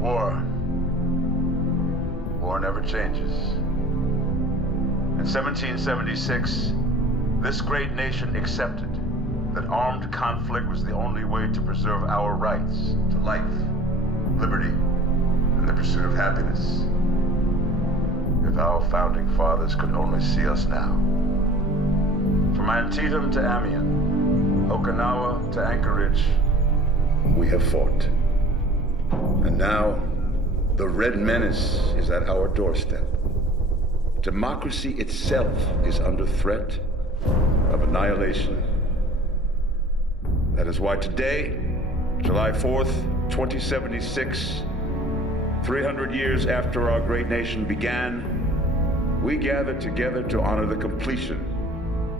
War. War never changes. In 1776, this great nation accepted that armed conflict was the only way to preserve our rights to life, liberty, and the pursuit of happiness. If our founding fathers could only see us now. From Antietam to Amiens, Okinawa to Anchorage, we have fought. And now, the Red Menace is at our doorstep. Democracy itself is under threat of annihilation. That is why today, July 4th, 2076, 300 years after our great nation began, we gather together to honor the completion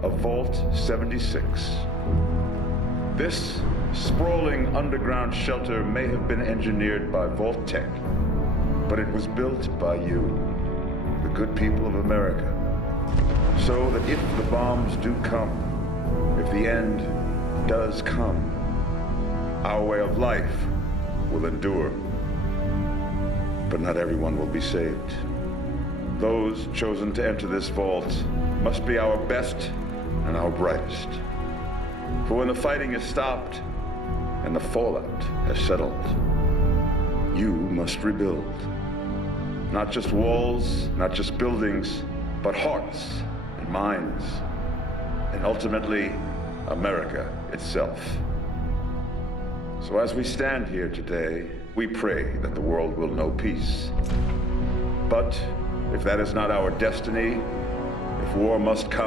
of Vault 76. This sprawling underground shelter may have been engineered by Vault Tech, but it was built by you, the good people of America, so that if the bombs do come, if the end does come, our way of life will endure. But not everyone will be saved. Those chosen to enter this vault must be our best and our brightest. For when the fighting is stopped and the fallout has settled, you must rebuild. Not just walls, not just buildings, but hearts and minds, and ultimately, America itself. So as we stand here today, we pray that the world will know peace. But if that is not our destiny, if war must come,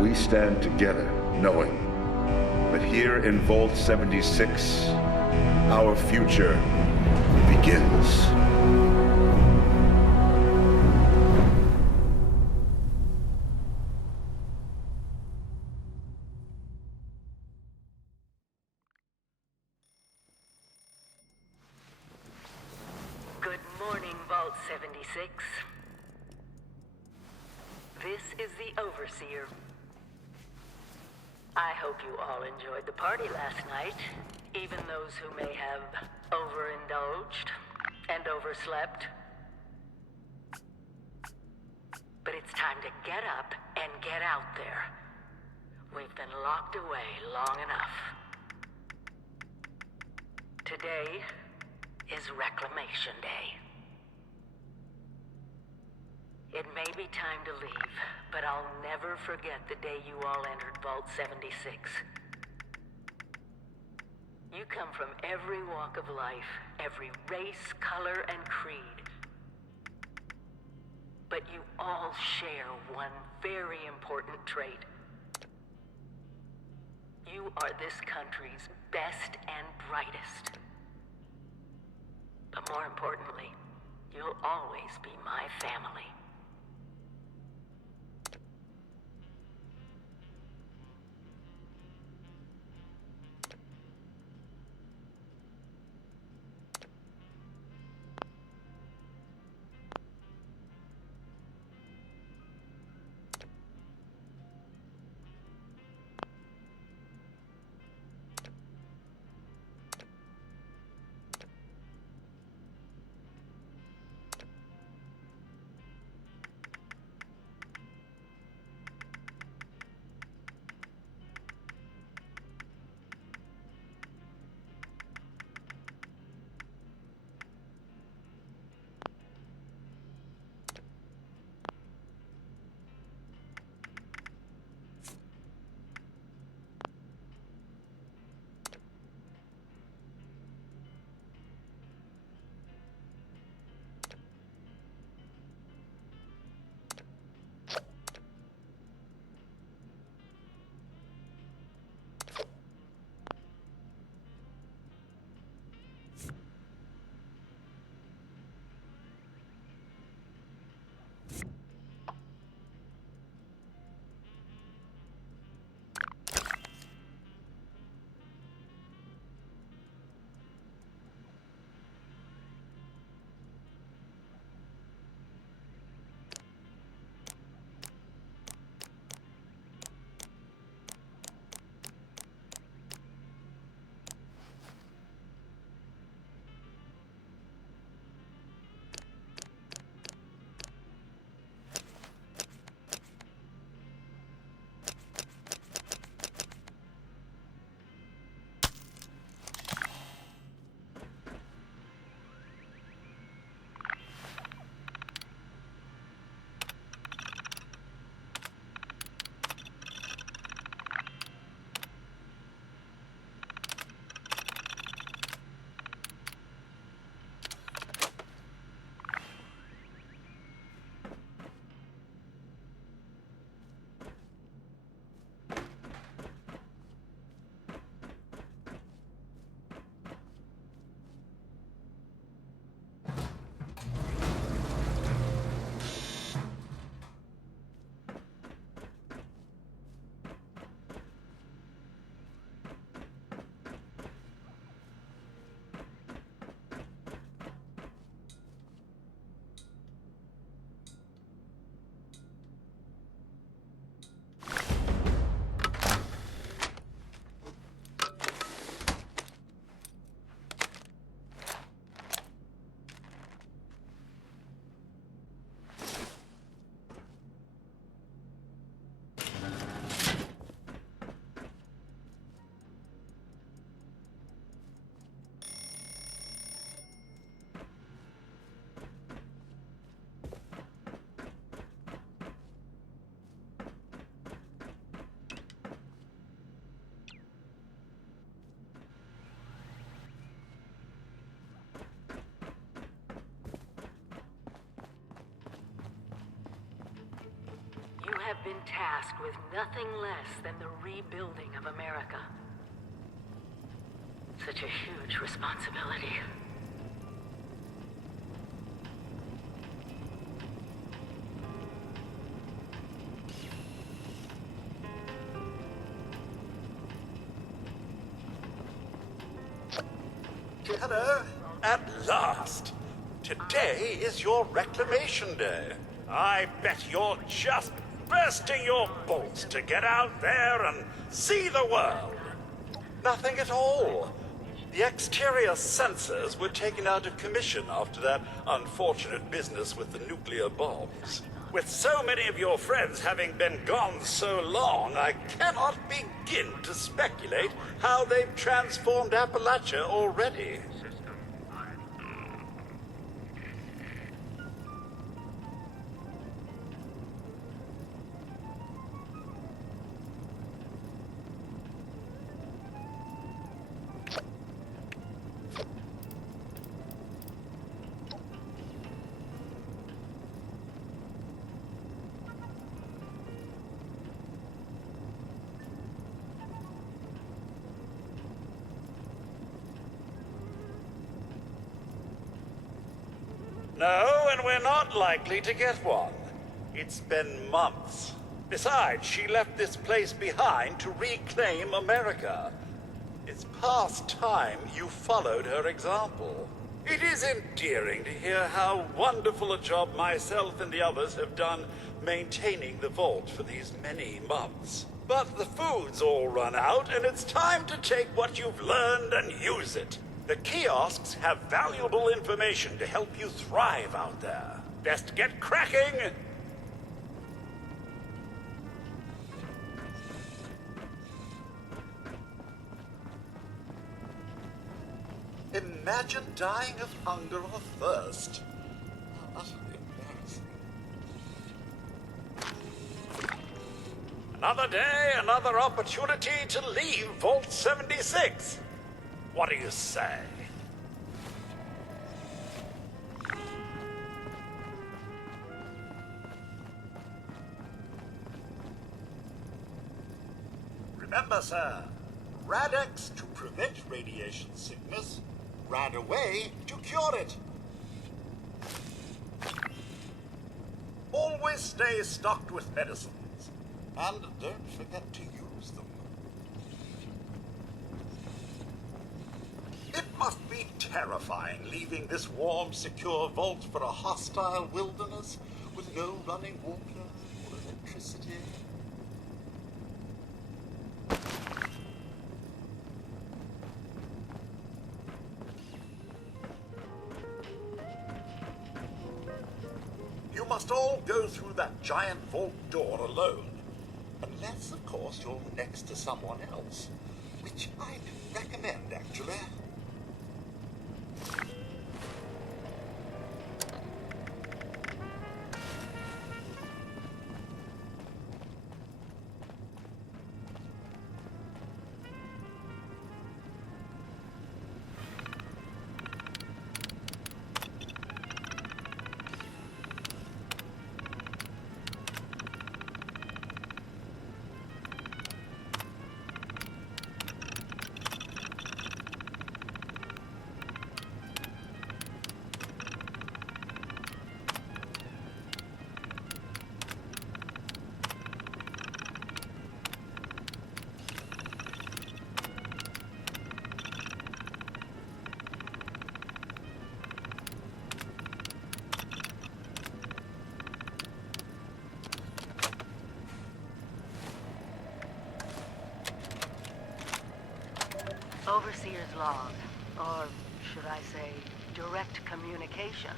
we stand together knowing that here in Vault 76, our future begins. Good morning, Vault 76. This is the Overseer. I hope you all enjoyed the party last night, even those who may have overindulged and overslept. But it's time to get up and get out there. We've been locked away long enough. Today is Reclamation Day. It may be time to leave, but I'll never forget the day you all entered Vault 76. You come from every walk of life, every race, color, and creed. But you all share one very important trait. You are this country's best and brightest. But more importantly, you'll always be my family. have been tasked with nothing less than the rebuilding of America. Such a huge responsibility. Hello. At last! Today is your reclamation day. I bet you're just bursting your balls to get out there and see the world. Nothing at all. The exterior sensors were taken out of commission after that unfortunate business with the nuclear bombs. With so many of your friends having been gone so long, I cannot begin to speculate how they've transformed Appalachia already. No, and we're not likely to get one. It's been months. Besides, she left this place behind to reclaim America. It's past time you followed her example. It is endearing to hear how wonderful a job myself and the others have done maintaining the vault for these many months. But the food's all run out, and it's time to take what you've learned and use it. The kiosks have valuable information to help you thrive out there. Best get cracking! Imagine dying of hunger or thirst. How utterly embarrassing. Another day, another opportunity to leave Vault 76. What do you say? Remember, sir, Rad-X to prevent radiation sickness, Rad-Away to cure it. Always stay stocked with medicines, and don't forget to use them. It must be terrifying leaving this warm, secure vault for a hostile wilderness with no running water or electricity. You must all go through that giant vault door alone. Unless, of course, you're next to someone else, which I'd recommend, actually. Overseer's log, or should I say, direct communication.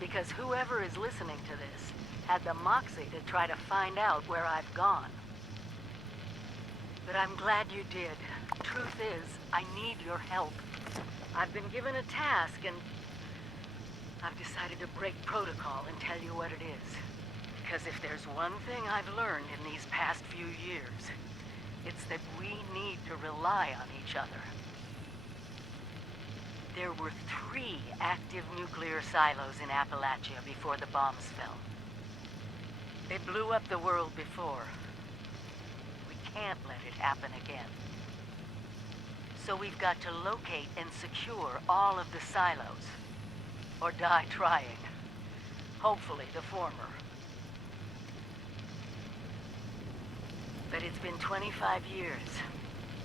Because whoever is listening to this had the moxie to try to find out where I've gone. But I'm glad you did. Truth is, I need your help. I've been given a task and I've decided to break protocol and tell you what it is. Because if there's one thing I've learned in these past few years, it's that we need to rely on each other. There were 3 active nuclear silos in Appalachia before the bombs fell. It blew up the world before. We can't let it happen again. So we've got to locate and secure all of the silos. Or die trying. Hopefully the former. But it's been 25 years.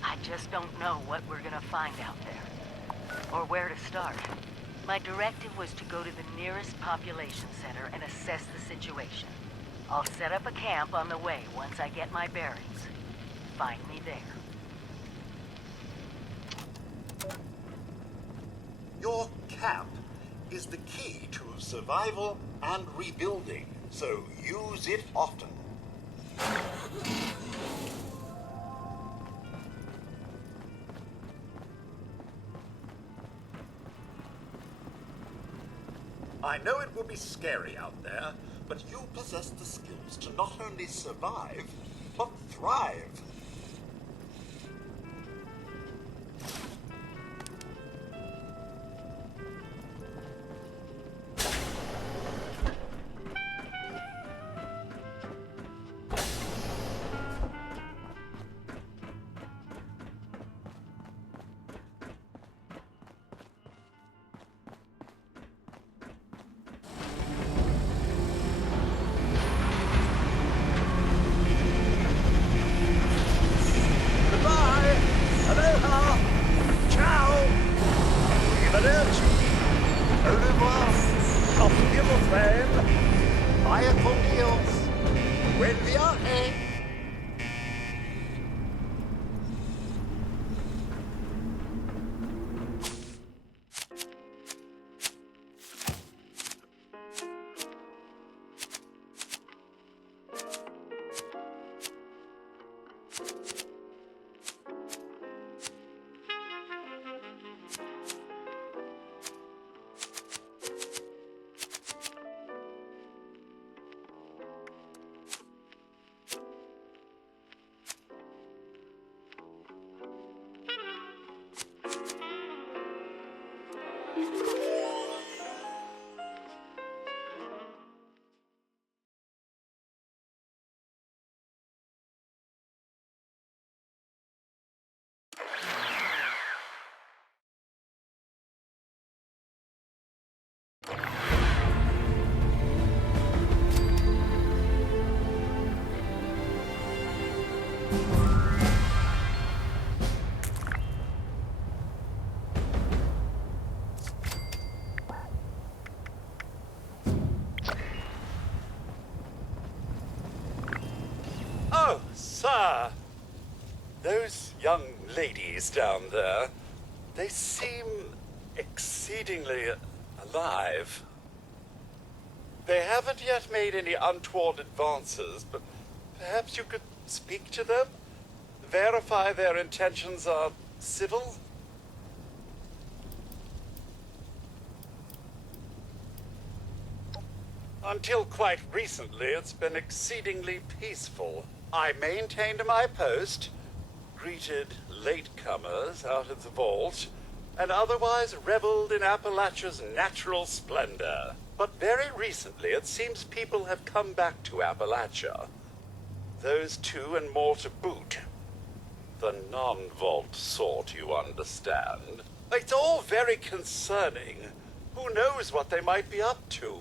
I just don't know what we're gonna find out there. Or where to start. My directive was to go to the nearest population center and assess the situation. I'll set up a camp on the way once I get my bearings. Find me there. Your camp is the key to survival and rebuilding, so use it often. I know it will be scary out there, but you possess the skills to not only survive, but thrive. Oh, sir. Those young ladies down there, they seem exceedingly alive. They haven't yet made any untoward advances, but perhaps you could speak to them? Verify their intentions are civil? Until quite recently, it's been exceedingly peaceful. I maintained my post, greeted latecomers out of the vault, and otherwise reveled in Appalachia's natural splendor. But very recently, it seems people have come back to Appalachia. Those two and more to boot. The non-vault sort, you understand. It's all very concerning. Who knows what they might be up to?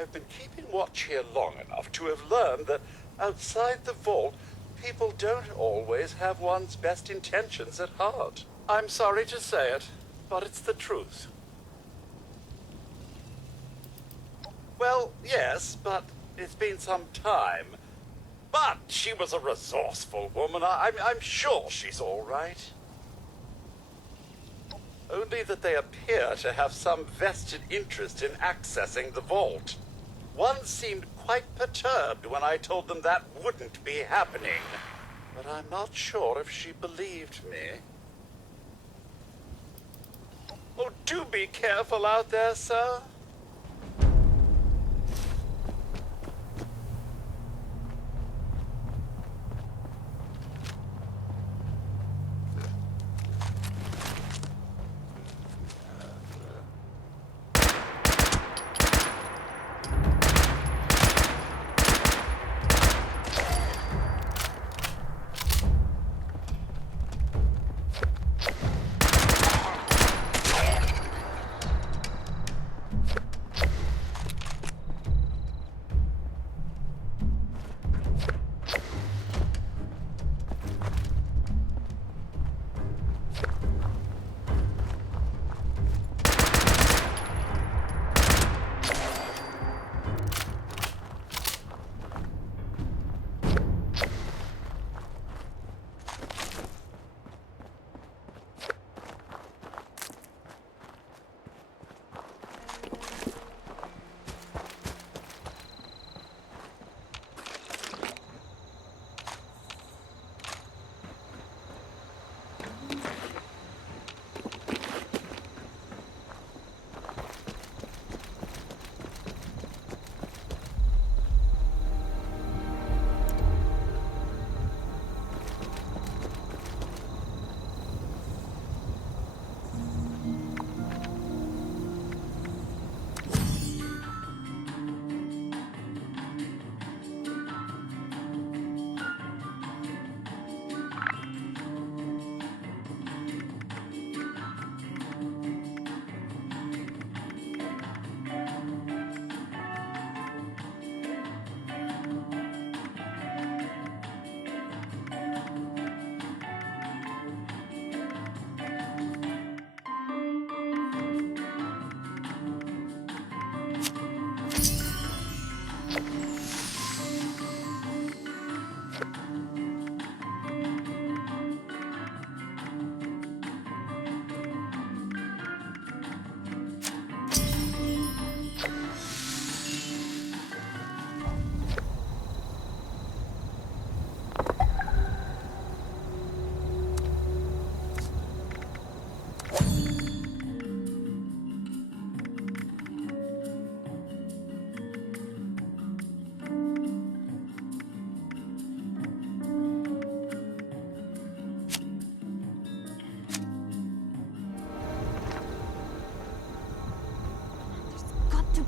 I've been keeping watch here long enough to have learned that outside the vault, people don't always have one's best intentions at heart. I'm sorry to say it, but it's the truth. Well, yes, but it's been some time. But she was a resourceful woman. I'm sure she's all right. Only that they appear to have some vested interest in accessing the vault. One seemed quite perturbed when I told them that wouldn't be happening. But I'm not sure if she believed me. Oh, do be careful out there, sir.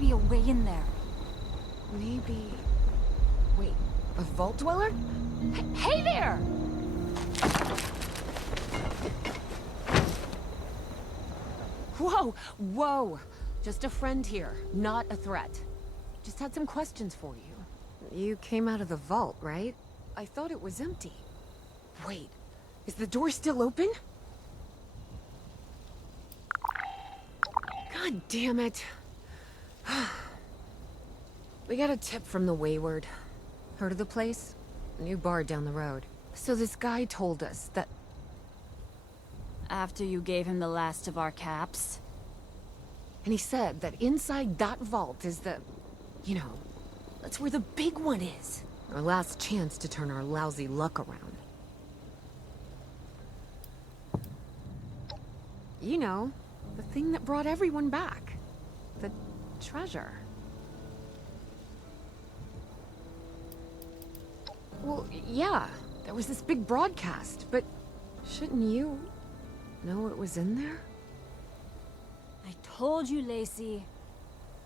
be a way in there. Maybe... Wait, a vault dweller? Hey there! Whoa, whoa! Just a friend here, not a threat. Just had some questions for you. You came out of the vault, right? I thought it was empty. Wait, is the door still open? God damn it. We got a tip from the Wayward. Heard of the place? New bar down the road. So this guy told us that... After you gave him the last of our caps? And he said that inside that vault is the... You know, that's where the big one is. Our last chance to turn our lousy luck around. You know, the thing that brought everyone back. The treasure. Well, yeah, there was this big broadcast, but shouldn't you know what was in there? I told you, Lacey.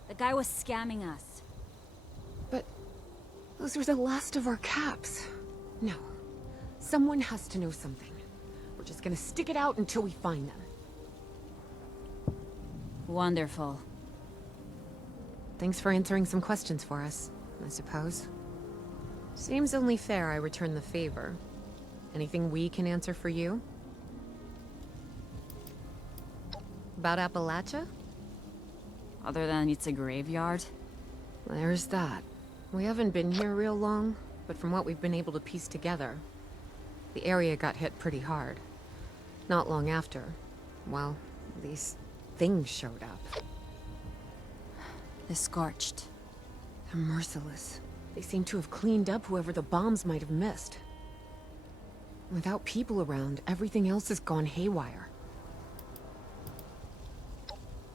The guy was scamming us. But those were the last of our caps. No, someone has to know something. We're just gonna stick it out until we find them. Wonderful. Thanks for answering some questions for us, I suppose. Seems only fair I return the favor. Anything we can answer for you? About Appalachia? Other than it's a graveyard? There's that. We haven't been here real long, but from what we've been able to piece together, the area got hit pretty hard. Not long after, well, these things showed up. The Scorched. They're merciless. They seem to have cleaned up whoever the bombs might have missed. Without people around, everything else has gone haywire.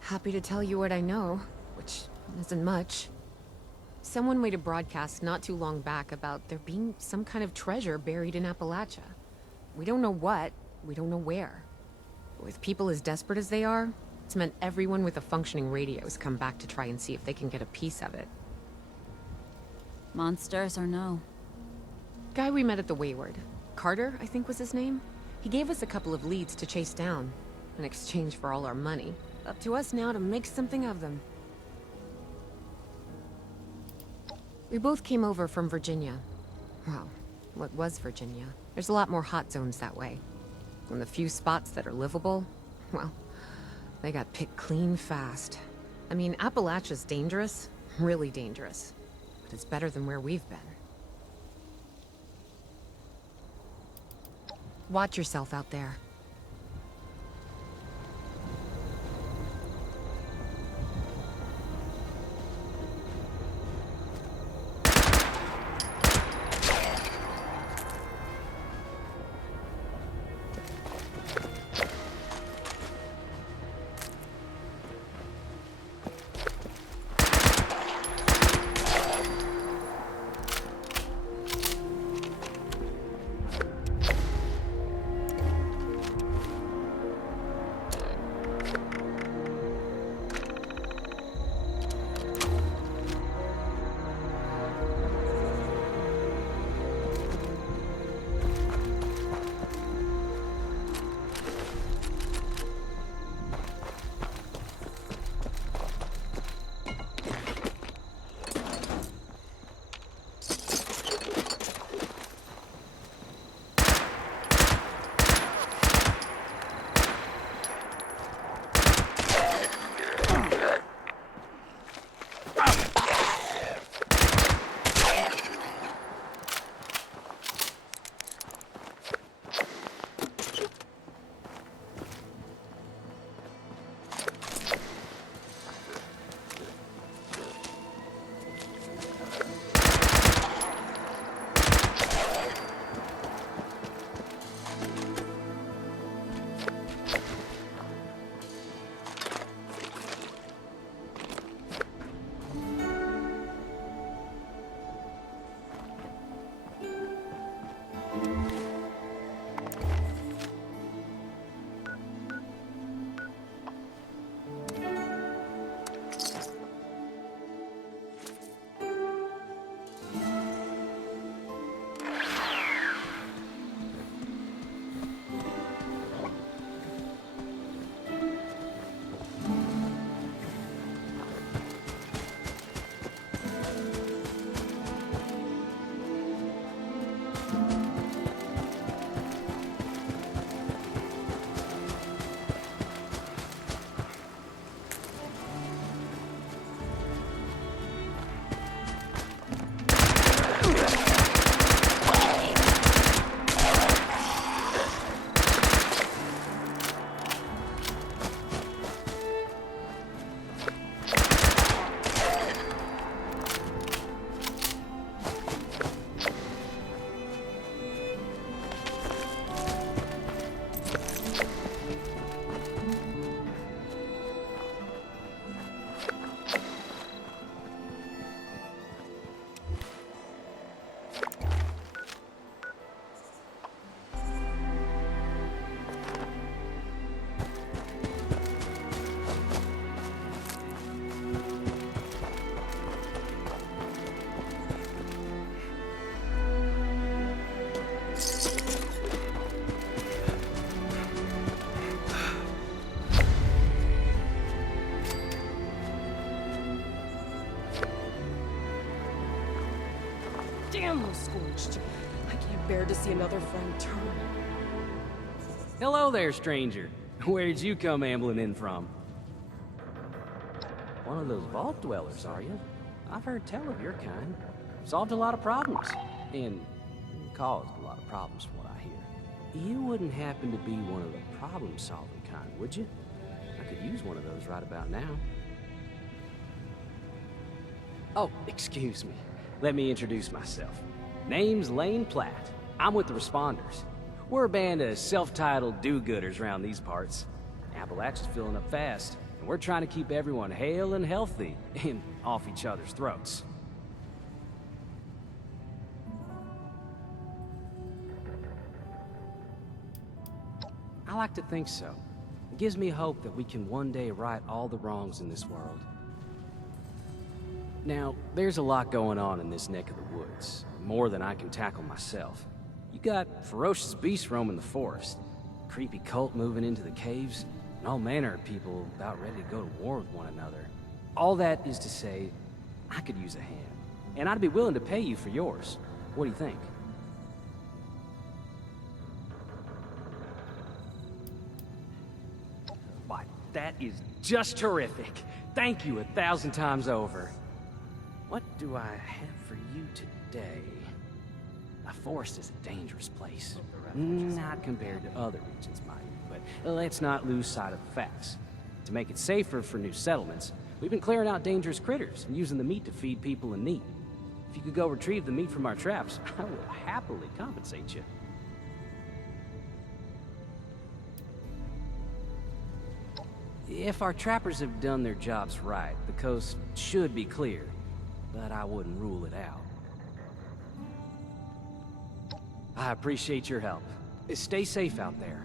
Happy to tell you what I know, which isn't much. Someone made a broadcast not too long back about there being some kind of treasure buried in Appalachia. We don't know what, we don't know where. With people as desperate as they are, it's meant everyone with a functioning radio has come back to try and see if they can get a piece of it. Monsters or no? Guy we met at the Wayward. Carter, I think was his name. He gave us a couple of leads to chase down, in exchange for all our money. Up to us now to make something of them. We both came over from Virginia. Well, what was Virginia? There's a lot more hot zones that way. And the few spots that are livable, well, they got picked clean fast. I mean, Appalachia's dangerous, really dangerous. But it's better than where we've been. Watch yourself out there. bear to see another friend turn. Hello there, stranger. Where'd you come ambling in from? One of those vault dwellers, are you? I've heard tell of your kind. Solved a lot of problems. And caused a lot of problems from what I hear. You wouldn't happen to be one of the problem-solving kind, would you? I could use one of those right about now. Oh, excuse me. Let me introduce myself. Name's Lane Platt. I'm with the Responders. We're a band of self-titled do-gooders around these parts. Appalachia's filling up fast, and we're trying to keep everyone hale and healthy and off each other's throats. I like to think so. It gives me hope that we can one day right all the wrongs in this world. Now, there's a lot going on in this neck of the woods, more than I can tackle myself. You got ferocious beasts roaming the forest, creepy cult moving into the caves, and all manner of people about ready to go to war with one another. All that is to say, I could use a hand, and I'd be willing to pay you for yours. What do you think? Why, that is just terrific. Thank you 1,000 times over. What do I have for you today? The forest is a dangerous place. Not compared to other regions, mind you, but let's not lose sight of the facts. To make it safer for new settlements, we've been clearing out dangerous critters and using the meat to feed people in need. If you could go retrieve the meat from our traps, I will happily compensate you. If our trappers have done their jobs right, the coast should be clear, but I wouldn't rule it out. I appreciate your help. Stay safe out there.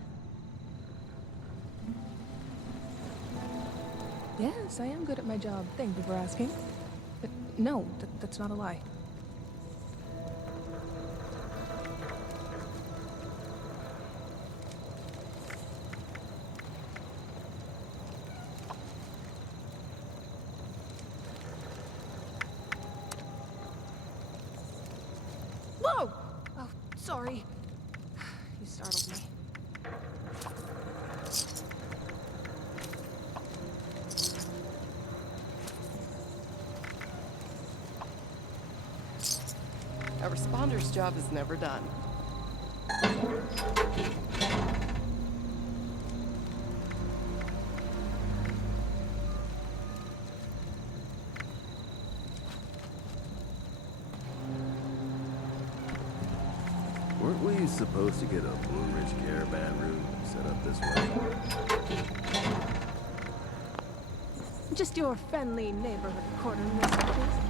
Yes, I am good at my job. Thank you for asking. But no, that's not a lie. Whoa! Oh, sorry. You startled me. A responder's job is never done. Weren't we supposed to get a Blue Ridge caravan route set up this way? Just your friendly neighborhood quartermaster, please.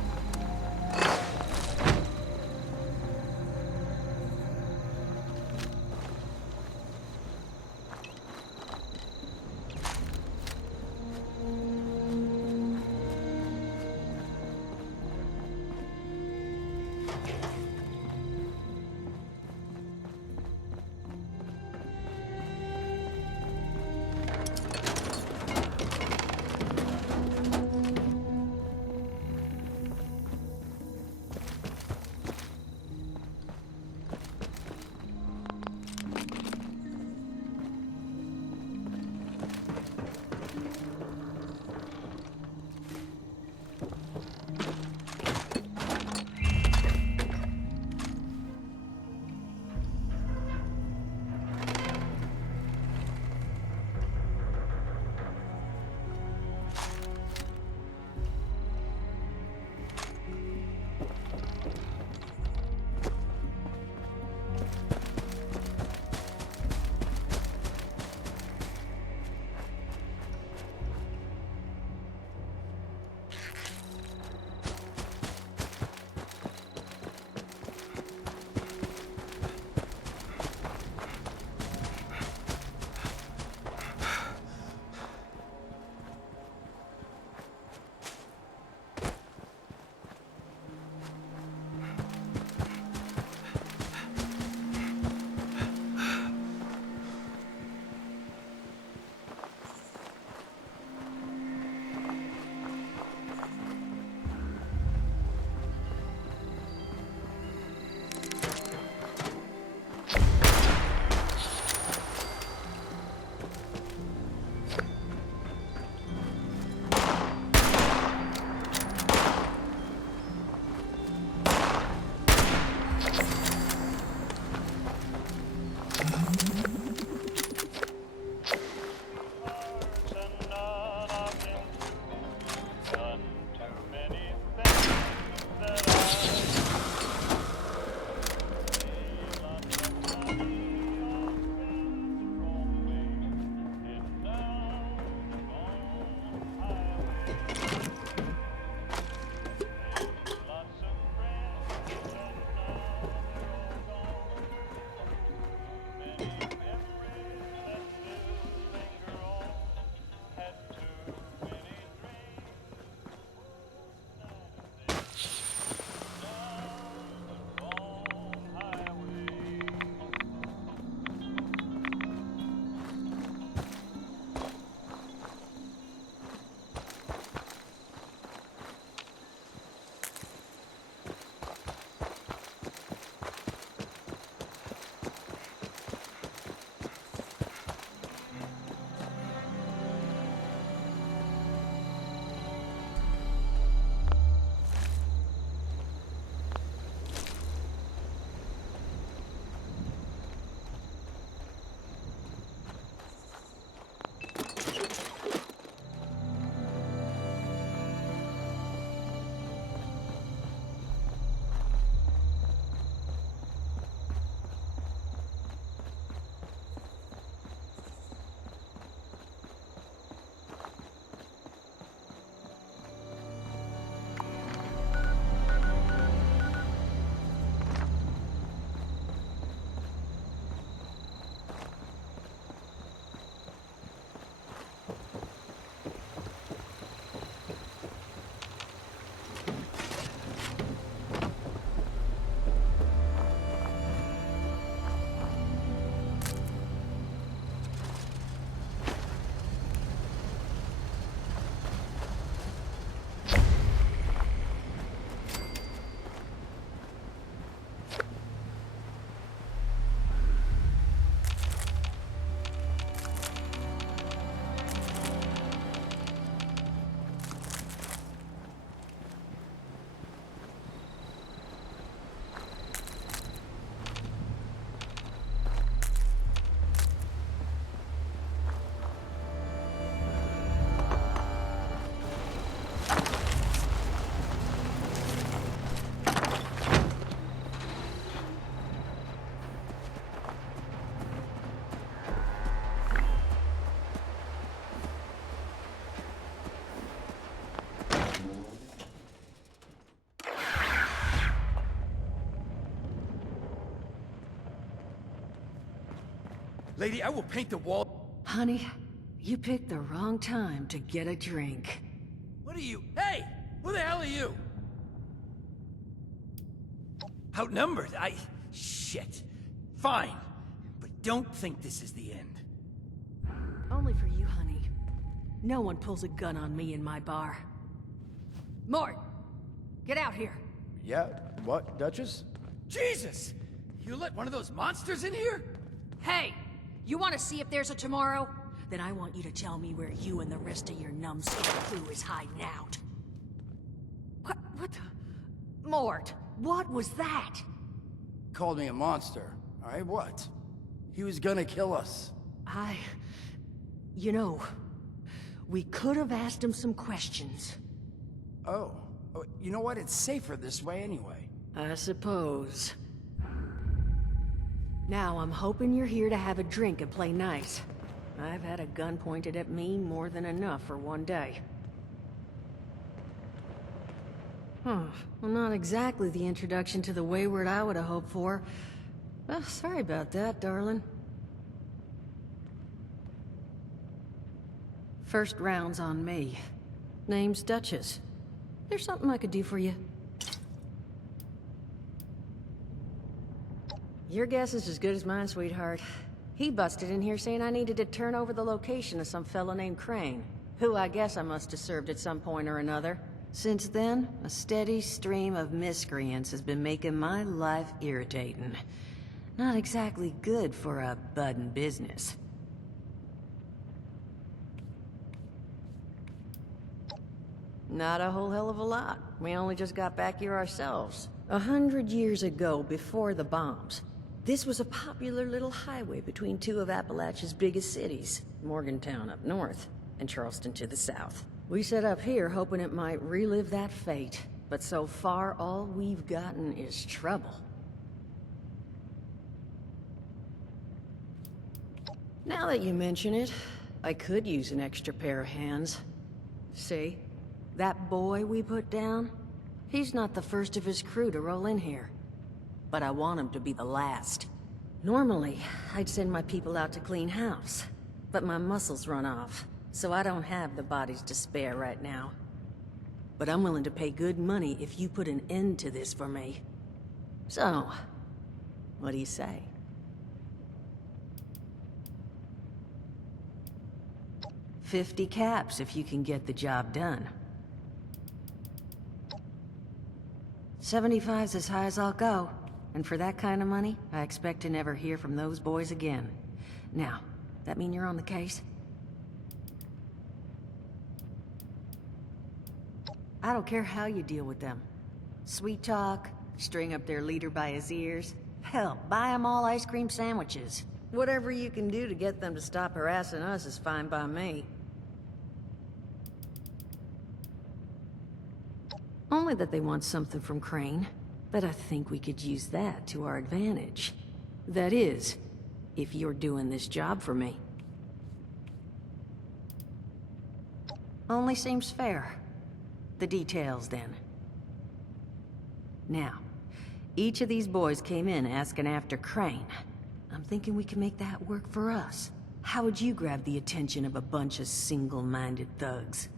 Lady, I will paint the wall. Honey, you picked the wrong time to get a drink. What are you? Hey! Who the hell are you? Outnumbered? Shit. Fine. But don't think this is the end. Only for you, honey. No one pulls a gun on me in my bar. Mort! Get out here! Yeah? What, Duchess? Jesus! You let one of those monsters in here? Hey! You want to see if there's a tomorrow? Then I want you to tell me where you and the rest of your numbskull crew is hiding out. What the... Mort, what was that? Called me a monster. Alright, what? He was gonna kill us. You know, we could have asked him some questions. Oh. You know what? It's safer this way anyway. I suppose. Now I'm hoping you're here to have a drink and play nice. I've had a gun pointed at me more than enough for one day. Well, not exactly the introduction to the Wayward I would have hoped for. Well, sorry about that, darling. First round's on me. Name's Duchess. There's something I could do for you. Your guess is as good as mine, sweetheart. He busted in here saying I needed to turn over the location of some fellow named Crane, who I guess I must have served at some point or another. Since then, a steady stream of miscreants has been making my life irritating. Not exactly good for a budding business. Not a whole hell of a lot. We only just got back here ourselves. 100 years ago, before the bombs, this was a popular little highway between two of Appalachia's biggest cities, Morgantown up north, and Charleston to the south. We set up here hoping it might relive that fate, but so far all we've gotten is trouble. Now that you mention it, I could use an extra pair of hands. See? That boy we put down? He's not the first of his crew to roll in here. But I want him to be the last. Normally, I'd send my people out to clean house. But my muscles run off, so I don't have the bodies to spare right now. But I'm willing to pay good money if you put an end to this for me. So, what do you say? $50 caps if you can get the job done. 75's as high as I'll go. And for that kind of money, I expect to never hear from those boys again. Now, that mean you're on the case? I don't care how you deal with them. Sweet talk, string up their leader by his ears. Hell, buy them all ice cream sandwiches. Whatever you can do to get them to stop harassing us is fine by me. Only that they want something from Crane, but I think we could use that to our advantage. That is, if you're doing this job for me. Only seems fair. The details, then. Now, each of these boys came in asking after Crane. I'm thinking we can make that work for us. How would you grab the attention of a bunch of single-minded thugs?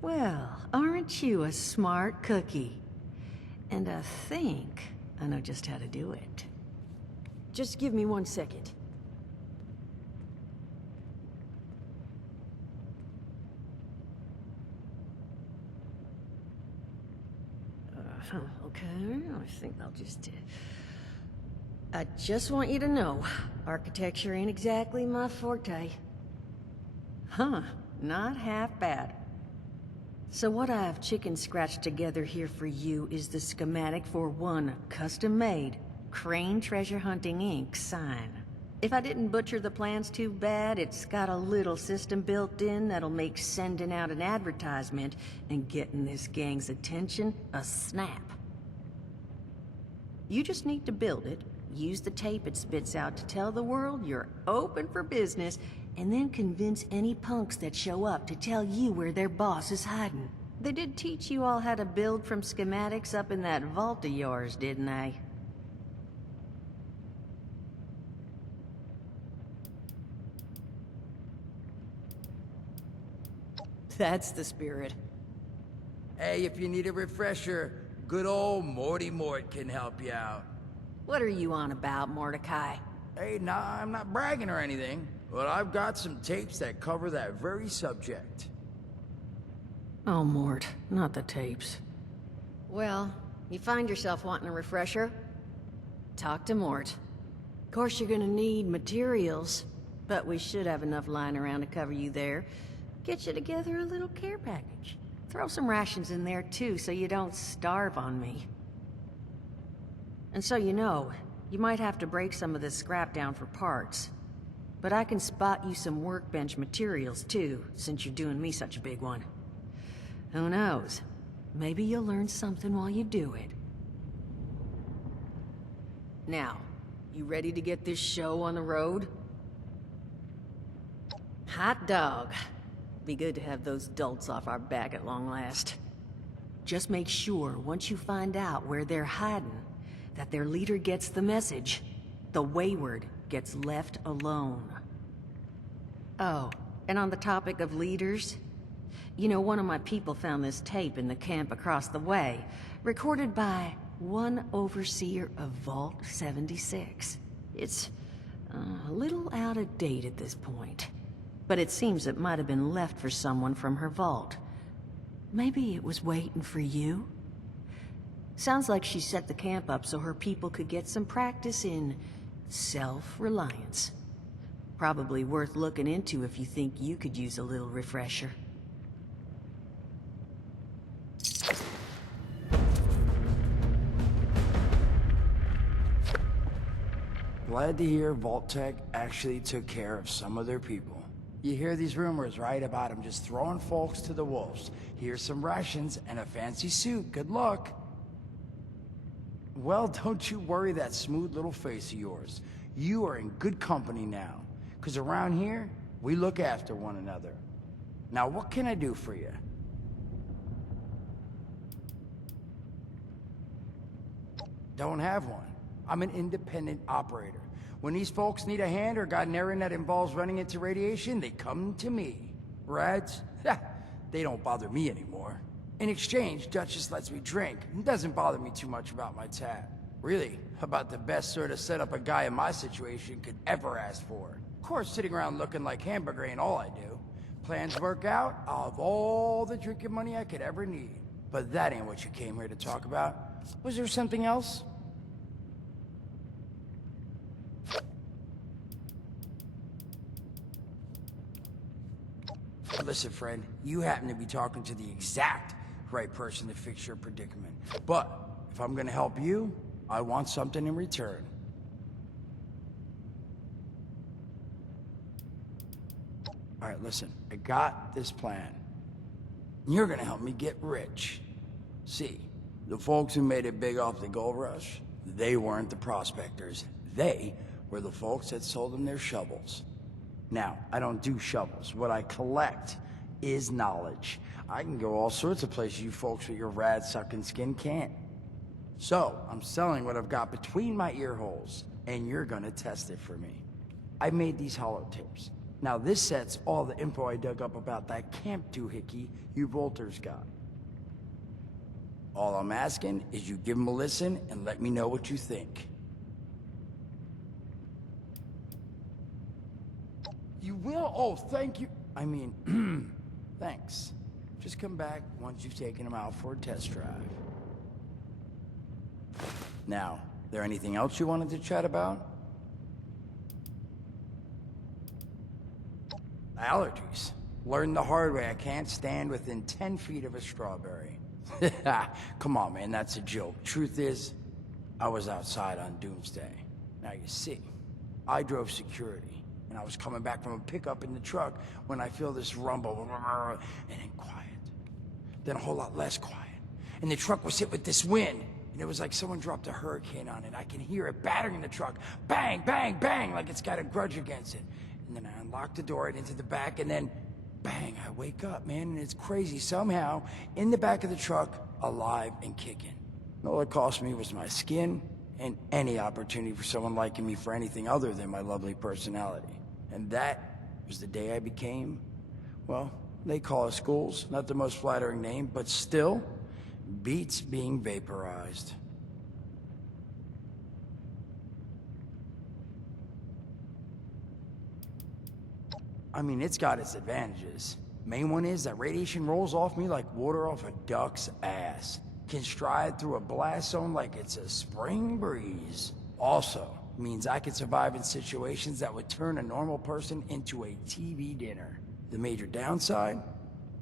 Well, aren't you a smart cookie? And I think I know just how to do it. Just give me 1 second. Okay, I think I'll just... I just want you to know, architecture ain't exactly my forte. Huh, not half bad. So what I've chicken scratched together here for you is the schematic for one custom-made Crane Treasure Hunting Inc. sign. If I didn't butcher the plans too bad, it's got a little system built in that'll make sending out an advertisement and getting this gang's attention a snap. You just need to build it, use the tape it spits out to tell the world you're open for business, and then convince any punks that show up to tell you where their boss is hiding. They did teach you all how to build from schematics up in that vault of yours, didn't they? That's the spirit. Hey, if you need a refresher, good old Morty Mort can help you out. What are you on about, Mordecai? Hey, nah, I'm not bragging or anything, but I've got some tapes that cover that very subject. Oh, Mort, not the tapes. Well, you find yourself wanting a refresher? Talk to Mort. Of course you're gonna need materials, but we should have enough lying around to cover you there. Get you together a little care package. Throw some rations in there too, so you don't starve on me. And so you know, you might have to break some of this scrap down for parts. But I can spot you some workbench materials too, since you're doing me such a big one. Who knows? Maybe you'll learn something while you do it. Now, you ready to get this show on the road? Hot dog. Be good to have those dolts off our back at long last. Just make sure, once you find out where they're hiding, that their leader gets the message. The wayward gets left alone. Oh, and on the topic of leaders, you know, one of my people found this tape in the camp across the way, recorded by one overseer of Vault 76. It's a little out of date at this point, but it seems it might have been left for someone from her vault. Maybe it was waiting for you? Sounds like she set the camp up so her people could get some practice in self-reliance. Probably worth looking into if you think you could use a little refresher. Glad to hear Vault-Tec actually took care of some of their people. You hear these rumors, right, about them just throwing folks to the wolves. Here's some rations and a fancy suit. Good luck. Well, don't you worry that smooth little face of yours. You are in good company now. Because around here, we look after one another. Now, what can I do for you? Don't have one. I'm an independent operator. When these folks need a hand or got an errand that involves running into radiation, they come to me. Rads? They don't bother me anymore. In exchange, Duchess lets me drink and doesn't bother me too much about my tab. Really, about the best sort of setup a guy in my situation could ever ask for. Of course, sitting around looking like hamburger ain't all I do. Plans work out, I'll have all the drinking money I could ever need. But that ain't what you came here to talk about. Was there something else? Listen, friend, you happen to be talking to the exact right person to fix your predicament. But if I'm gonna help you, I want something in return. All right, listen, I got this plan. You're gonna help me get rich. See, the folks who made it big off the gold rush, they weren't the prospectors. They were the folks that sold them their shovels. Now, I don't do shovels. What I collect is knowledge. I can go all sorts of places you folks with your rad-sucking skin can't. So, I'm selling what I've got between my ear holes, and you're gonna test it for me. I made these holotapes. Now, this set's all the info I dug up about that camp doohickey you Volters got. All I'm asking is you give them a listen and let me know what you think. You will? Oh, thank you. I mean, thanks. Just come back once you've taken them out for a test drive. Now, there anything else you wanted to chat about? Allergies. Learned the hard way I can't stand within 10 feet of a strawberry. Come on, man, that's a joke. Truth is, I was outside on Doomsday. Now you see, I drove security, and I was coming back from a pickup in the truck when I feel this rumble, and then quiet. Then a whole lot less quiet. And the truck was hit with this wind, and it was like someone dropped a hurricane on it. I can hear it battering the truck. Bang, bang, bang, like it's got a grudge against it. And then I unlocked the door and into the back, and then bang, I wake up, man, and it's crazy. Somehow, in the back of the truck, alive and kicking. All it cost me was my skin and any opportunity for someone liking me for anything other than my lovely personality. And that was the day I became, well, they call us schools, not the most flattering name, but still beats being vaporized. I mean, it's got its advantages. Main one is that radiation rolls off me like water off a duck's ass. Can stride through a blast zone like it's a spring breeze. Also, means I can survive in situations that would turn a normal person into a TV dinner. The major downside?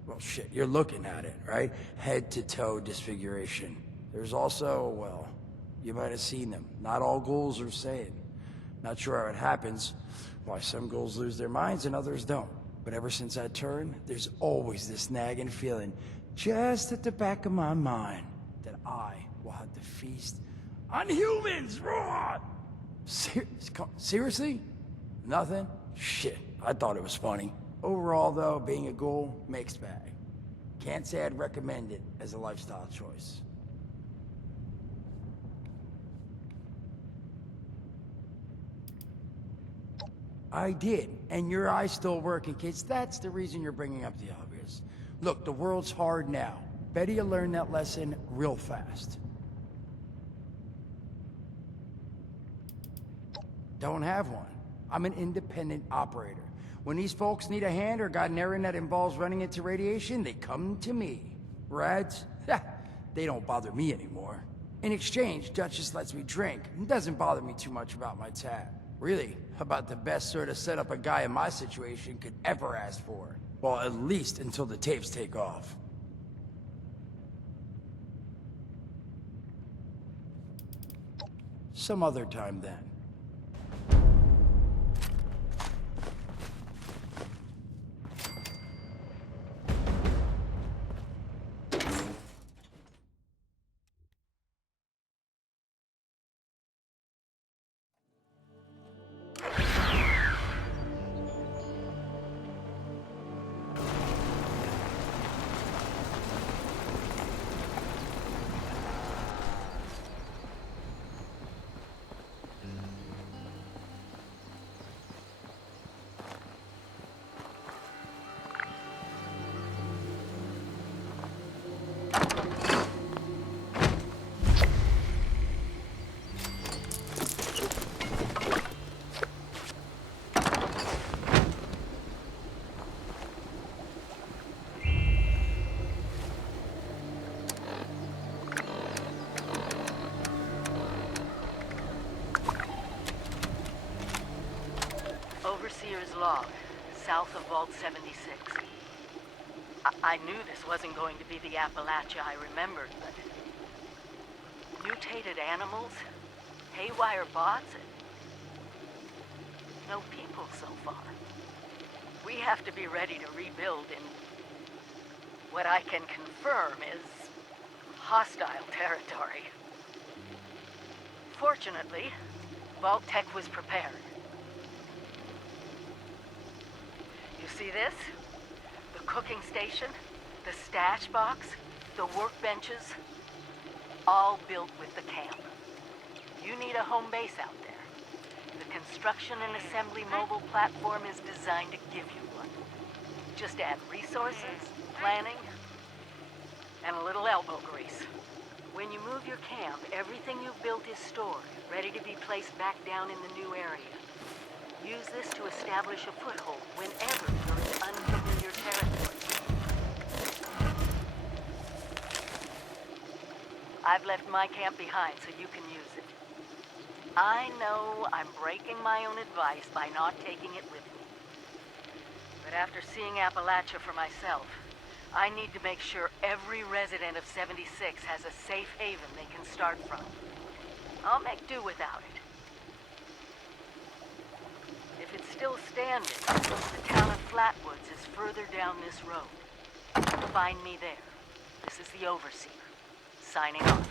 Well, shit, you're looking at it, right? Head to toe disfiguration. There's also, well, you might have seen them. Not all ghouls are the same. Not sure how it happens, why some ghouls lose their minds and others don't. But ever since I turned, there's always this nagging feeling just at the back of my mind that I will have to feast on humans, raw! Seriously? Nothing? Shit, I thought it was funny. Overall, though, being a ghoul, mixed bag. Can't say I'd recommend it as a lifestyle choice. I did, and your eye's still working, kids. That's the reason you're bringing up the obvious. Look, the world's hard now. Better you learn that lesson real fast. Don't have one. I'm an independent operator. When these folks need a hand or got an errand that involves running into radiation, they come to me. Rads? They don't bother me anymore. In exchange, Duchess lets me drink and doesn't bother me too much about my tab. Really, about the best sort of setup a guy in my situation could ever ask for. Well, at least until the tapes take off. Some other time then. Overseer's log, south of Vault 76. I knew this wasn't going to be the Appalachia I remembered, but... mutated animals, haywire bots, and... no people so far. We have to be ready to rebuild in... what I can confirm is... hostile territory. Fortunately, Vault Tech was prepared. You see this? The cooking station, the stash box, the workbenches, all built with the camp. You need a home base out there. The construction and assembly mobile platform is designed to give you one. Just add resources, planning, and a little elbow grease. When you move your camp, everything you've built is stored, ready to be placed back down in the new area. Use this to establish a foothold whenever you're in unfamiliar territory. I've left my camp behind so you can use it. I know I'm breaking my own advice by not taking it with me. But after seeing Appalachia for myself, I need to make sure every resident of 76 has a safe haven they can start from. I'll make do without it. If it's still standing, the town of Flatwoods is further down this road. Find me there. This is the Overseer, signing off.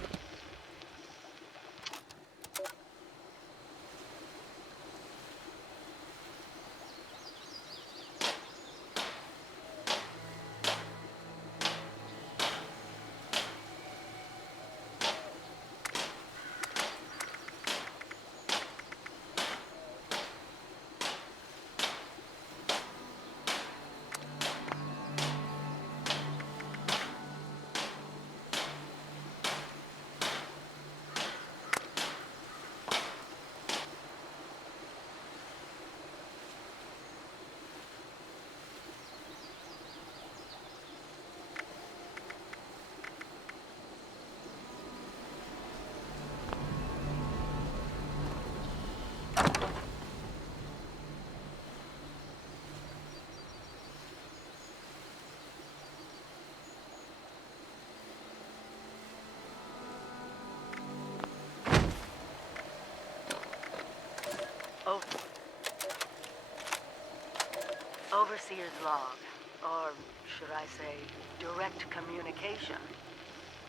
Overseer's log, or should I say, direct communication.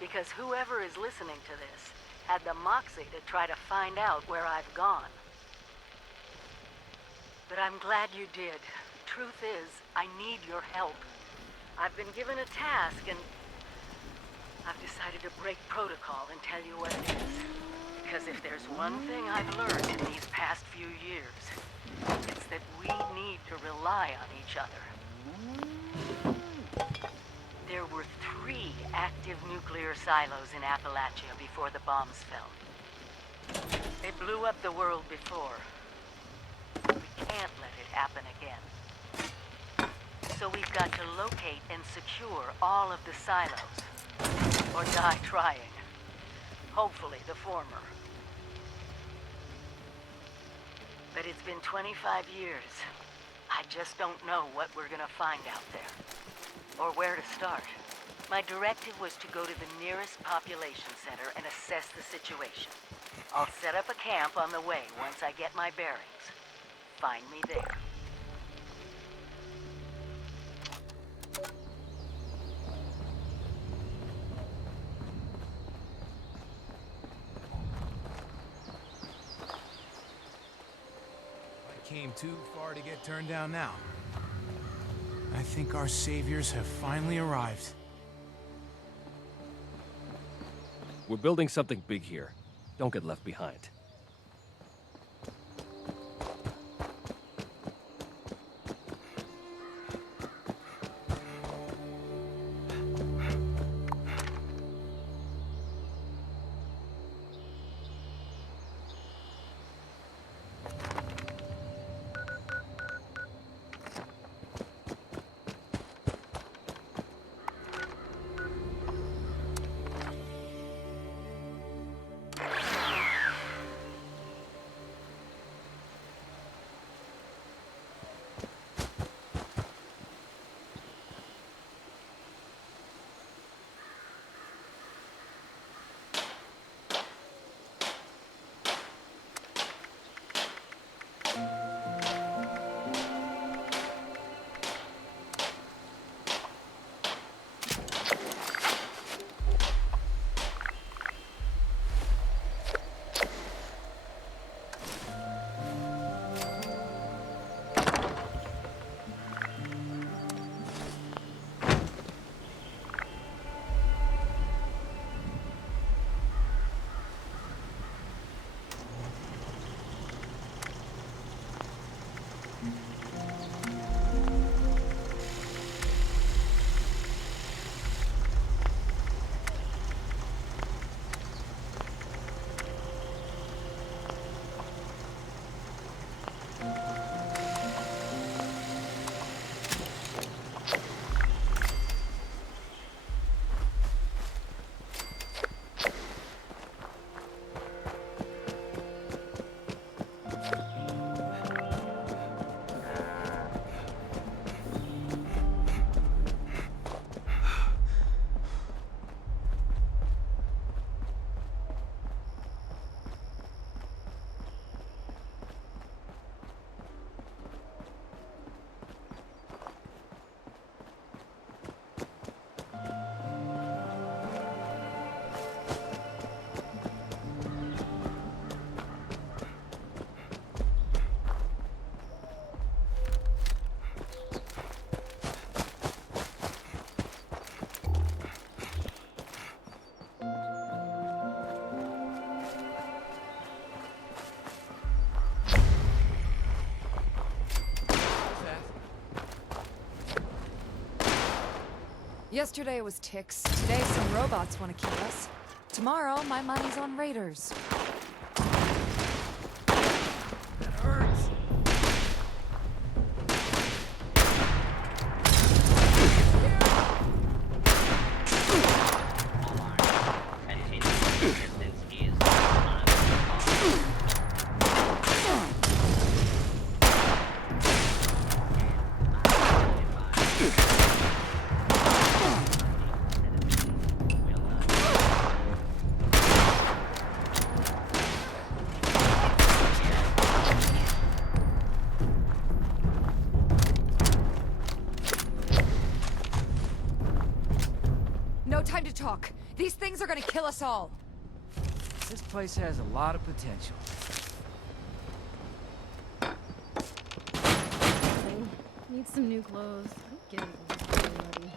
Because whoever is listening to this had the moxie to try to find out where I've gone. But I'm glad you did. Truth is, I need your help. I've been given a task and I've decided to break protocol and tell you what it is. Because if there's one thing I've learned in these past few years, it's that we need to rely on each other. There were 3 active nuclear silos in Appalachia before the bombs fell. They blew up the world before. We can't let it happen again. So we've got to locate and secure all of the silos. Or die trying. Hopefully the former. But it's been 25 years. I just don't know what we're gonna find out there. Or where to start. My directive was to go to the nearest population center and assess the situation. I'll set up a camp on the way once I get my bearings. Find me there. Came too far to get turned down now. I think our saviors have finally arrived. We're building something big here. Don't get left behind. Yesterday it was ticks. Today some robots want to kill us. Tomorrow my money's on raiders. That hurts. talk. These things are gonna kill us all. This place has a lot of potential. Need some new clothes. I'm getting ready.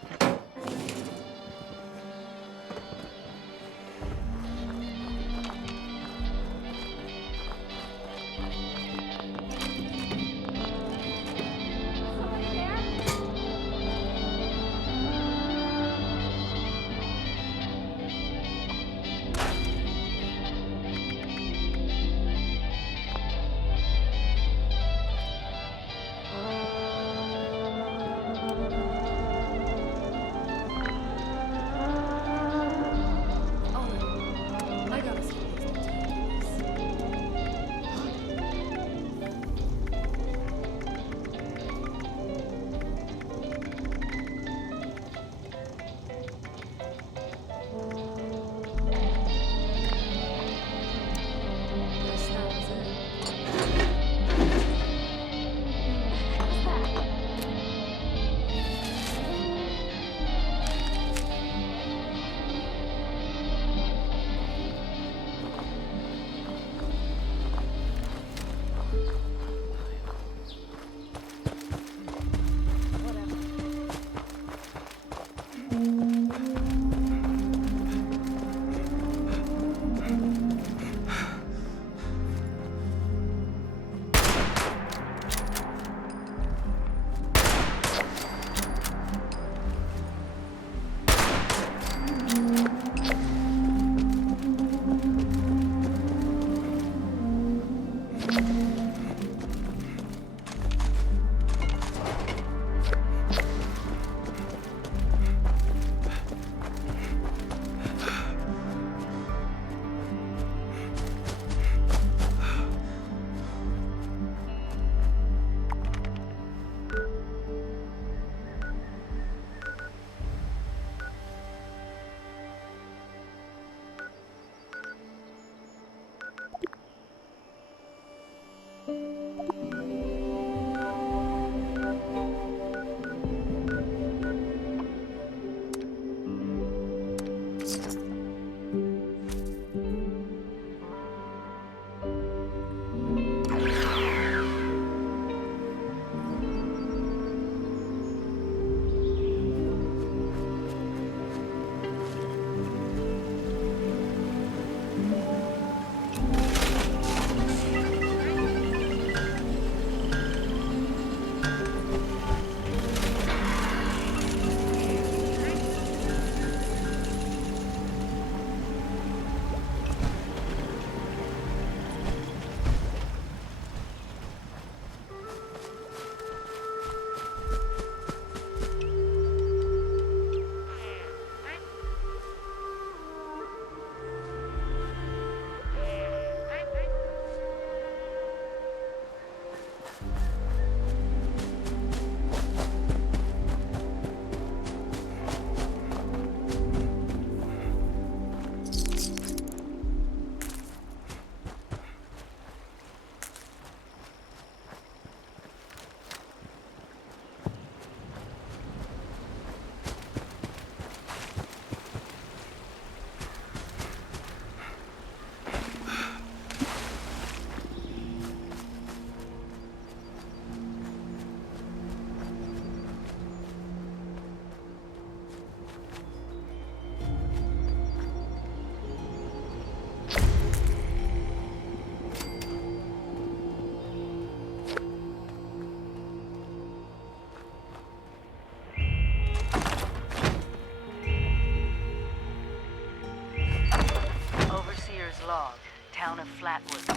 Log, town of Flatwood.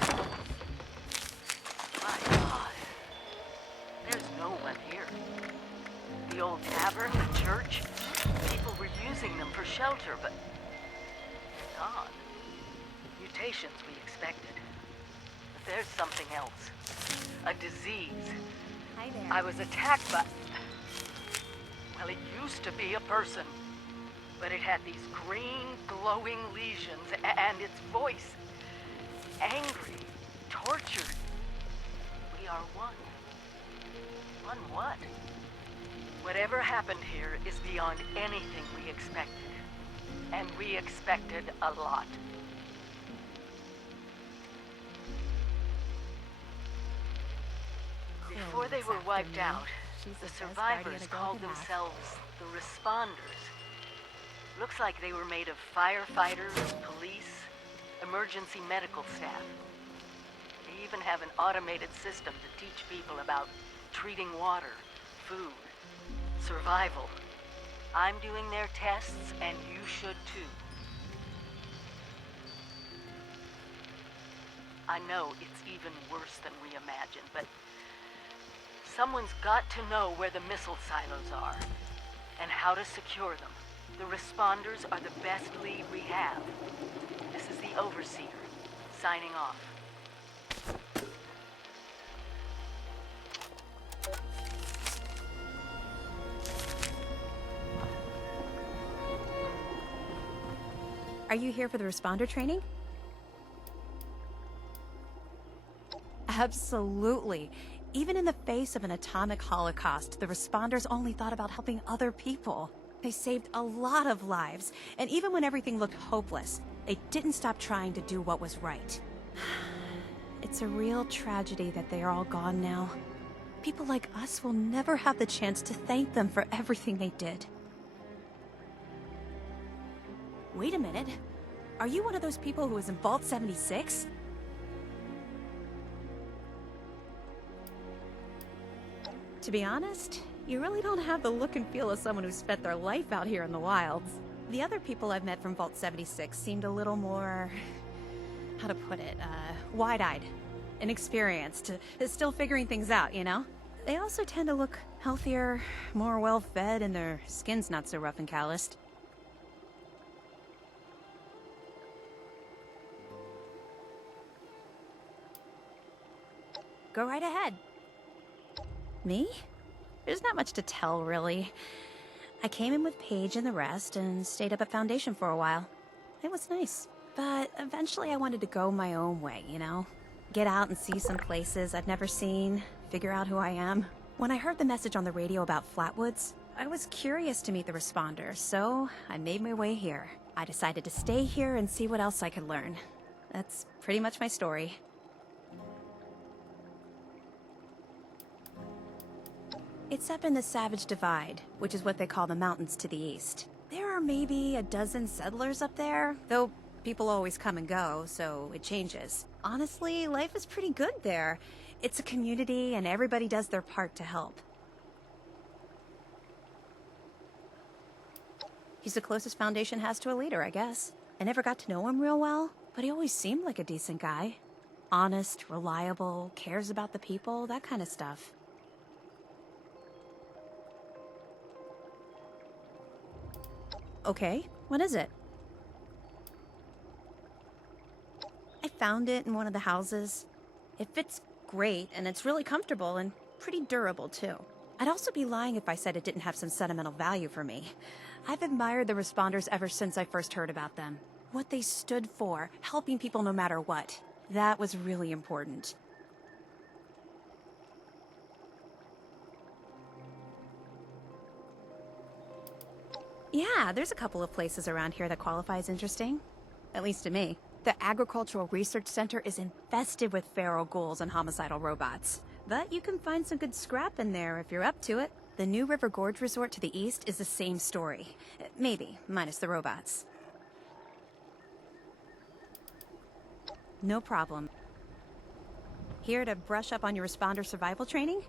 My God. There's no one here. The old tavern, the church, people were using them for shelter, but they're gone. Mutations we expected. But there's something else. A disease. Hi there. I was attacked by... Well, it used to be a person. But it had these green, glowing lesions, and its voice. Angry, tortured. We are one. One what? Whatever happened here is beyond anything we expected. And we expected a lot. Before they were wiped out, the survivors called themselves the Responders. Looks like they were made of firefighters, police, emergency medical staff. They even have an automated system to teach people about treating water, food, survival. I'm doing their tests, and you should too. I know it's even worse than we imagined, but someone's got to know where the missile silos are, and how to secure them. The Responders are the best lead we have. This is the Overseer, signing off. Are you here for the responder training? Absolutely. Even in the face of an atomic holocaust, the responders only thought about helping other people. They saved a lot of lives, and even when everything looked hopeless, they didn't stop trying to do what was right. It's a real tragedy that they are all gone now. People like us will never have the chance to thank them for everything they did. Wait a minute. Are you one of those people who was in Vault 76? To be honest, you really don't have the look and feel of someone who spent their life out here in the wilds. The other people I've met from Vault 76 seemed a little more... how to put it, wide-eyed. Inexperienced. Still figuring things out, you know? They also tend to look healthier, more well-fed, and their skin's not so rough and calloused. Go right ahead. Me? There's not much to tell, really. I came in with Paige and the rest and stayed up at Foundation for a while. It was nice. But eventually I wanted to go my own way, you know? Get out and see some places I've never seen, figure out who I am. When I heard the message on the radio about Flatwoods, I was curious to meet the responders, so I made my way here. I decided to stay here and see what else I could learn. That's pretty much my story. It's up in the Savage Divide, which is what they call the mountains to the east. There are maybe a dozen settlers up there, though people always come and go, so it changes. Honestly, life is pretty good there. It's a community and everybody does their part to help. He's the closest Foundation has to a leader, I guess. I never got to know him real well, but he always seemed like a decent guy. Honest, reliable, cares about the people, that kind of stuff. Okay, what is it? I found it in one of the houses. It fits great, and it's really comfortable and pretty durable, too. I'd also be lying if I said it didn't have some sentimental value for me. I've admired the responders ever since I first heard about them. What they stood for, helping people no matter what. That was really important. Yeah, there's a couple of places around here that qualify as interesting. At least to me. The Agricultural Research Center is infested with feral ghouls and homicidal robots. But you can find some good scrap in there if you're up to it. The New River Gorge Resort to the east is the same story. Maybe, minus the robots. No problem. Here to brush up on your responder survival training?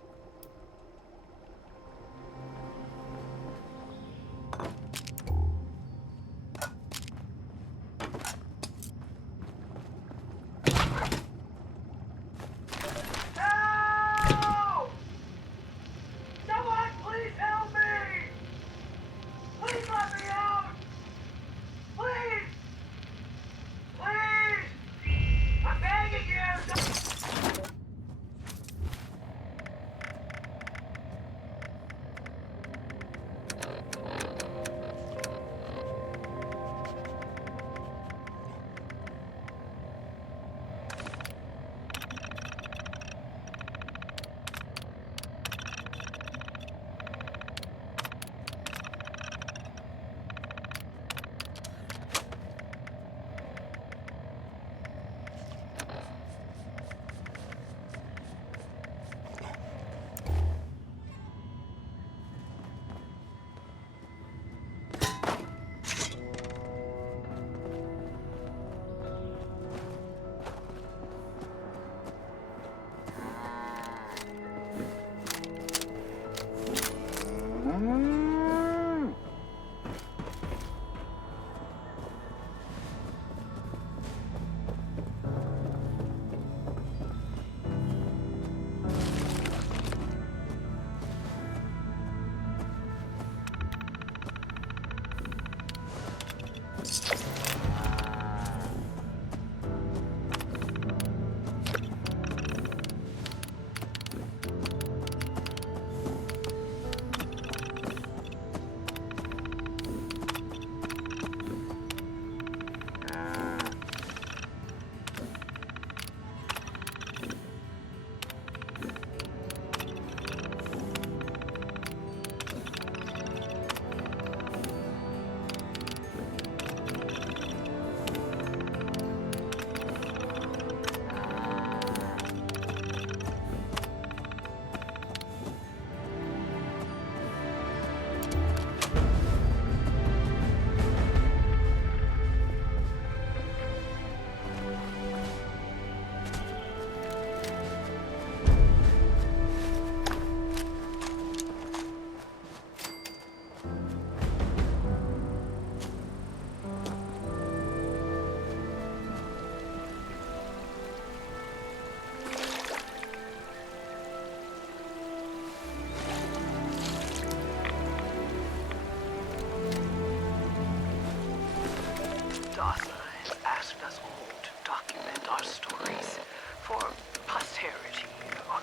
us all to document our stories for posterity, you know.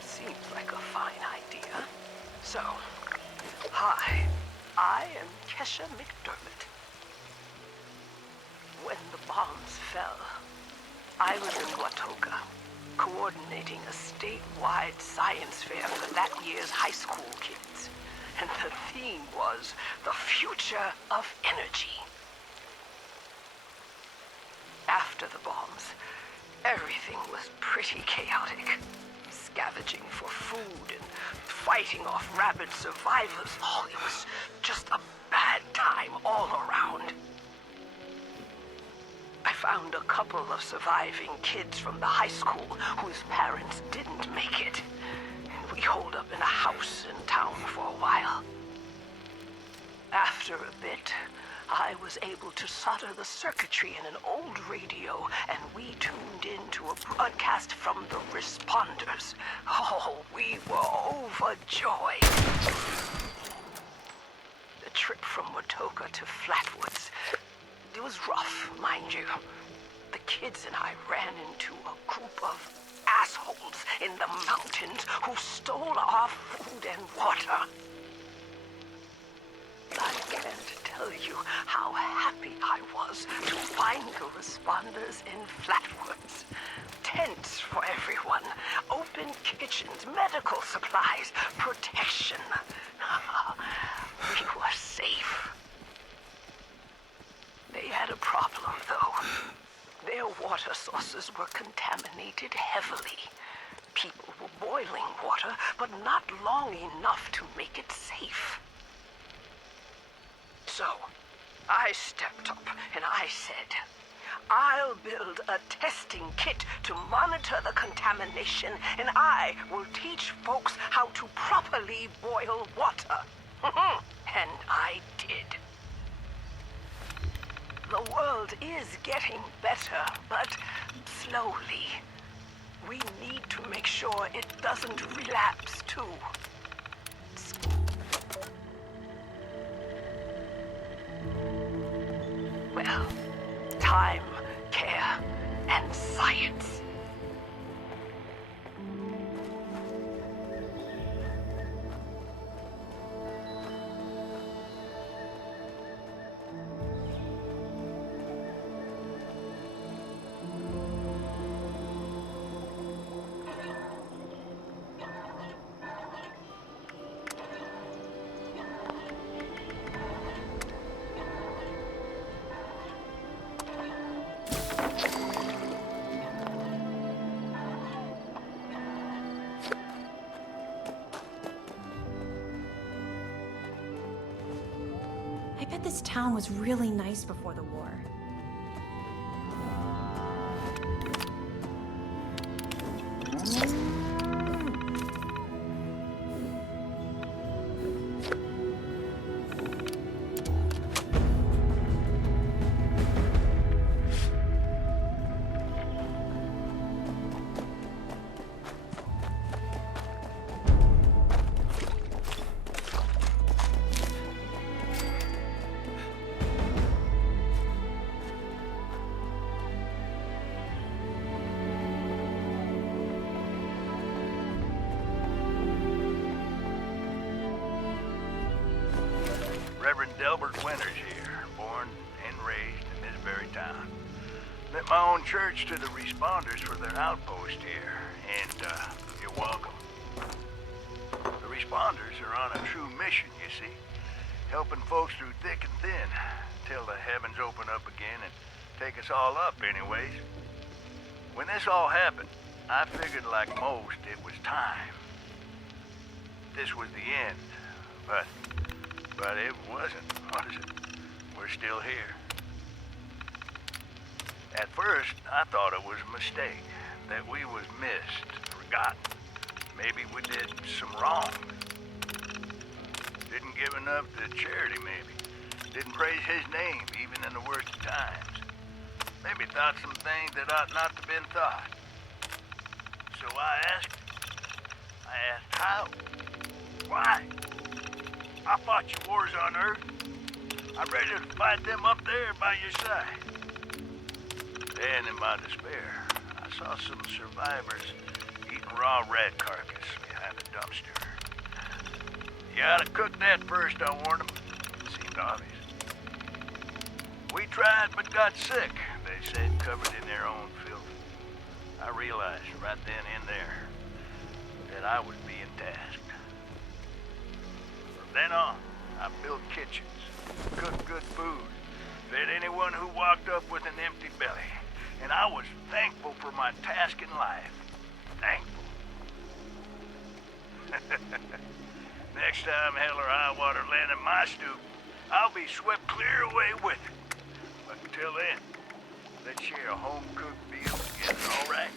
Seems like a fine idea. So, hi, I am Kesha McDermott. When the bombs fell, I was in Watoga, coordinating a statewide science fair for that year's high school kids. And the theme was the future of energy. After the bombs, everything was pretty chaotic. Scavenging for food and fighting off rabid survivors. Oh, it was just a bad time all around. I found a couple of surviving kids from the high school whose parents didn't make it. And we holed up in a house in town for a while. After a bit, I was able to solder the circuitry in an old radio, and we tuned in to a broadcast from the responders. Oh, we were overjoyed. The trip from Watoga to Flatwoods, it was rough, mind you. The kids and I ran into a group of assholes in the mountains who stole our food and water. I can't tell you how happy I was to find the responders in Flatwoods. Tents for everyone, open kitchens, medical supplies, protection. We were safe. They had a problem, though. Their water sources were contaminated heavily. People were boiling water, but not long enough to make it safe. So, I stepped up and I said, I'll build a testing kit to monitor the contamination, and I will teach folks how to properly boil water. And I did. The world is getting better, but slowly. We need to make sure it doesn't relapse, too. Well, time, care, and science. I bet this town was really nice before the war. Reverend Delbert Winters here, born and raised in this very town. Lent my own church to the responders for their outpost here, and you're welcome. The responders are on a true mission, you see, helping folks through thick and thin, till the heavens open up again and take us all up anyways. When this all happened, I figured like most it was time. This was the end, but it wasn't, was it? We're still here. At first, I thought it was a mistake, that we was missed, forgotten. Maybe we did some wrong. Didn't give enough to charity, maybe. Didn't praise his name, even in the worst of times. Maybe thought some things that ought not to have been thought. So I asked how? Why? I fought your wars on Earth. I'm ready to fight them up there by your side. in my despair, I saw some survivors eating raw rat carcass behind a dumpster. You ought to cook that first, I warned them. Seemed obvious. We tried but got sick, they said, covered in their own filth. I realized right then and there that I was being tasked. From then on, I built kitchens, cooked good food, fed anyone who walked up with an empty belly. And I was thankful for my task in life. Thankful. Next time hell or high water land in my stoop, I'll be swept clear away with it. But until then, let's share a home-cooked meal together, all right?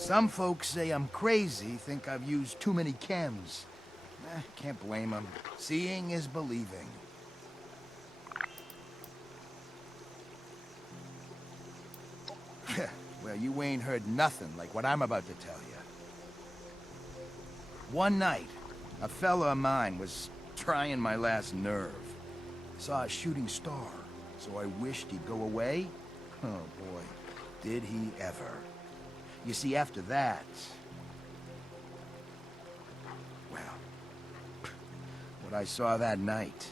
Some folks say I'm crazy, think I've used too many chems. Can't blame them. Seeing is believing. Well, you ain't heard nothing like what I'm about to tell you. One night, a fella of mine was trying my last nerve. Saw a shooting star, so I wished he'd go away. Oh boy, did he ever. You see, after that... well, what I saw that night,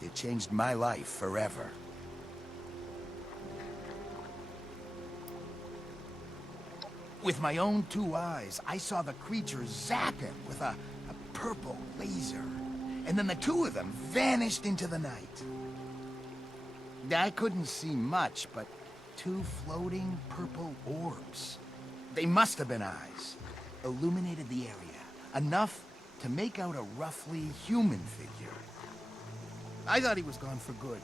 it changed my life forever. With my own 2 eyes, I saw the creature zap him with a purple laser. And then the 2 of them vanished into the night. I couldn't see much, but 2 floating purple orbs. They must have been eyes. Illuminated the area, enough to make out a roughly human figure. I thought he was gone for good,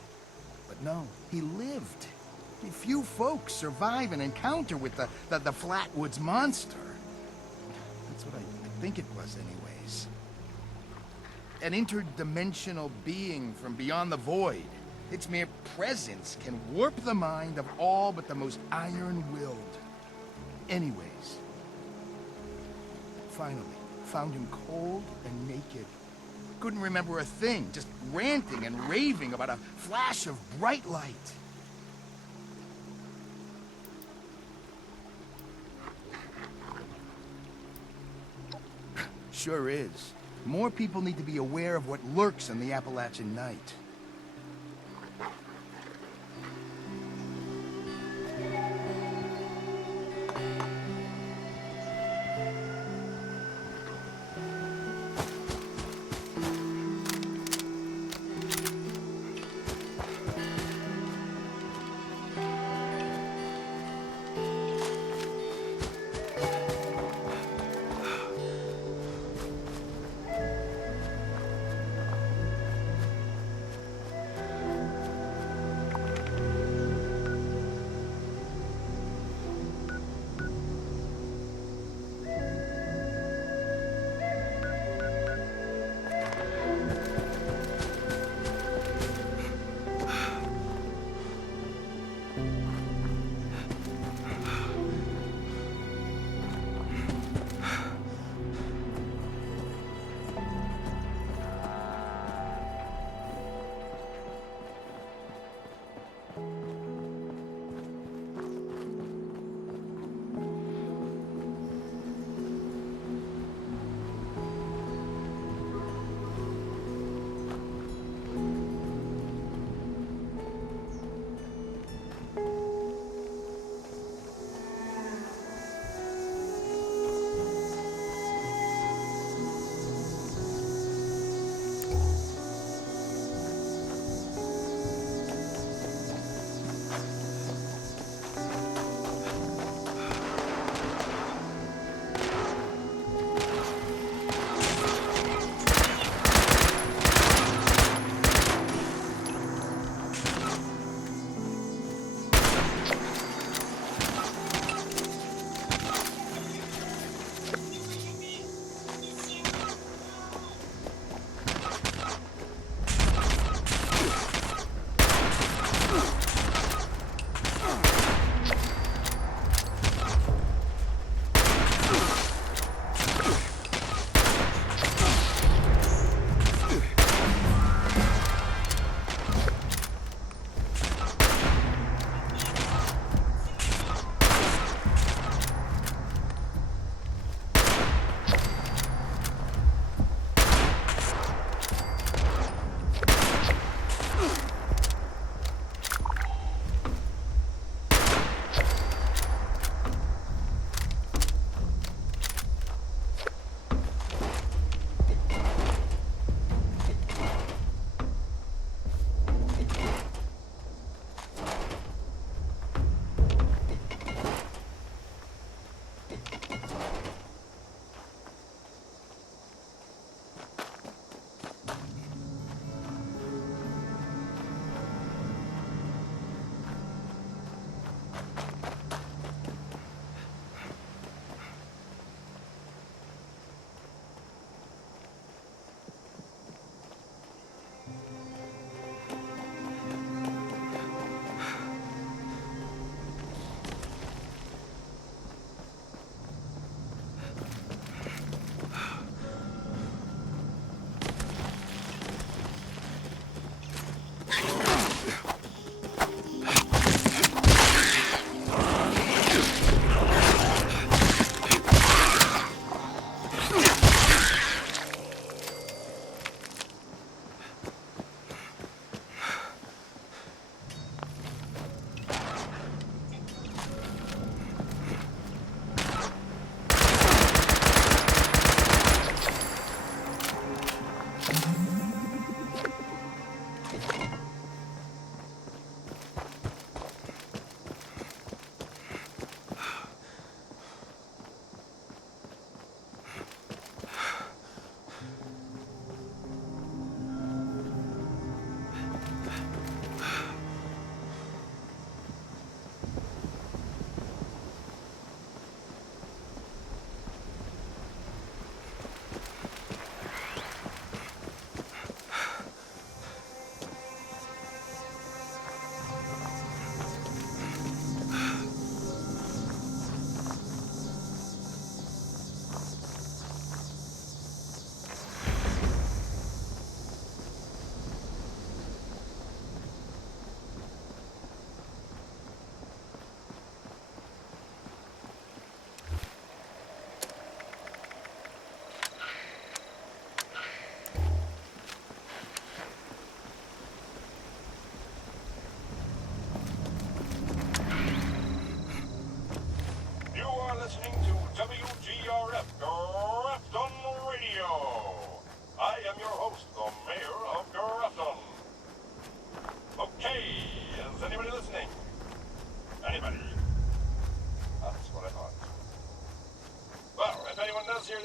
but no, he lived. Few folks survive an encounter with the Flatwoods monster. That's what I think it was anyways. An interdimensional being from beyond the void. Its mere presence can warp the mind of all but the most iron-willed. Anyways, finally, found him cold and naked. Couldn't remember a thing, just ranting and raving about a flash of bright light. Sure is. More people need to be aware of what lurks in the Appalachian night.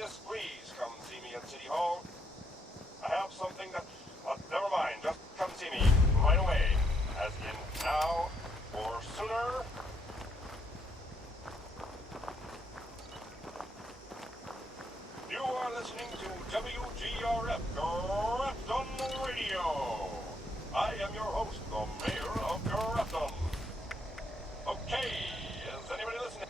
Just please come see me at City Hall. I have something that... never mind, just come see me right away. As in now or sooner. You are listening to WGRF Grafton Radio. I am your host, the mayor of Grafton. Okay, is anybody listening?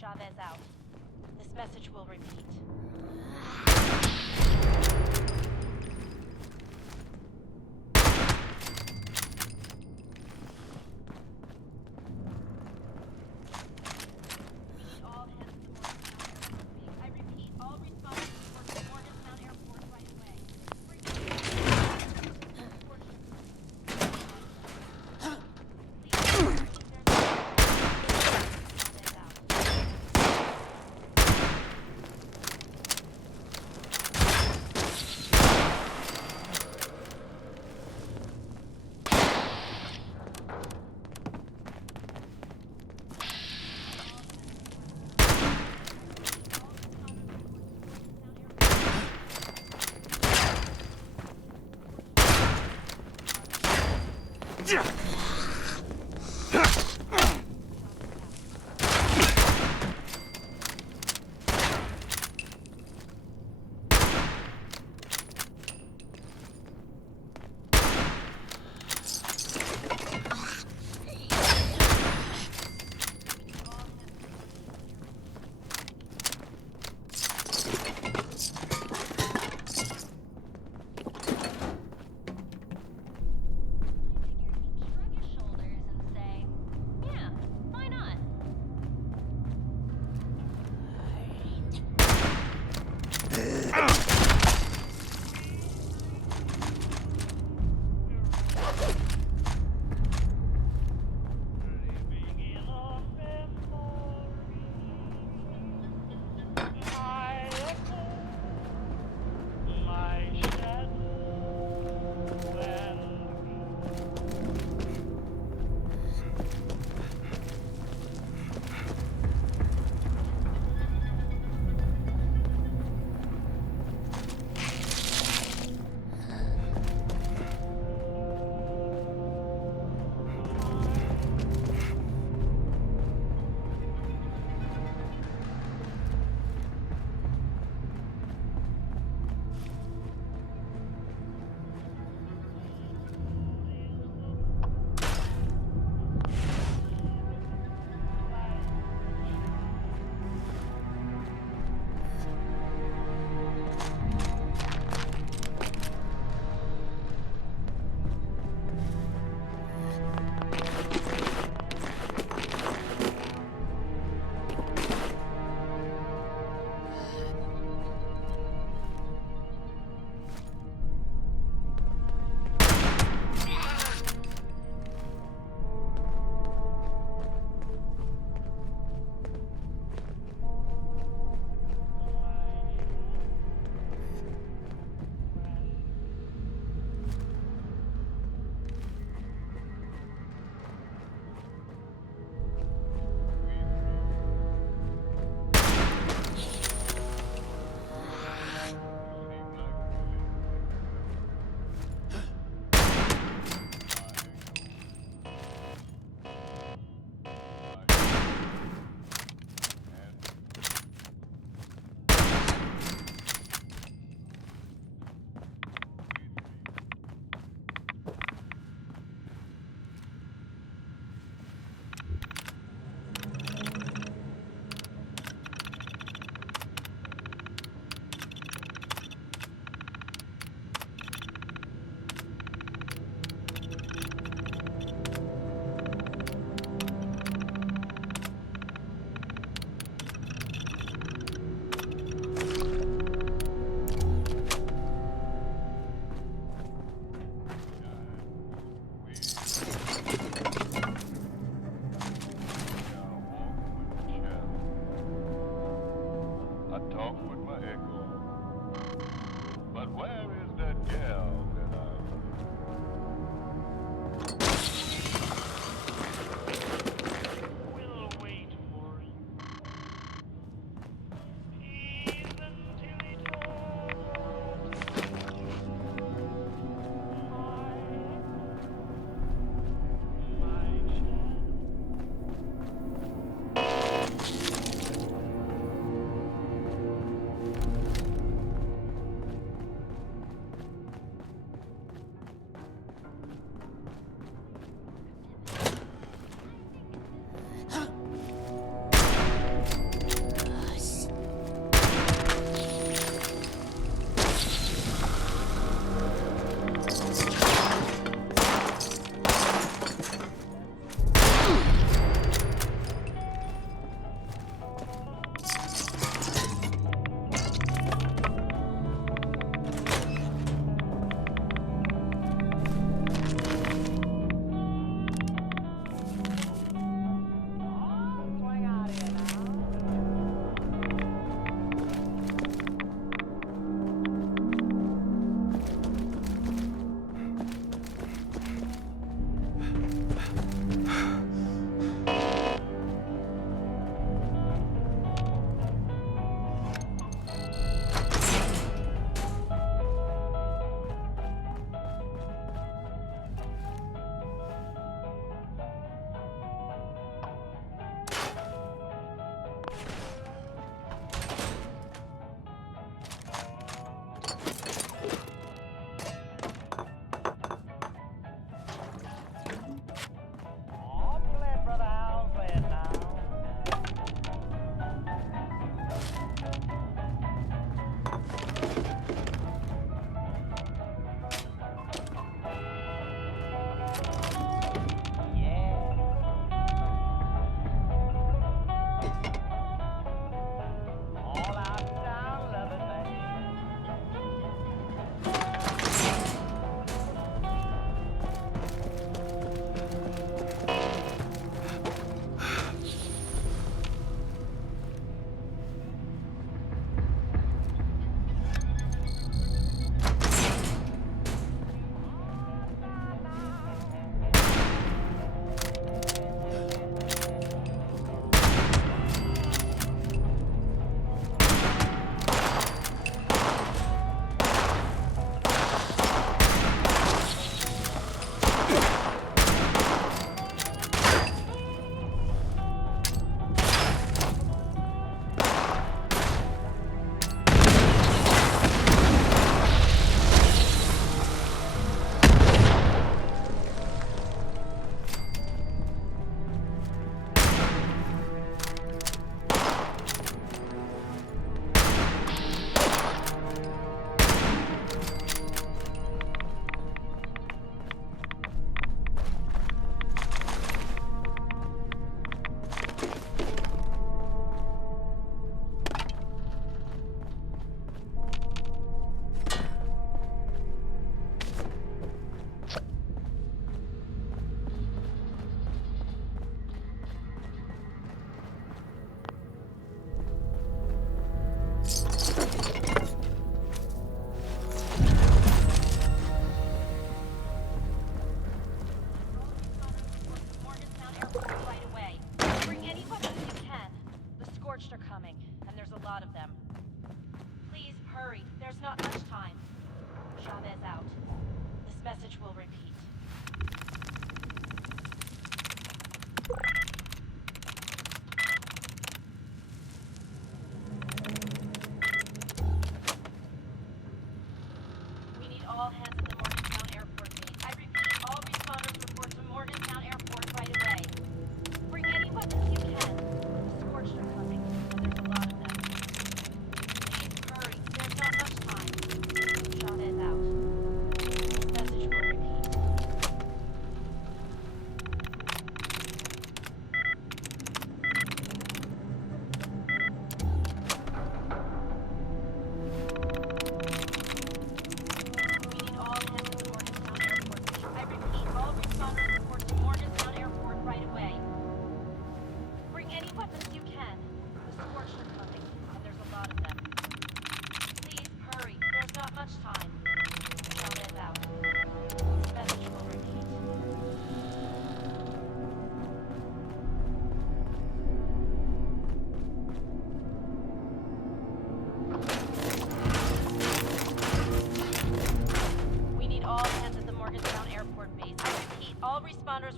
Chavez out. This message will repeat.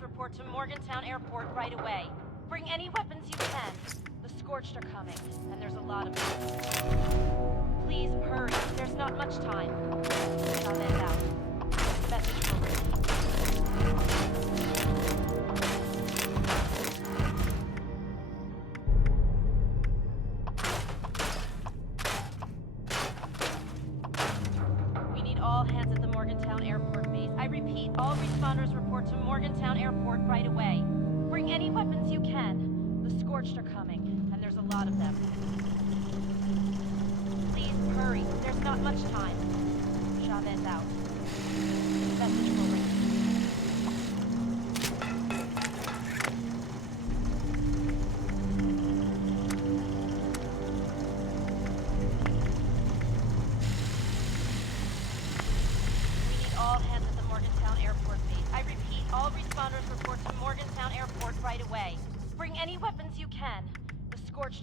Report to Morgantown Airport right away. Bring any weapons you can. The Scorched are coming, and there's a lot of them. Please hurry. There's not much time. Chavez out. Message will repeat. We need all hands at the Morgantown Airport base. I repeat, all responders report to Morgantown Airport right away. Bring any weapons you can. The Scorched are coming, and there's a lot of them. Please hurry. There's not much time. Chavez out. Message will repeat.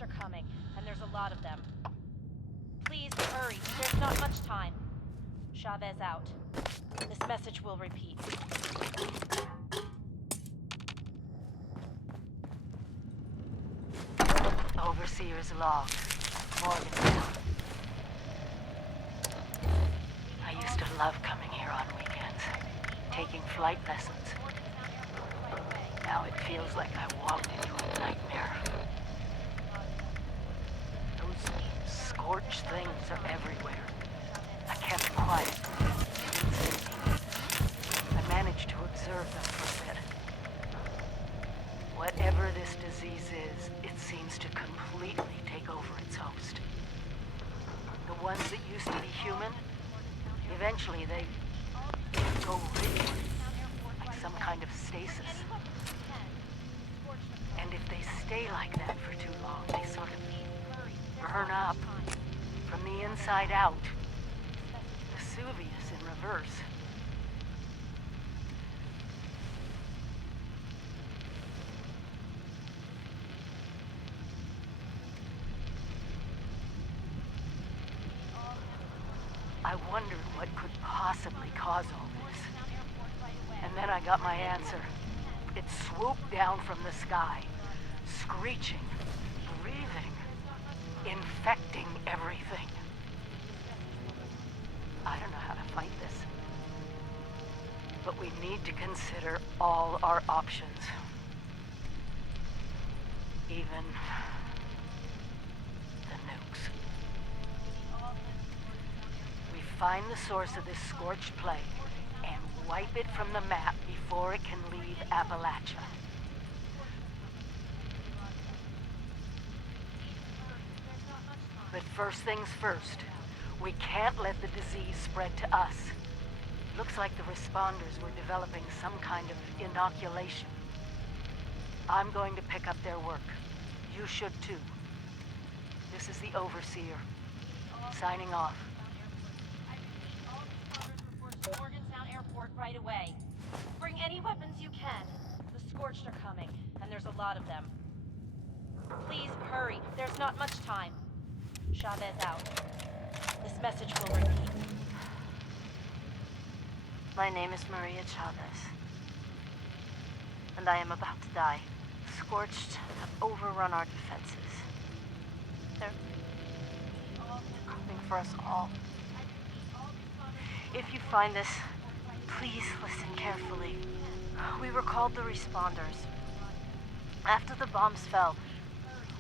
Are coming, and there's a lot of them. Please hurry. There's not much time. Chavez out. This message will repeat. Overseer's log. Morgantown. I used to love coming here on weekends, taking flight lessons. Now it feels like I walked into a nightmare. Scorched things are everywhere. I kept quiet. They didn't see me. I managed to observe them disease is, it seems to completely take over its host. The ones that used to be human, eventually they go rigid, like some kind of stasis. And if they stay like that for too long, they sort of burn up from the inside out. Vesuvius in reverse. I wondered what could possibly cause all this. And then I got my answer. It swooped down from the sky, screeching, breathing, infecting everything. I don't know how to fight this. But we need to consider all our options. Even the nukes. We find the source of this scorched plague and wipe it from the map before it can leave Appalachia. But first things first, we can't let the disease spread to us. Looks like the responders were developing some kind of inoculation. I'm going to pick up their work. You should too. This is the Overseer. Signing off. Morgantown Airport right away. Bring any weapons you can. The Scorched are coming, and there's a lot of them. Please hurry. There's not much time. Chavez out. This message will repeat. My name is Maria Chavez. And I am about to die. The Scorched have overrun our defenses. They're coming for us all. If you find this, please listen carefully. We were called the Responders. After the bombs fell,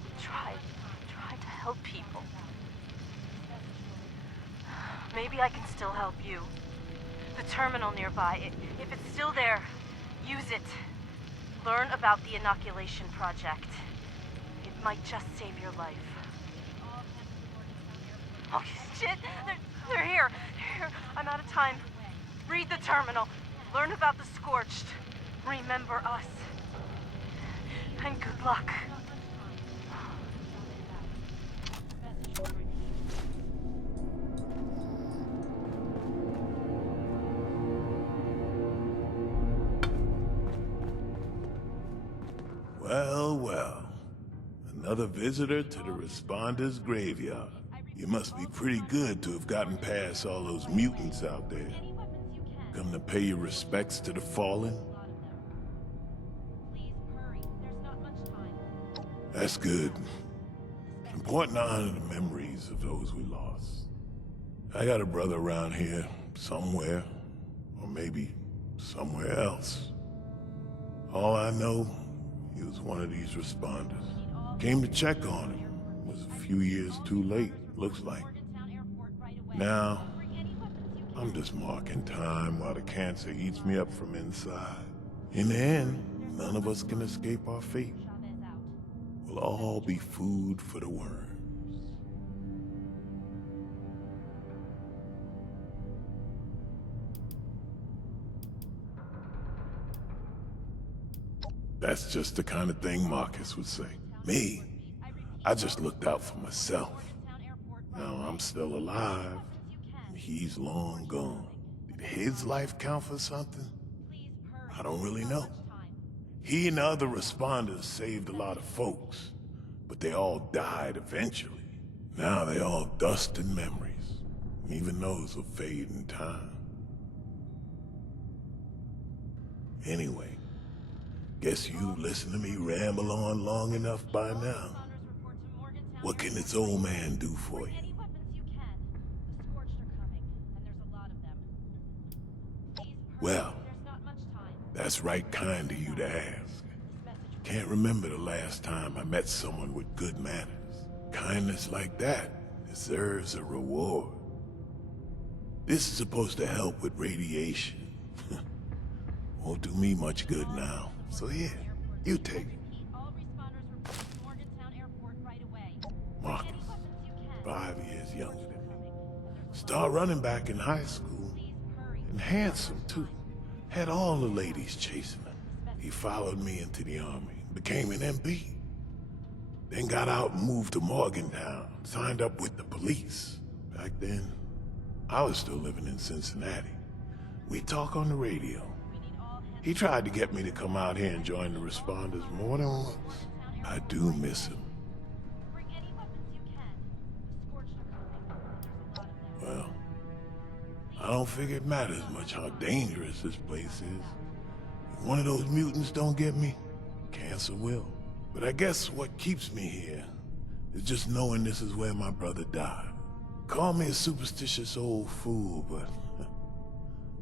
we tried to help people. Maybe I can still help you. The terminal nearby, if it's still there, use it. Learn about the inoculation project. It might just save your life. Oh, shit! They're here! I'm out of time. Read the terminal. Learn about the Scorched. Remember us. And good luck. Well, well. Another visitor to the Responders' graveyard. You must be pretty good to have gotten past all those mutants out there. Come to pay your respects to the fallen? That's good. It's important to honor the memories of those we lost. I got a brother around here, somewhere, or maybe somewhere else. All I know, he was one of these responders. Came to check on him. Was a few years too late, looks like. Now, I'm just marking time while the cancer eats me up from inside. In the end, none of us can escape our fate. We'll all be food for the worms. That's just the kind of thing Marcus would say. Me, I just looked out for myself. Now I'm still alive. He's long gone. Did his life count for something? I don't really know. He and the other responders saved a lot of folks, but they all died eventually. Now they all dust and memories. Even those will fade in time. Anyway, guess you've listened to me ramble on long enough by now. What can this old man do for you? Well, that's right kind of you to ask. Can't remember the last time I met someone with good manners. Kindness like that deserves a reward. This is supposed to help with radiation. Won't do me much good now. So here, you take it. Marcus, 5 years younger than me. Star running back in high school. And handsome, too. Had all the ladies chasing him. He followed me into the army, became an MP. Then got out and moved to Morgantown, signed up with the police. Back then, I was still living in Cincinnati. We'd talk on the radio. He tried to get me to come out here and join the responders more than once. I do miss him. Well, I don't figure it matters much how dangerous this place is. If one of those mutants don't get me, cancer will. But I guess what keeps me here is just knowing this is where my brother died. Call me a superstitious old fool, but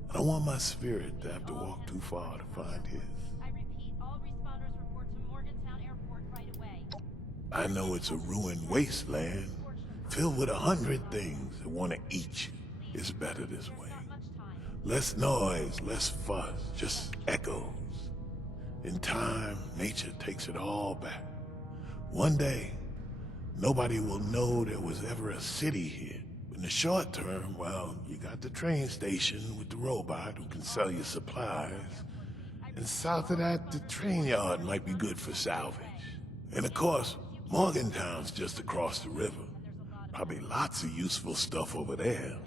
I don't want my spirit to have to walk too far to find his. I repeat, all responders report to Morgantown Airport right away. I know it's a ruined wasteland, filled with 100 things that want to eat you. It's better this way. Less noise, less fuss, just echoes. In time, nature takes it all back. One day, nobody will know there was ever a city here. In the short term, well, you got the train station with the robot who can sell you supplies. And south of that, the train yard might be good for salvage. And of course, Morgantown's just across the river. Probably lots of useful stuff over there.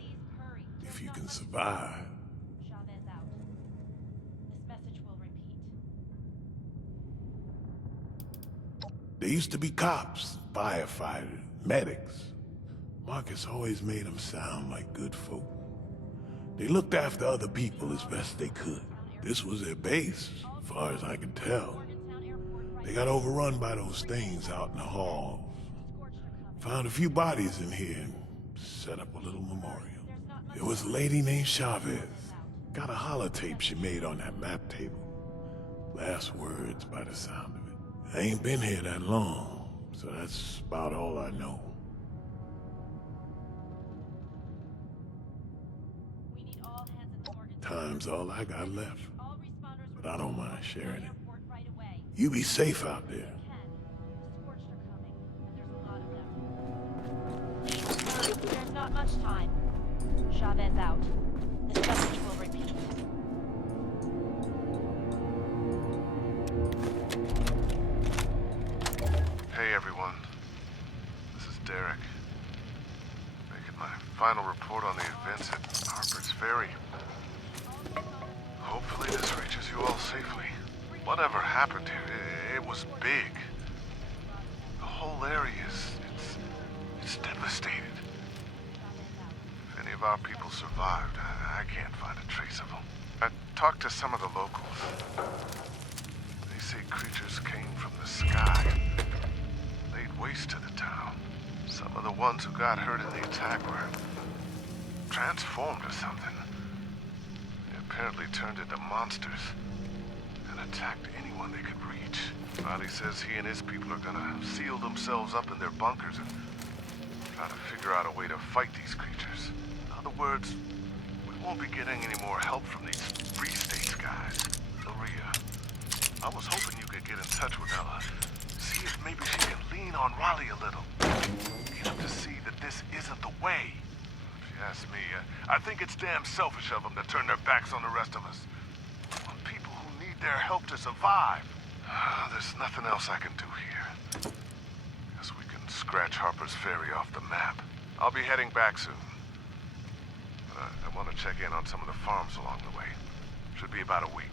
If you can survive. Chavez out. This message will repeat. There used to be cops, firefighters, medics. Marcus always made them sound like good folk. They looked after other people as best they could. This was their base, as far as I could tell. They got overrun by those things out in the halls. Found a few bodies in here and set up a little memorial. There was a lady named Chavez. Got a holotape she made on that map table. Last words by the sound of it. I ain't been here that long, so that's about all I know. Time's all I got left, but I don't mind sharing it. You be safe out there. There's not much time. Chavez out. This message will repeat. Hey everyone, this is Derek. Making my final report on the events at Harper's Ferry. Hopefully this reaches you all safely. Whatever happened here, it was big. The whole area it's devastated. If any of our people survived, I can't find a trace of them. I talked to some of the locals. They say creatures came from the sky and laid waste to the town. Some of the ones who got hurt in the attack were transformed or something. They apparently turned into monsters and attacked anyone they could reach. Riley says he and his people are gonna seal themselves up in their bunkers and try to figure out a way to fight these creatures. In other words, we won't be getting any more help from these Free States guys. Maria, I was hoping you could get in touch with Ella. See if maybe she can lean on Riley a little. Get him to see that this isn't the way. If you ask me, I think it's damn selfish of them to turn their backs on the rest of us. On people who need their help to survive. There's nothing else I can do here. Guess we can scratch Harper's Ferry off the map. I'll be heading back soon. But I want to check in on some of the farms along the way. Should be about a week.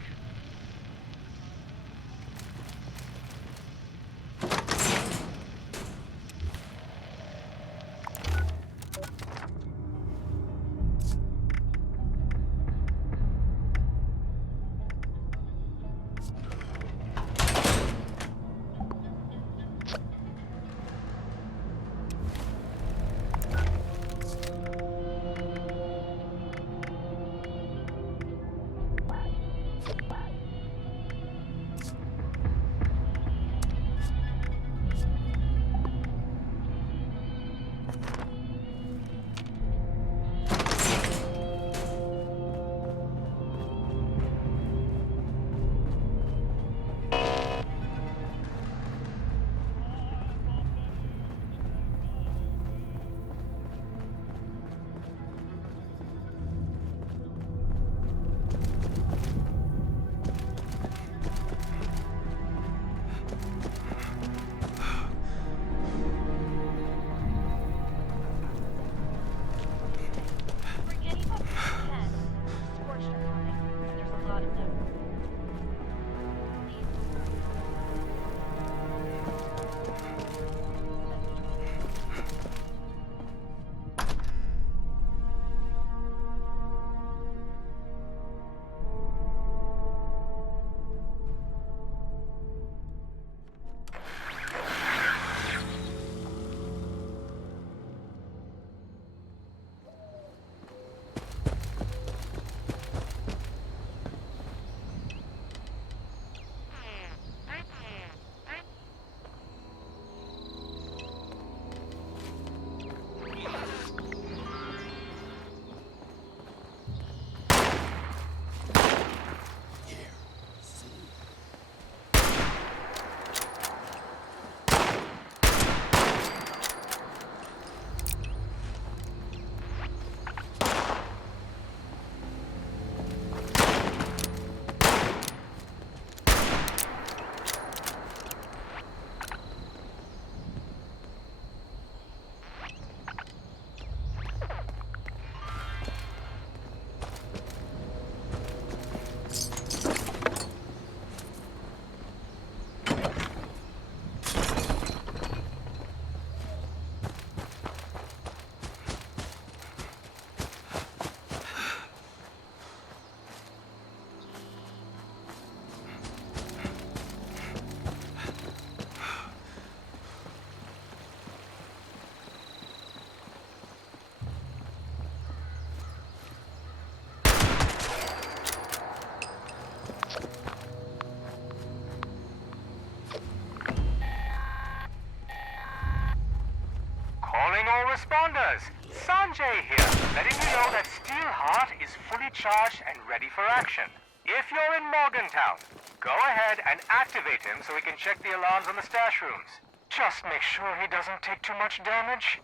Responders, Sanjay here, letting you know that Steelheart is fully charged and ready for action. If you're in Morgantown, go ahead and activate him so we can check the alarms on the stash rooms. Just make sure he doesn't take too much damage.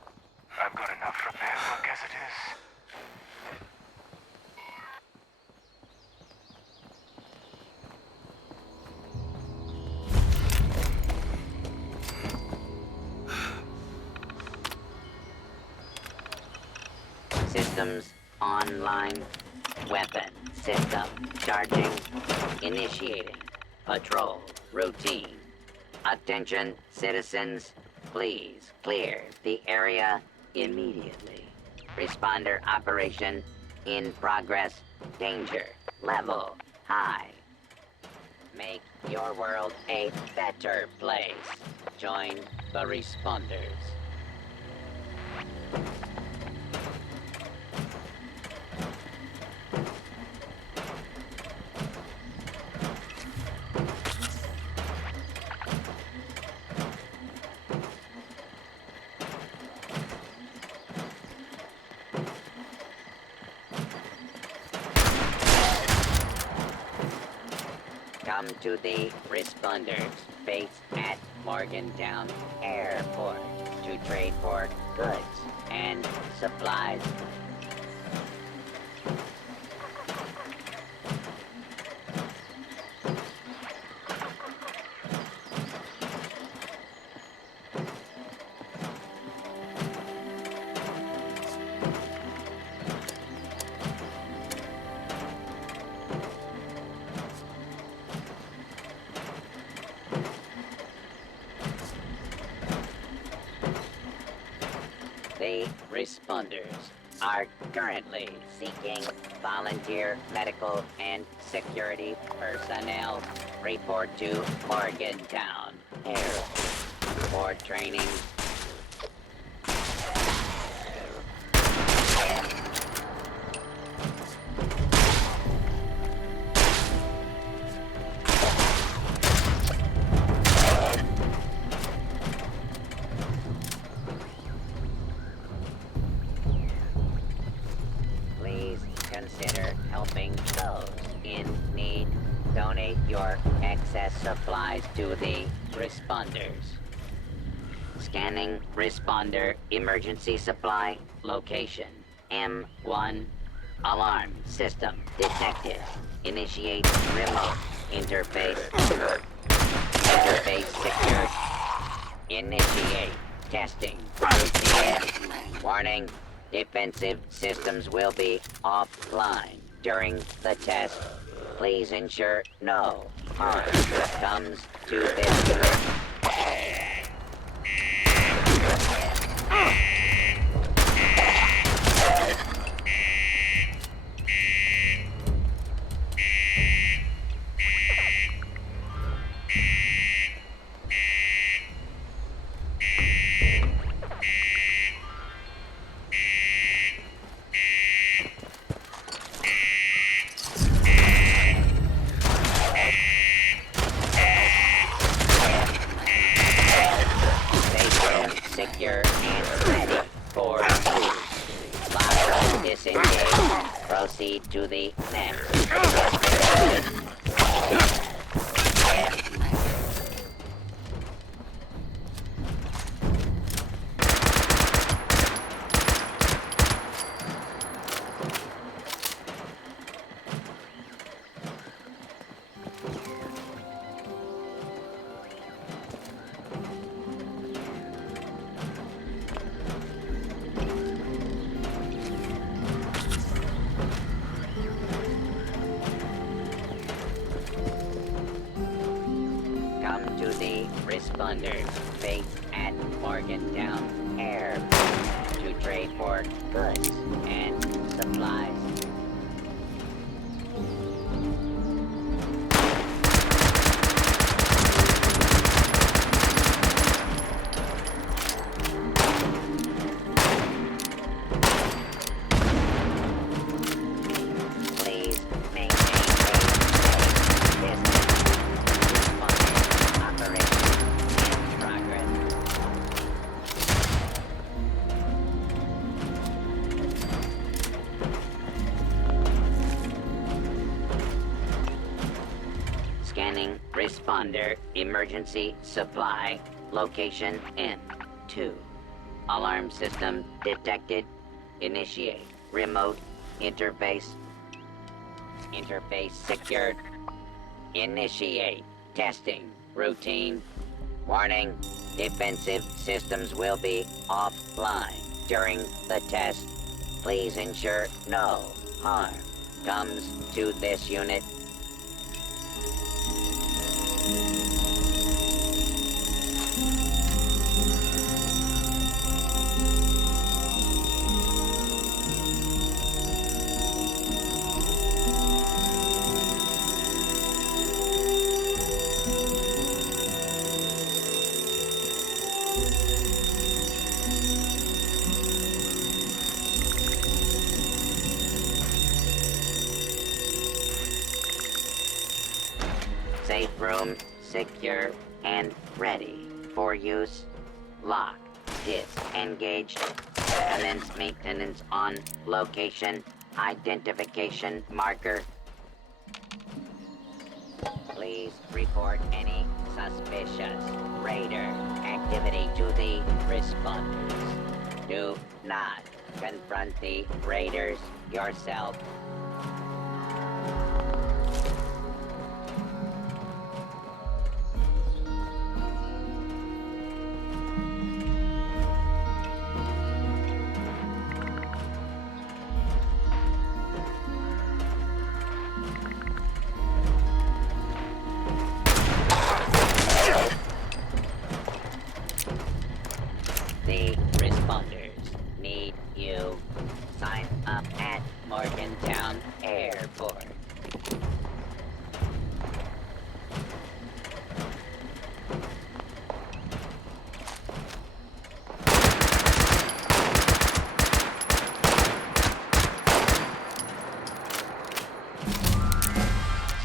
I've got enough repair work as it is. Systems online. Weapon system charging. Initiating. Patrol routine. Attention, citizens. Please clear the area immediately. Responder operation in progress. Danger level high. Make your world a better place. Join the responders. Come to the responders base at Morgantown Airport to trade for goods and supplies. The responders are currently seeking volunteer medical and security personnel. Report to Morgantown Airport for training. Consider helping those in need. Donate your excess supplies to the responders. Scanning responder emergency supply location. M1. Alarm system detected. Initiate remote interface. Interface secured. Initiate testing. Routine. Warning. Defensive systems will be offline during the test. Please ensure no harm comes to this unit. Secure and ready for use. Lock, disengage. Proceed to the next. Come to the responders base at Morgantown Airport to trade for goods and supplies. Please maintain a safe distance. Operation in progress. Scanning responder emergency supply location N2. Alarm system detected. Initiate remote interface. Interface secured. Initiate testing routine. Warning, defensive systems will be offline during the test. Please ensure no harm comes to this unit. Safe room secure and ready for use. Lock disengaged. Commence maintenance on location. Identification marker. Please report any suspicious raider activity to the responders. Do not confront the raiders yourself. The responders need you. Sign up at Morgantown Airport.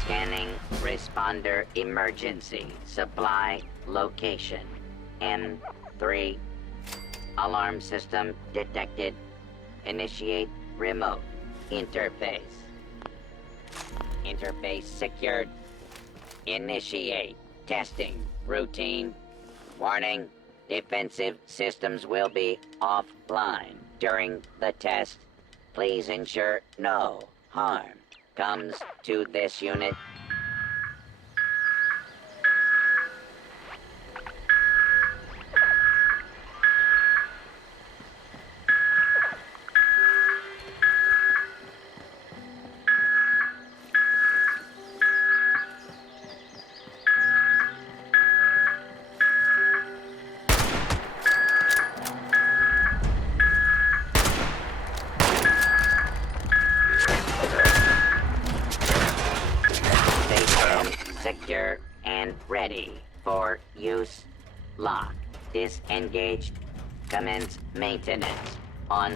Scanning responder emergency supply location M3. Alarm system detected. Initiate remote interface. Interface secured. Initiate testing routine. Warning, defensive systems will be offline during the test. Please ensure no harm comes to this unit. Secure and ready for use. Lock disengaged. Commence maintenance on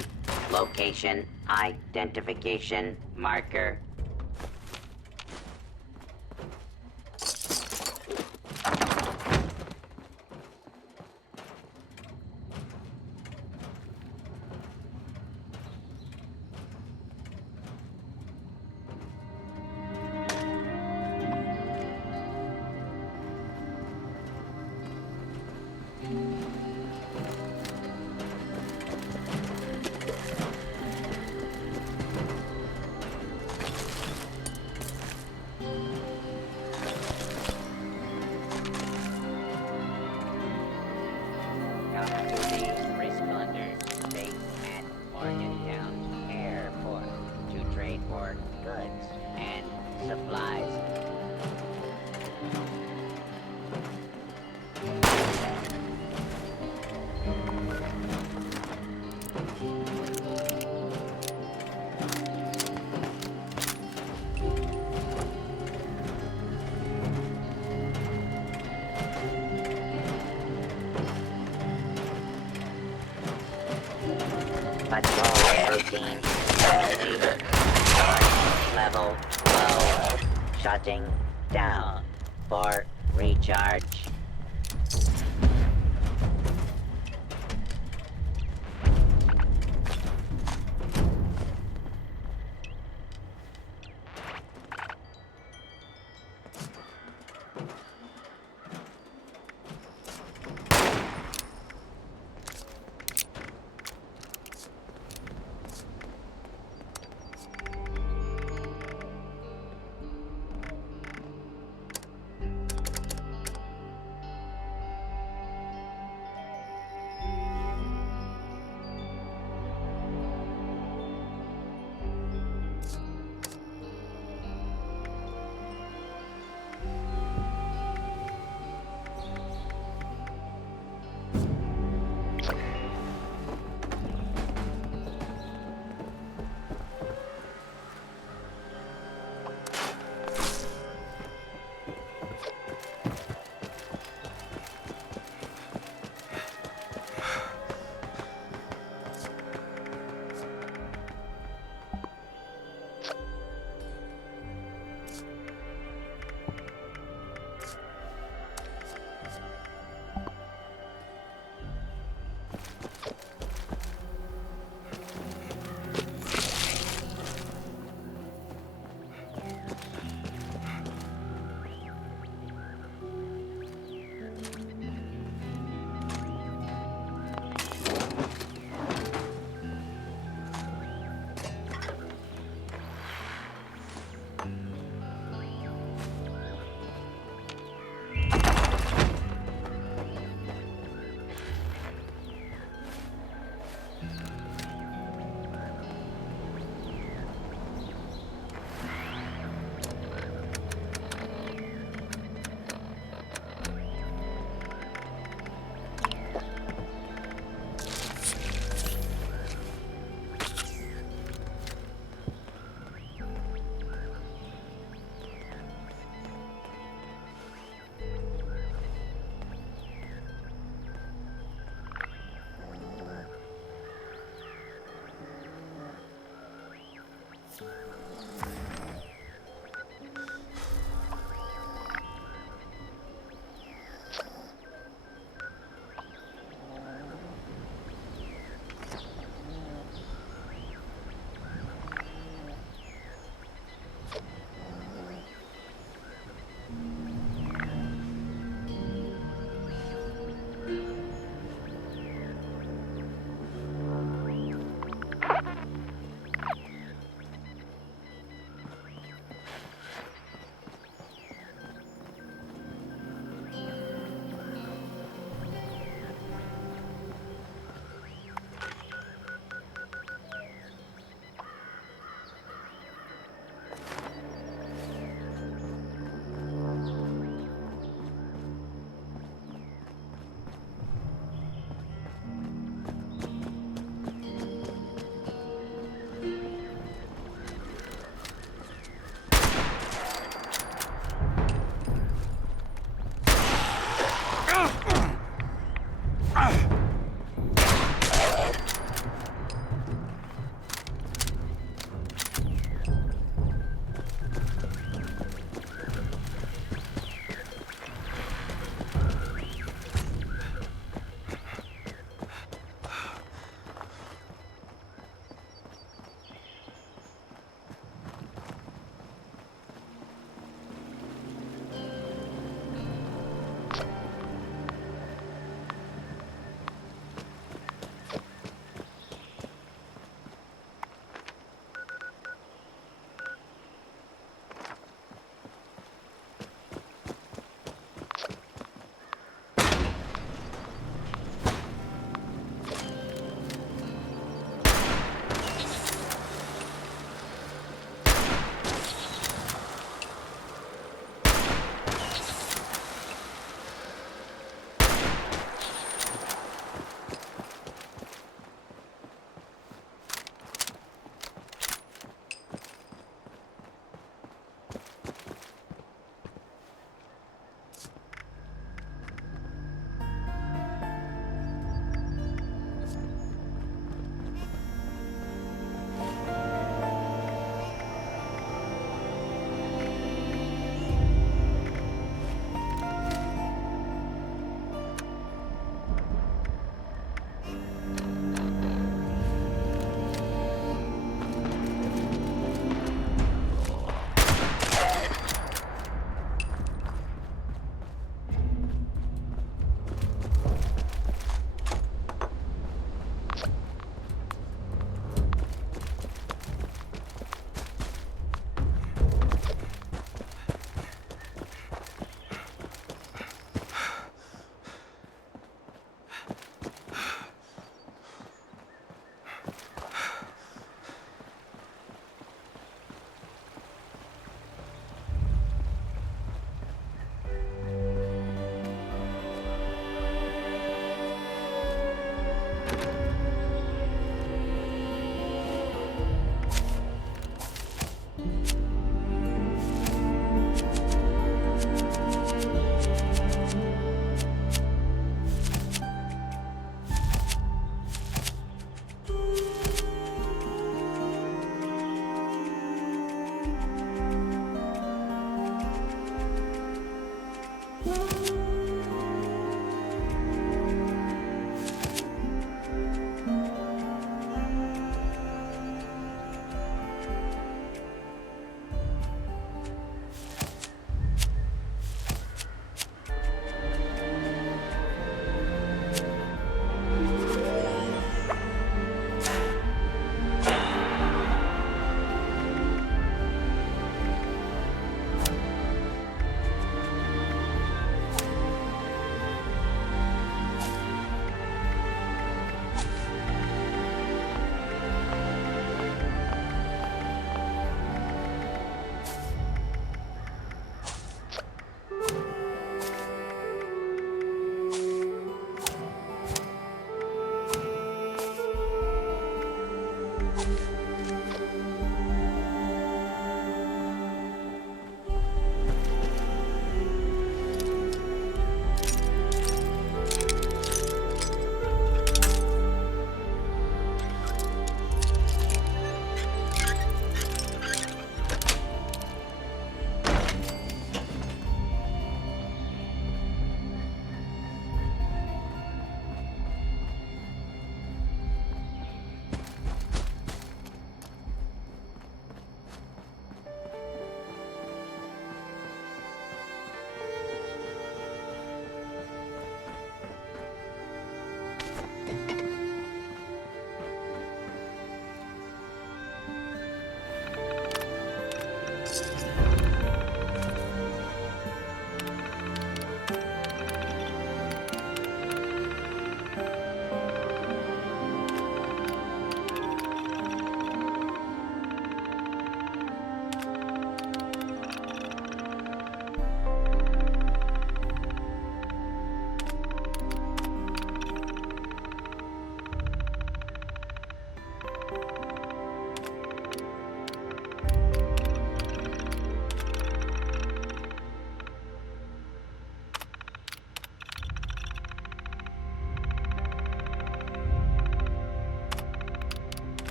location identification marker. Goods and supplies. Patrol routine completed. Level low. Shutting down for recharge.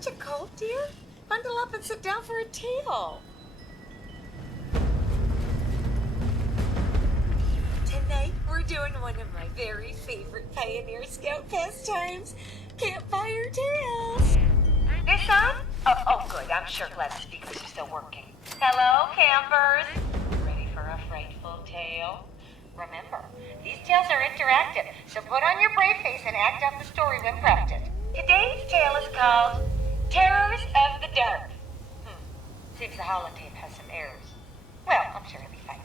Aren't you cold, dear? Bundle up and sit down for a tale. Tonight, we're doing one of my very favorite Pioneer Scout pastimes, campfire tales. This on? Oh, good. I'm sure glad the speakers are still working. Hello, campers. Ready for a frightful tale? Remember, these tales are interactive, so put on your brave face and act out the story when prompted. Today's tale is called Terrors of the Dark. Seems the holotape has some errors. Well, I'm sure it'll be fine.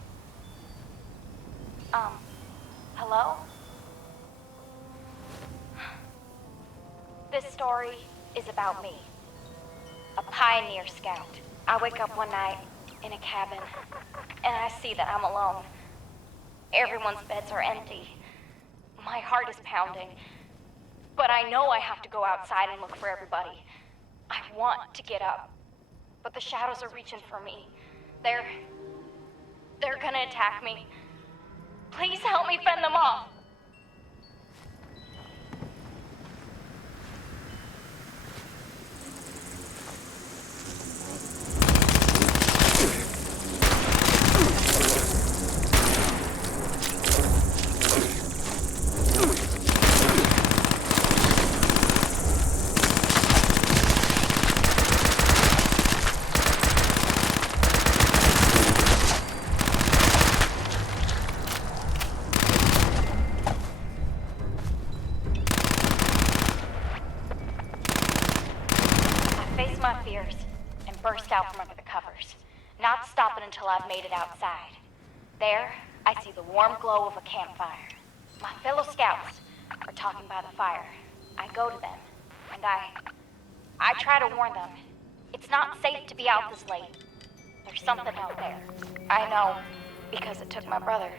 Hello? This story is about me. A pioneer scout. I wake up one night in a cabin, and I see that I'm alone. Everyone's beds are empty. My heart is pounding. But I know I have to go outside and look for everybody. I want to get up. But the shadows are reaching for me. They're gonna attack me. Please help me fend them off. My fears and burst out from under the covers, not stopping until I've made it outside. There, I see the warm glow of a campfire. My fellow scouts are talking by the fire. I go to them, and I try to warn them. It's not safe to be out this late. There's something out there. I know, because it took my brother.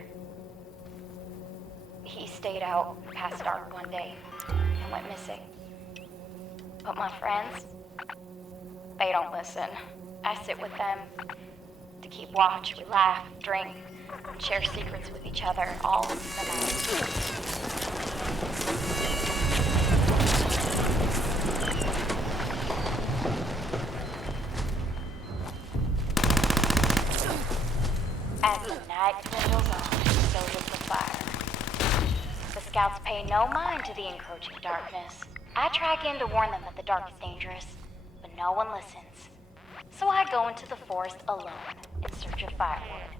He stayed out past dark one day and went missing. But my friends, they don't listen. I sit with them to keep watch. We laugh, drink, and share secrets with each other all in the night. As the night dwindles on, so does the fire. The scouts pay no mind to the encroaching darkness. I try again to warn them that the dark is dangerous, but no one listens. So I go into the forest alone in search of firewood.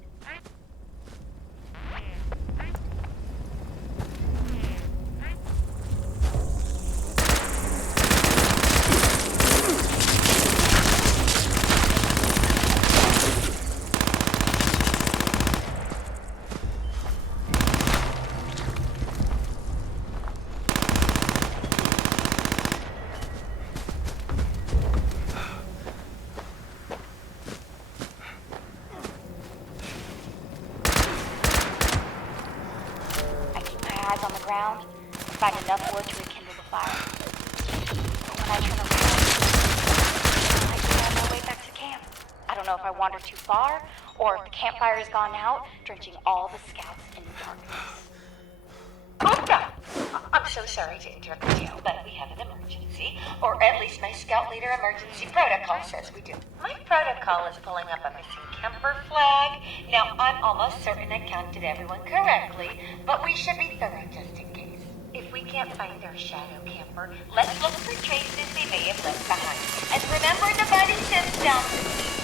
On the ground, find enough wood to rekindle the fire. But when I turn around, I get on my way back to camp. I don't know if I wandered too far, or if the campfire has gone out, drenching all the scouts in darkness. Hold on! I'm so sorry to interrupt the tale, but we have an emergency. Or at least my scout leader emergency protocol says we do. My protocol is pulling up a missing camper flag. Now, I'm almost certain I counted everyone correctly, but we should be thorough just in case. If we can't find our shadow camper, let's look for traces they may have left behind. And remember the buddy system!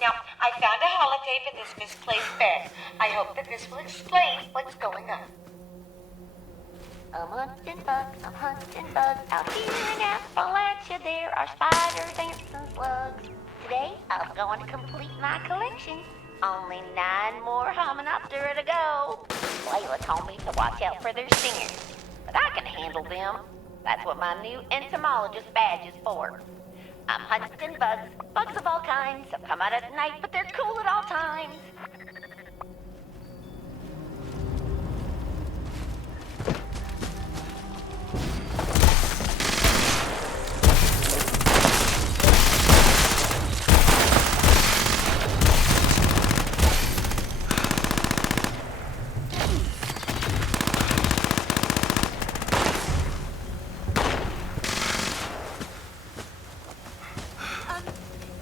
Now, I found a holotape in this misplaced bed. I hope that this will explain what's going on. I'm hunting bugs out here in Appalachia. There are spiders, ants, and slugs. Today, I'm going to complete my collection. Only 9 more Hymenoptera to go. Layla told me to watch out for their stingers, but I can handle them. That's what my new entomologist badge is for. I'm hunting bugs, bugs of all kinds. Some come out at night, but they're cool at all times.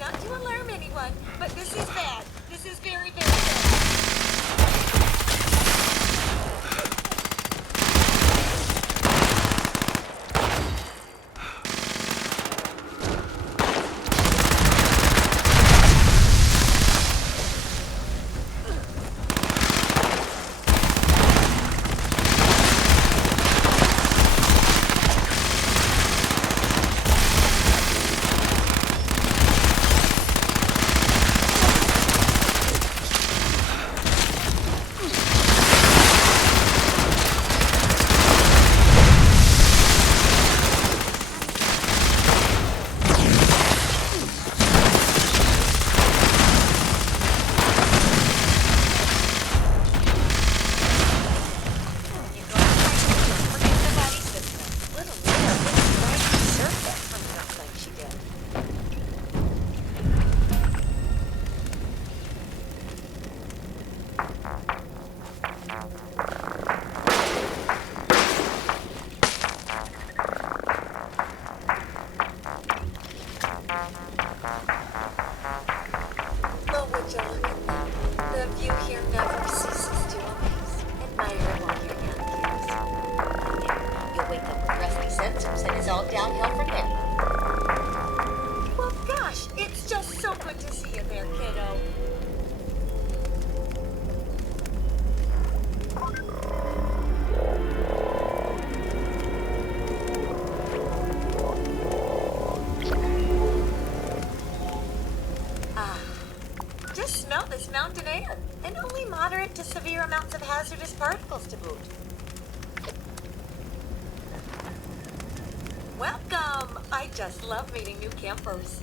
Not to alarm anyone, but this is bad. This is very, very bad. The view here never ceases to amaze. Admire it while you're young, kids. You'll wake up with rusty sensors and it's all downhill from there. Well, gosh, it's just so good to see you there, kiddo. Just smell this mountain air, and only moderate to severe amounts of hazardous particles to boot. Welcome! I just love meeting new campers.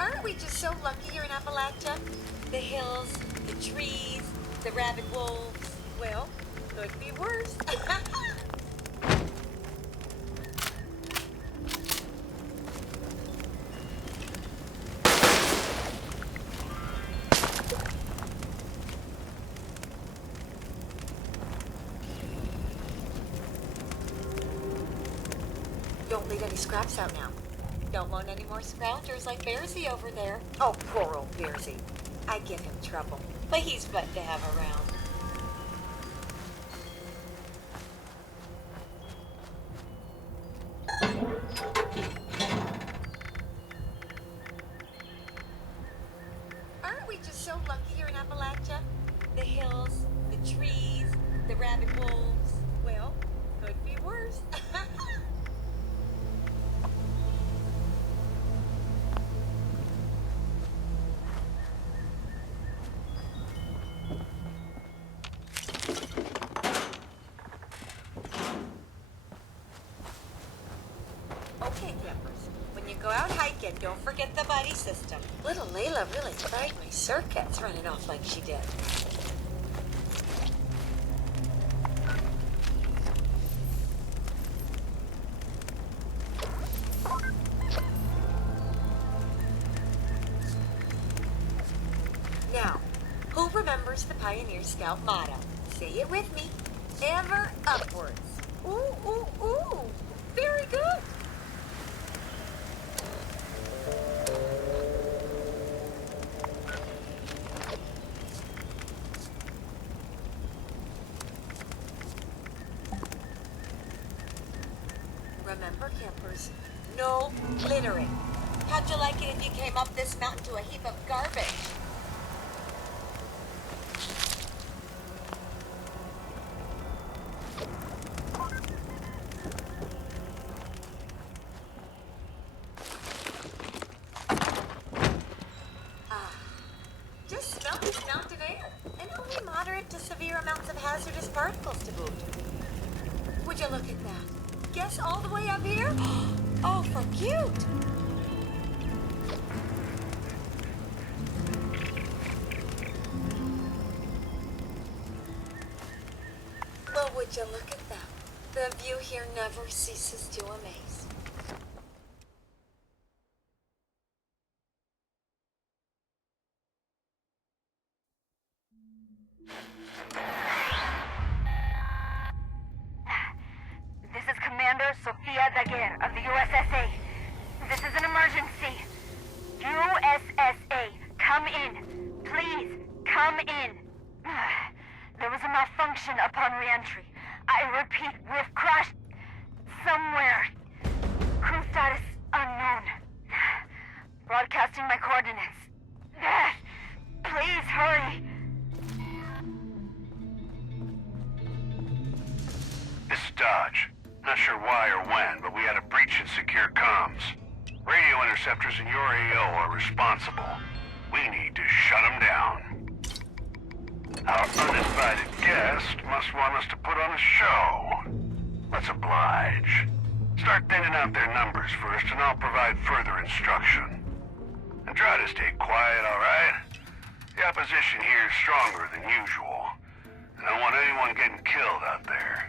Aren't we just so lucky here in Appalachia? The hills, the trees, the rabid wolves. Well, could be worse. Don't leave any scraps out now. Don't want any more scroungers like Bearsy over there. Oh, poor old Bearsy. I give him trouble, but he's fun to have around. Aren't we just so lucky here in Appalachia? The hills, the trees, the rabid wolves. Well, could be worse. Okay, campers. When you go out hiking, don't forget the buddy system. Little Layla really fried my circuits running off like she did. Now, who remembers the Pioneer Scout motto? Say it with me. Ever upwards. Ooh, ooh, ooh. Very good. Remember, campers, no littering. How'd you like it if you came up this mountain to a heap of garbage? us all the way up here? Oh, for cute. Well, would you look at that? The view here never ceases to amaze. This is Commander Sofia Daguerre of the USSA. This is an emergency. USSA, come in. Please, come in. There was a malfunction upon re-entry. I repeat, we've crashed somewhere. Crew status unknown. Broadcasting my coordinates. Please hurry. This is Dodge. Not sure why or when, but we had a breach in secure comms. Radio interceptors in your AO are responsible. We need to shut them down. Our uninvited guest must want us to put on a show. Let's oblige. Start thinning out their numbers first, and I'll provide further instruction. And try to stay quiet, all right? The opposition here is stronger than usual. And I don't want anyone getting killed out there.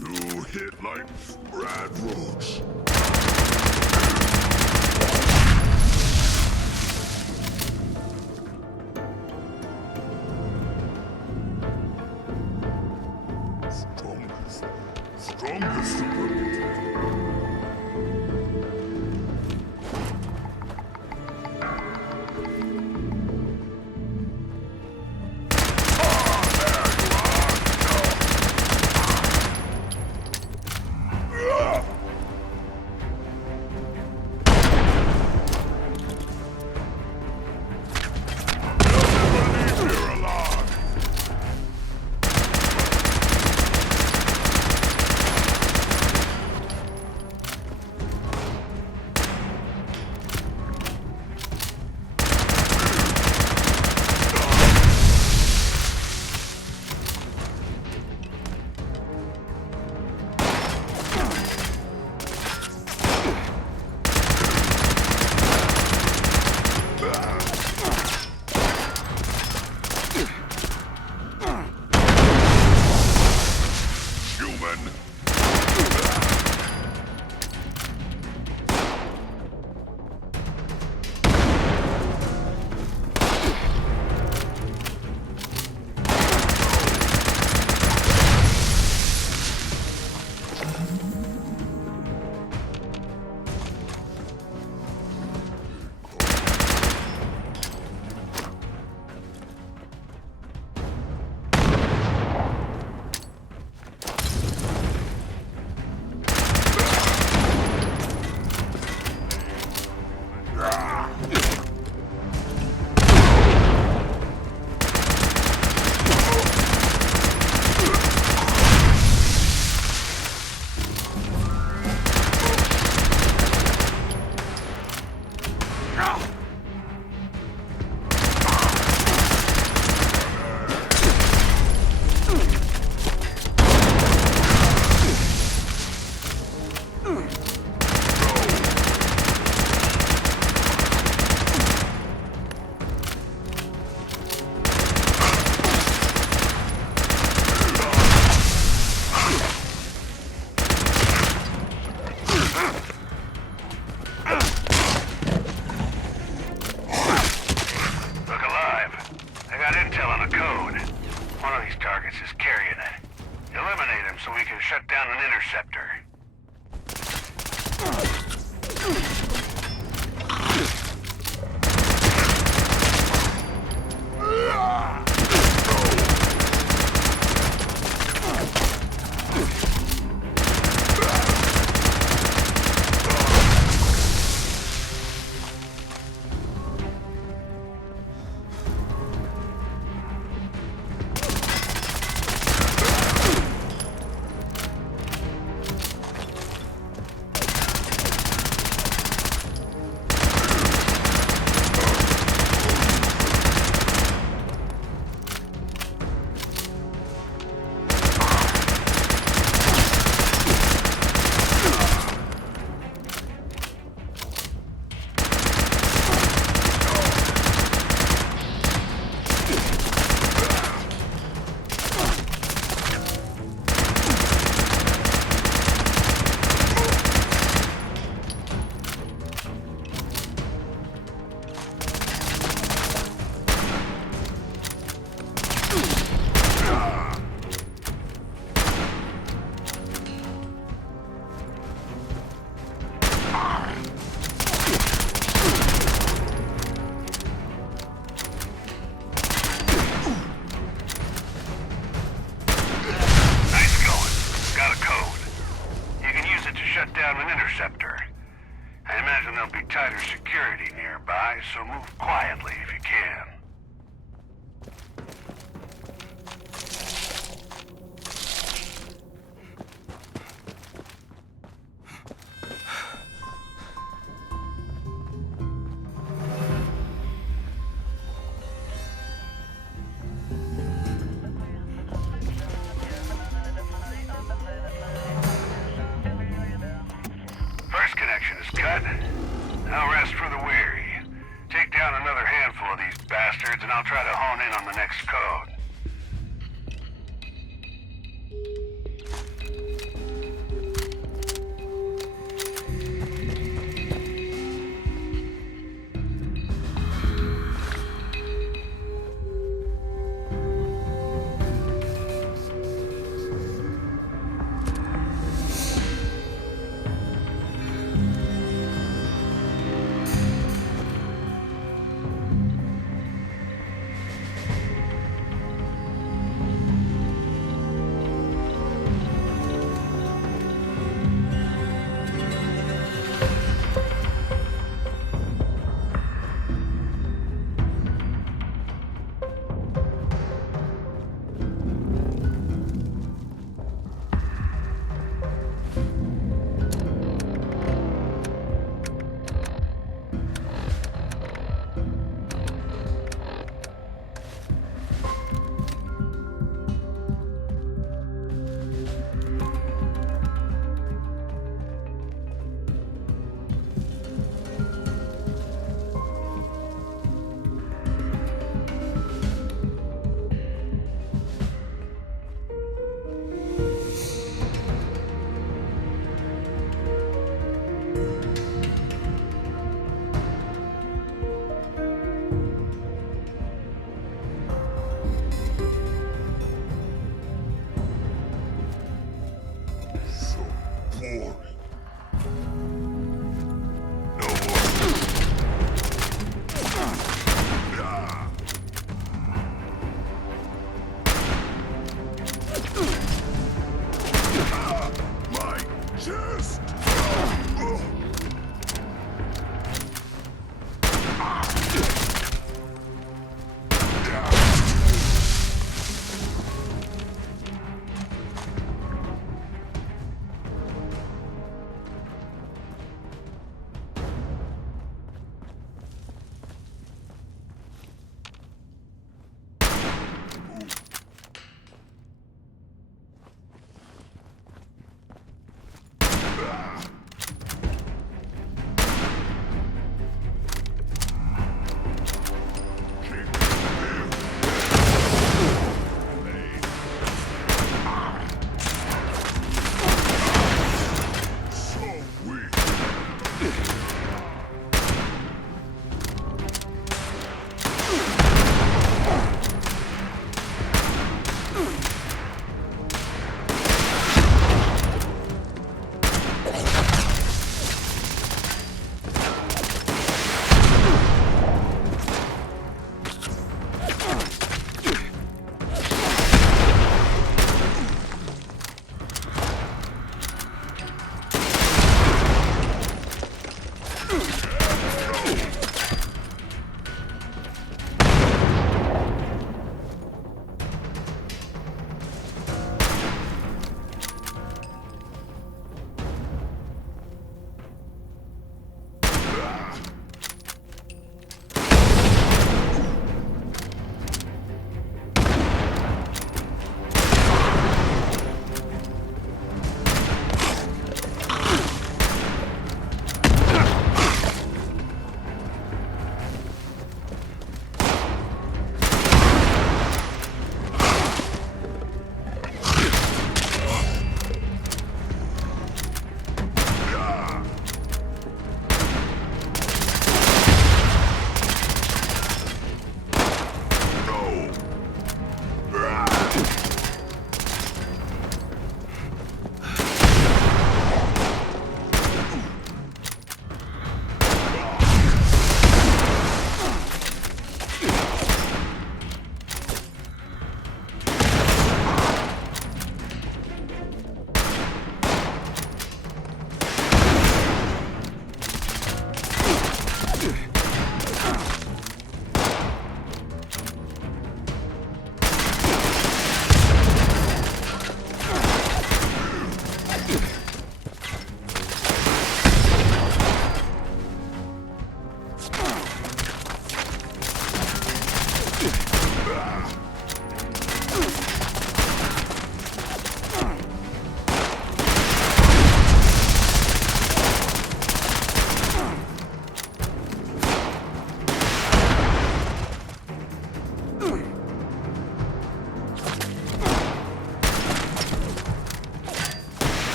You hit like Bradroach. Strongest superlative. An interceptor. I imagine there'll be tighter security nearby, so move quietly if you can. Now rest for the weary. Take down another handful of these bastards.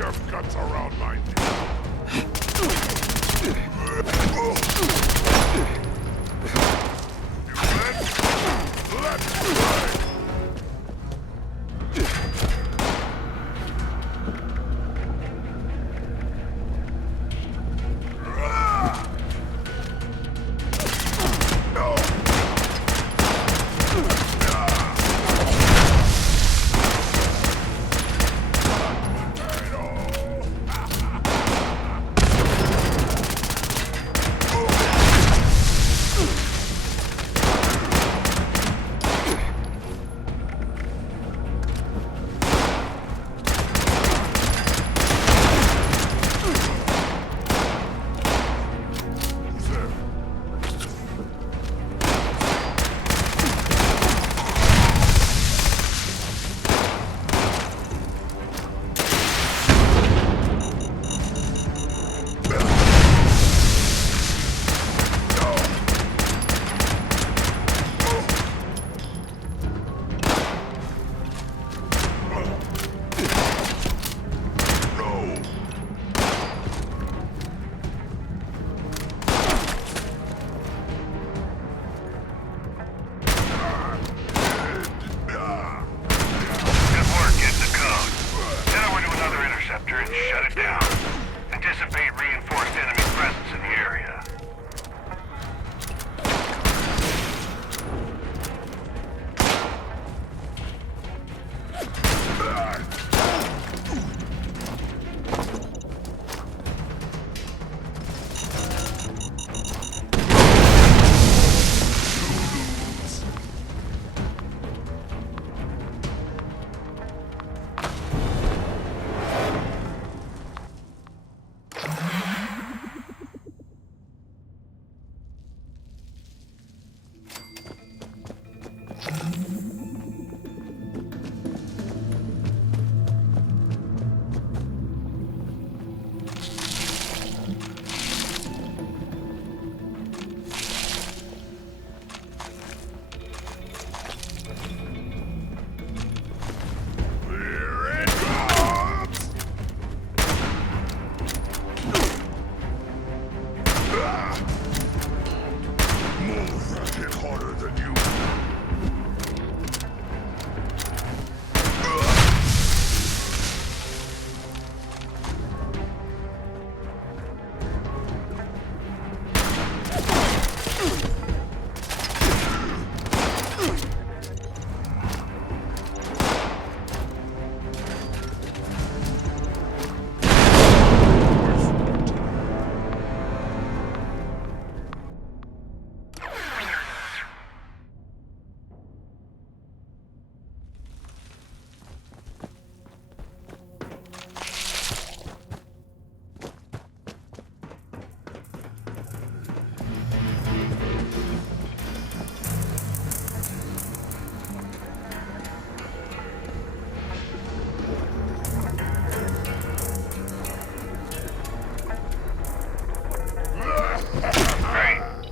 your guts around my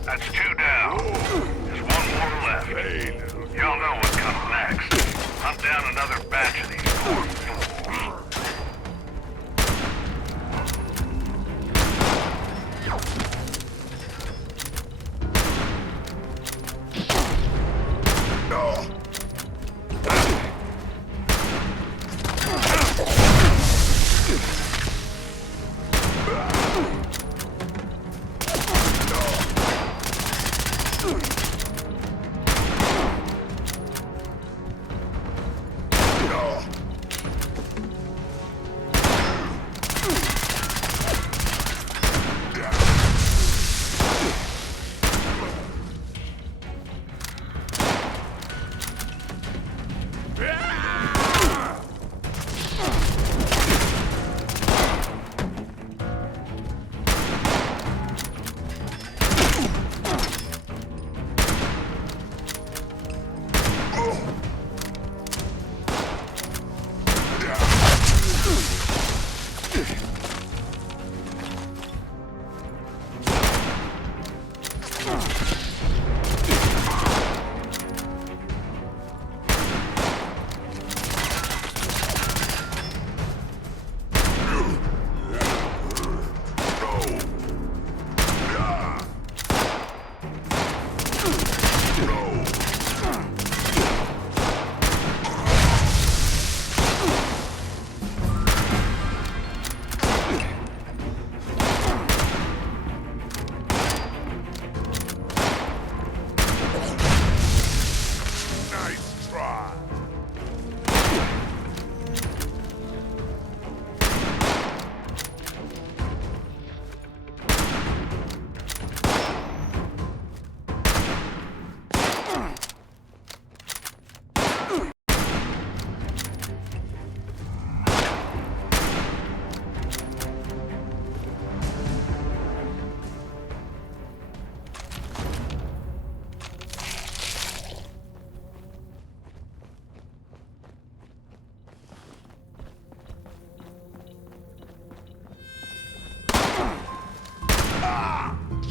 Let's play!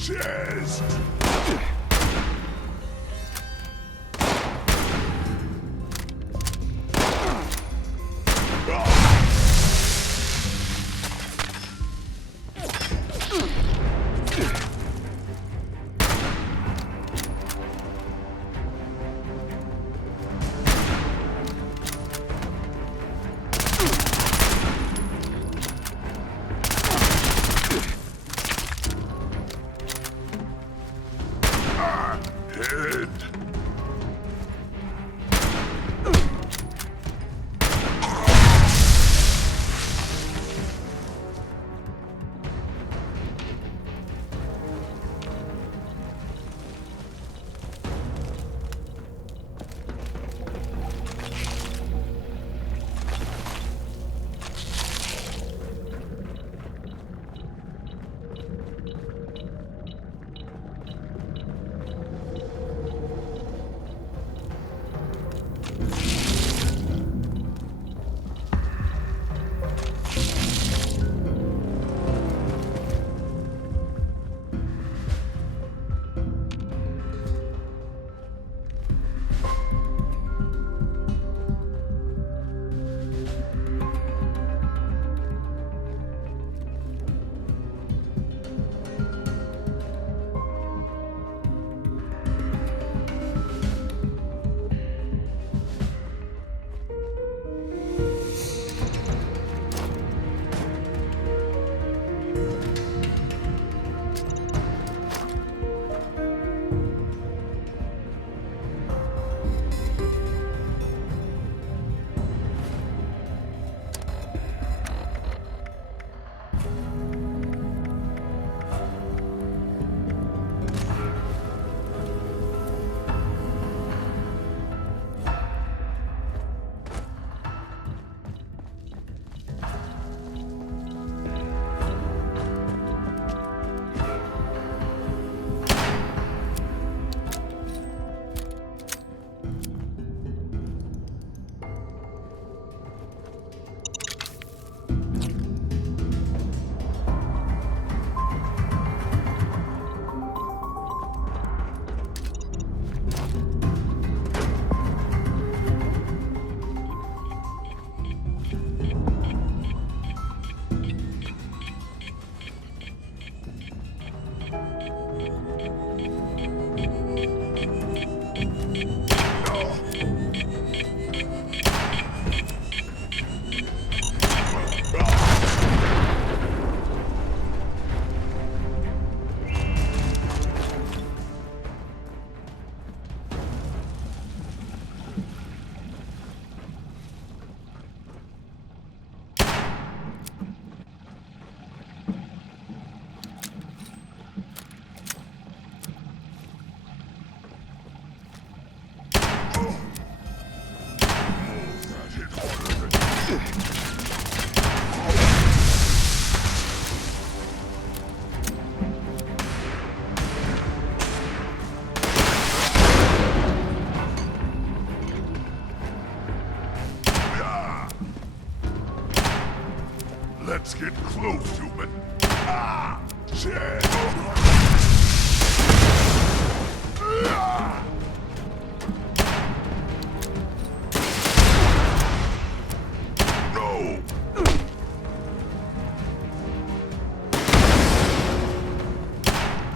Cheers! Head. Let's get close, human. Ah! Shit! Ah! No!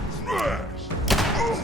Smash! Oh!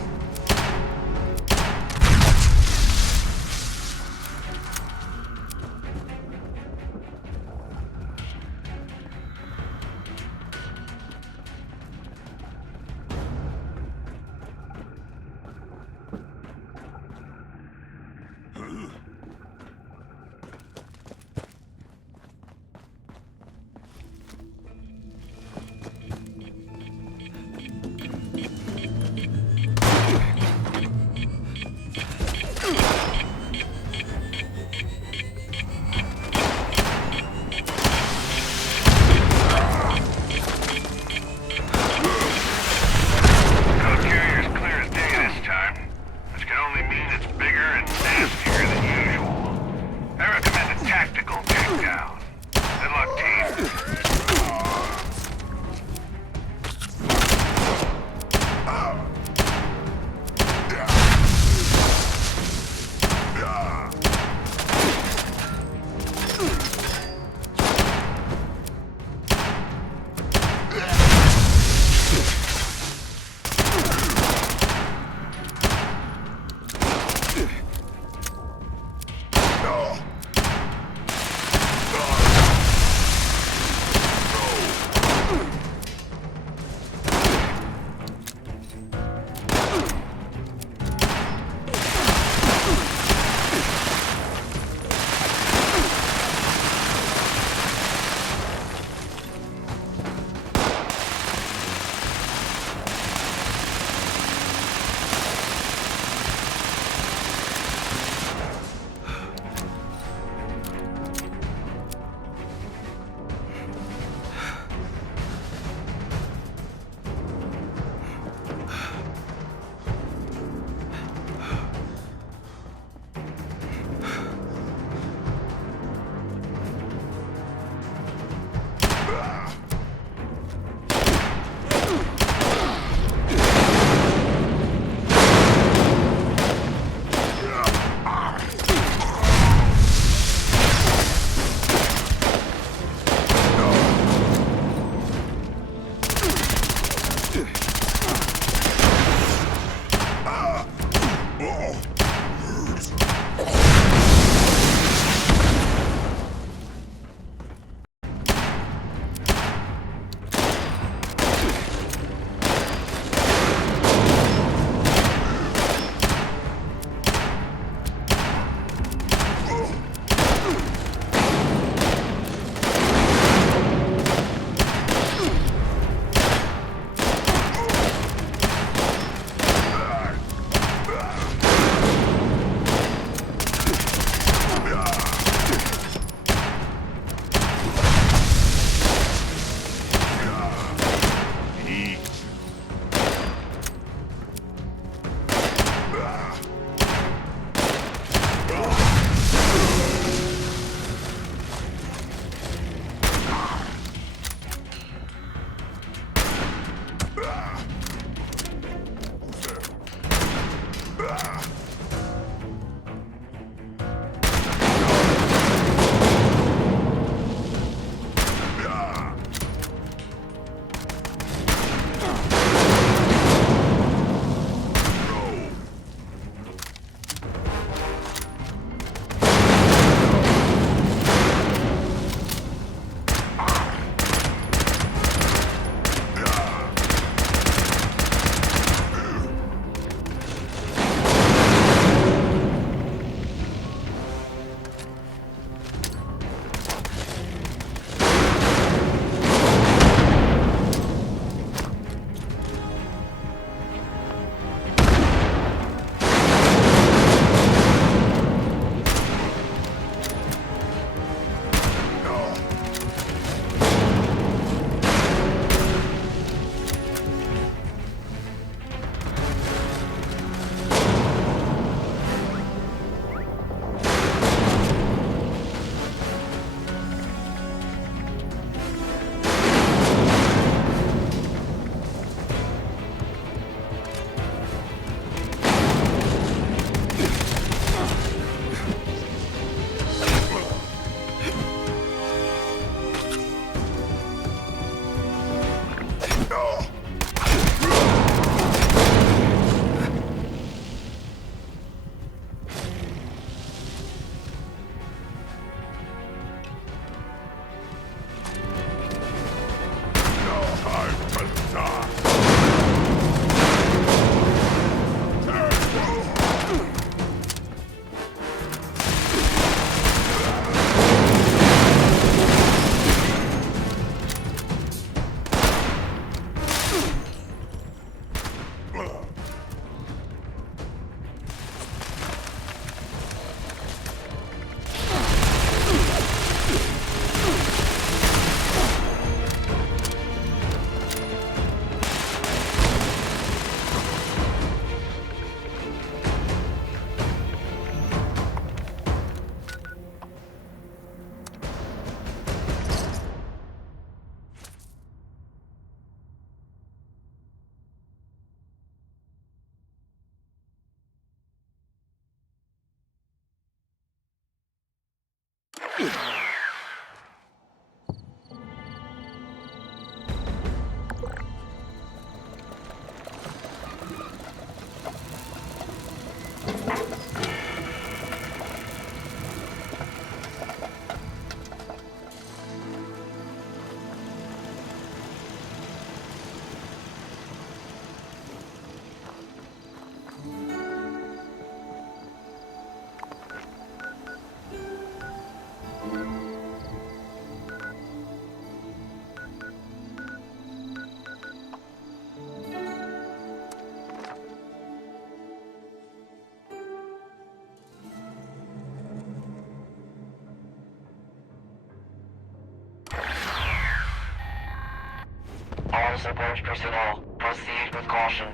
All support personnel, proceed with caution.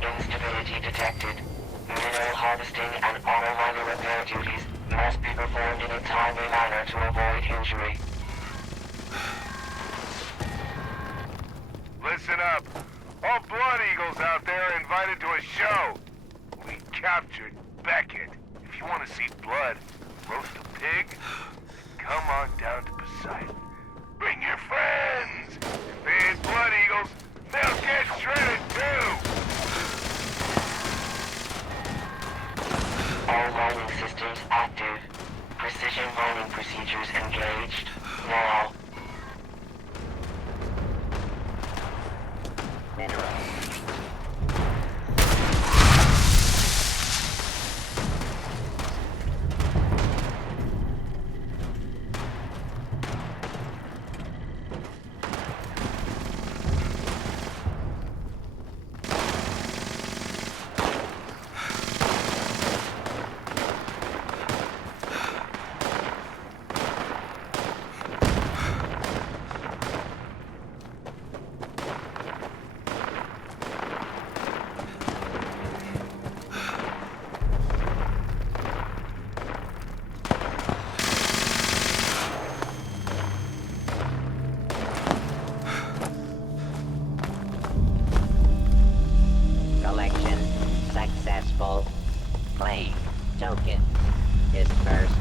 Instability detected. Mineral harvesting and auto miner repair duties must be performed in a timely manner to avoid injury. Listen up. All Blood Eagles out there are invited to a show. We captured Beckett. If you want to see blood, roast a pig, come on down to Poseidon. Bring your friends. If they ain't Blood Eagles, they'll get shredded too. All mining systems active. Precision mining procedures engaged. Now. Mineral. Collection successful. Claim token dispersed.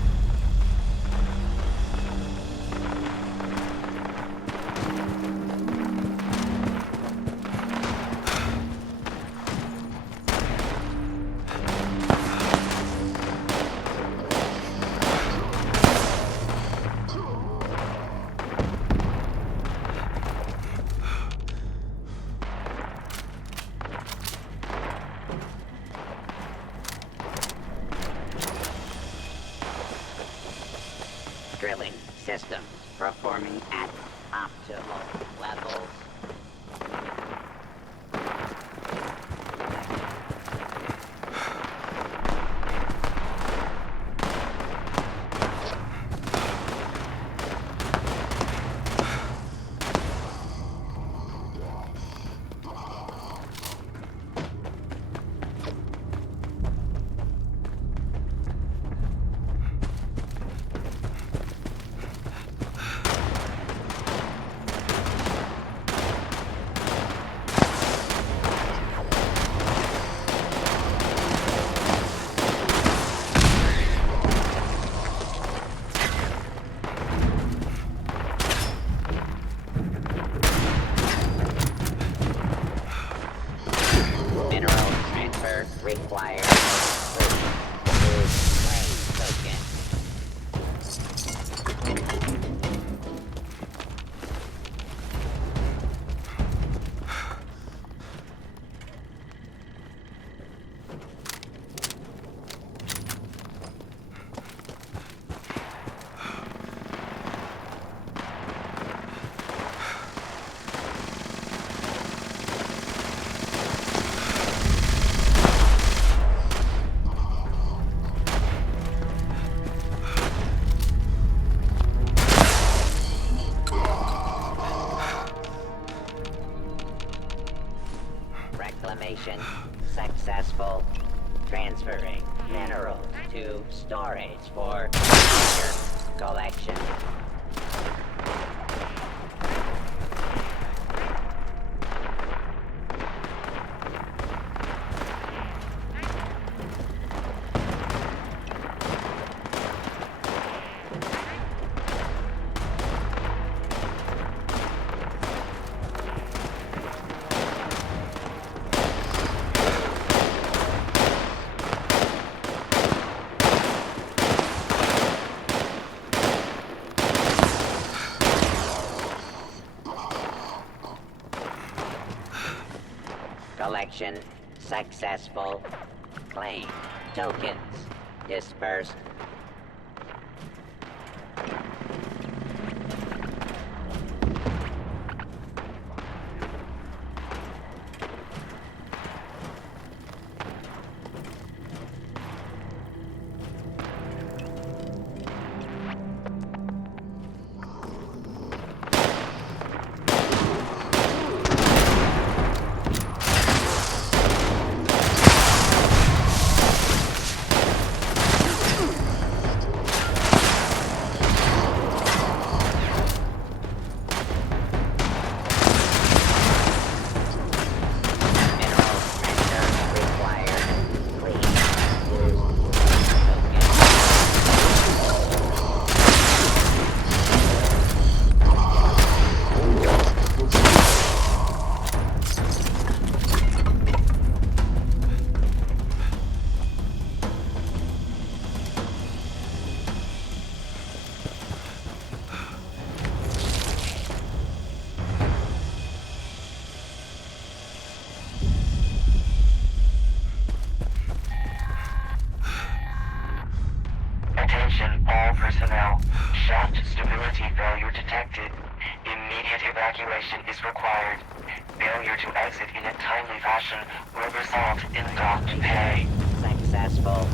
Drilling systems performing at optimal levels. Mineral transfer required. Claim token. Reclamation successful. Transferring minerals to storage for future collection. Collection successful. Claim tokens dispersed. Attention all personnel. Shaft stability failure detected. Immediate evacuation is required. Failure to exit in a timely fashion will result in docked pay. Successful.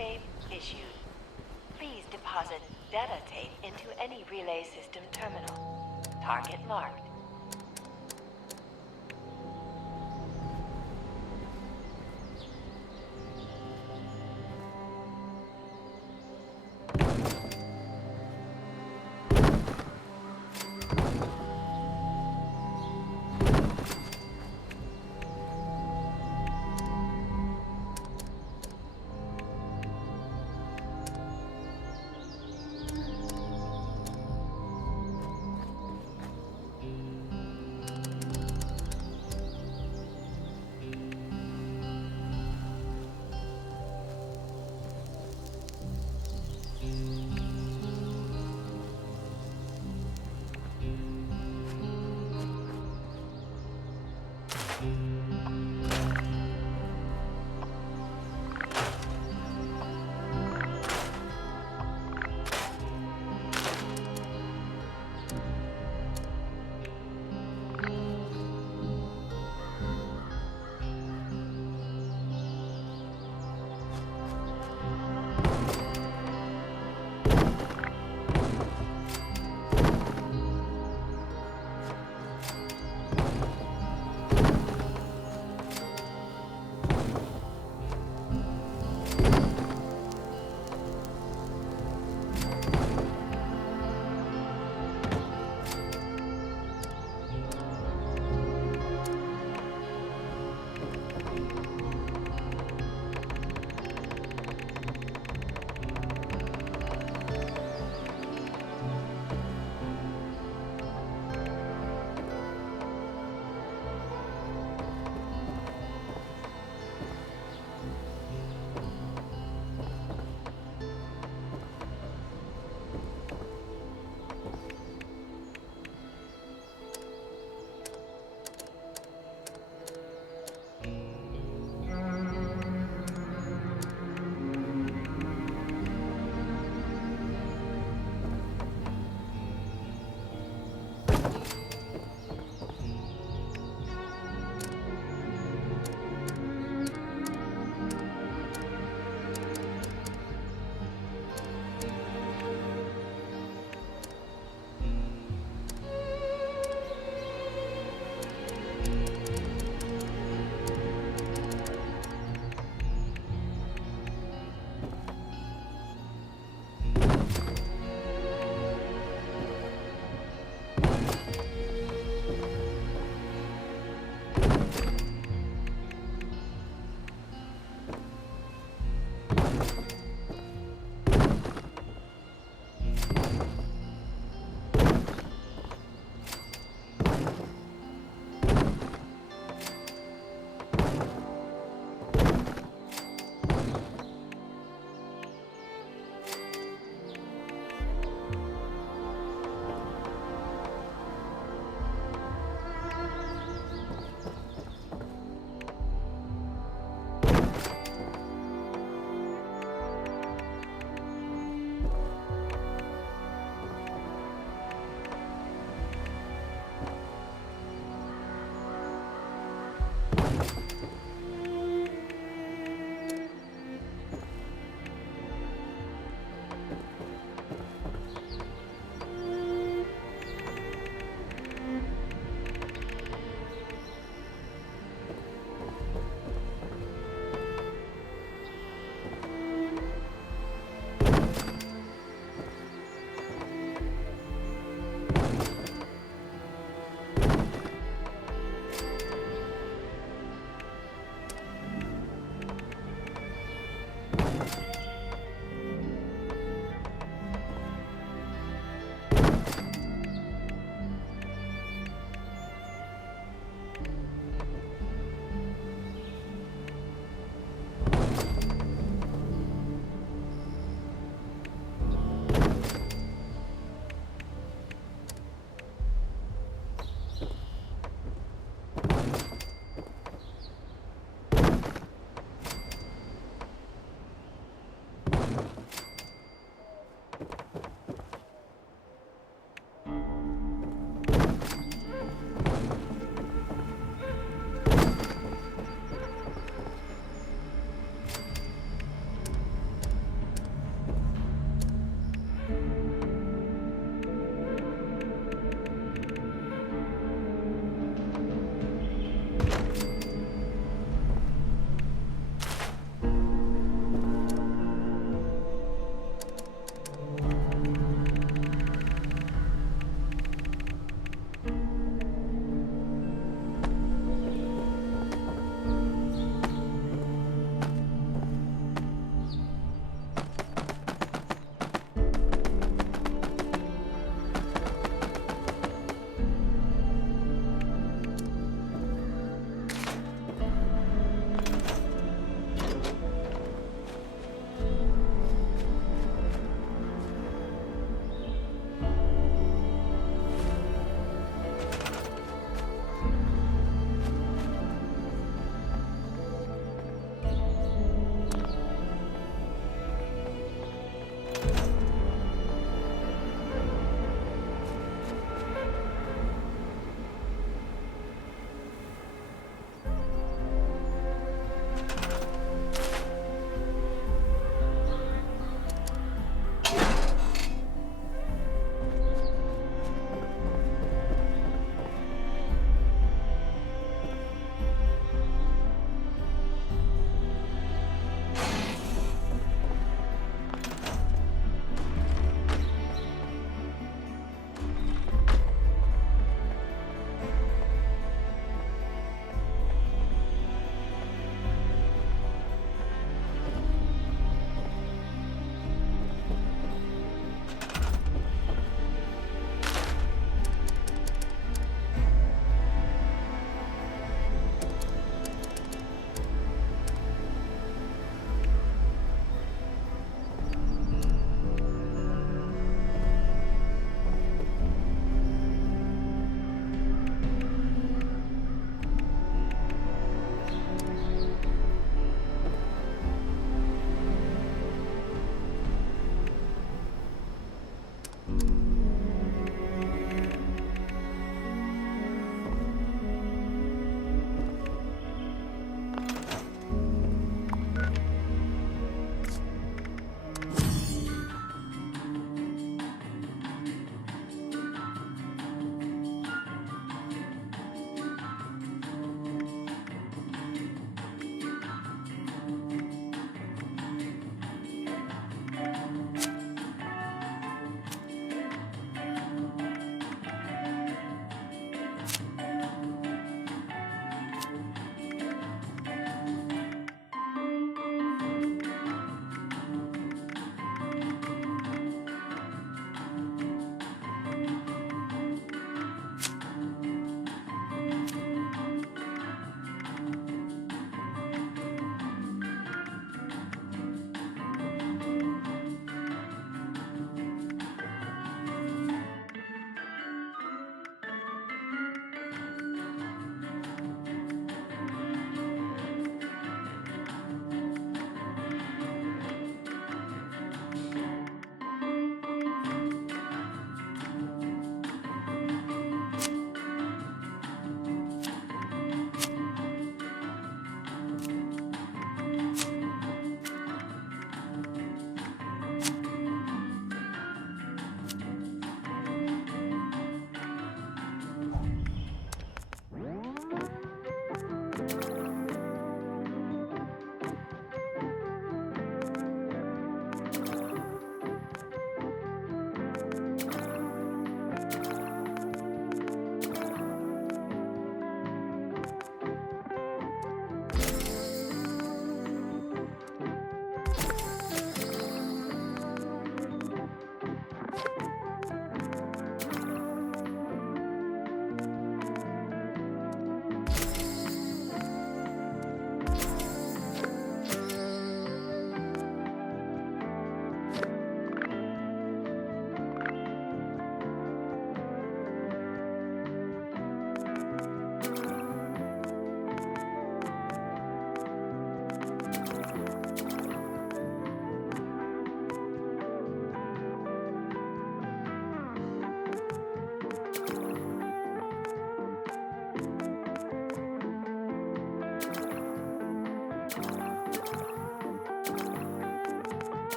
tape issued. Please deposit data tape into any relay system terminal. Target marked.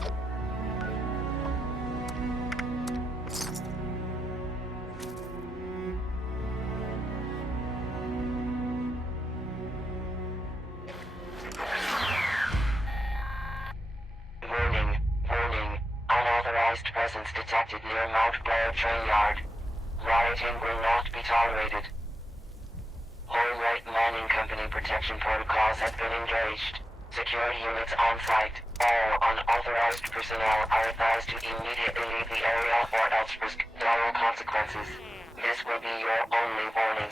Warning, warning. Unauthorized presence detected near Mount Blair train yard. Rioting will not be tolerated. All White Mining Company protection protocols have been engaged. Security units on site. All unauthorized personnel are advised to immediately leave the area or else risk dire consequences. This will be your only warning.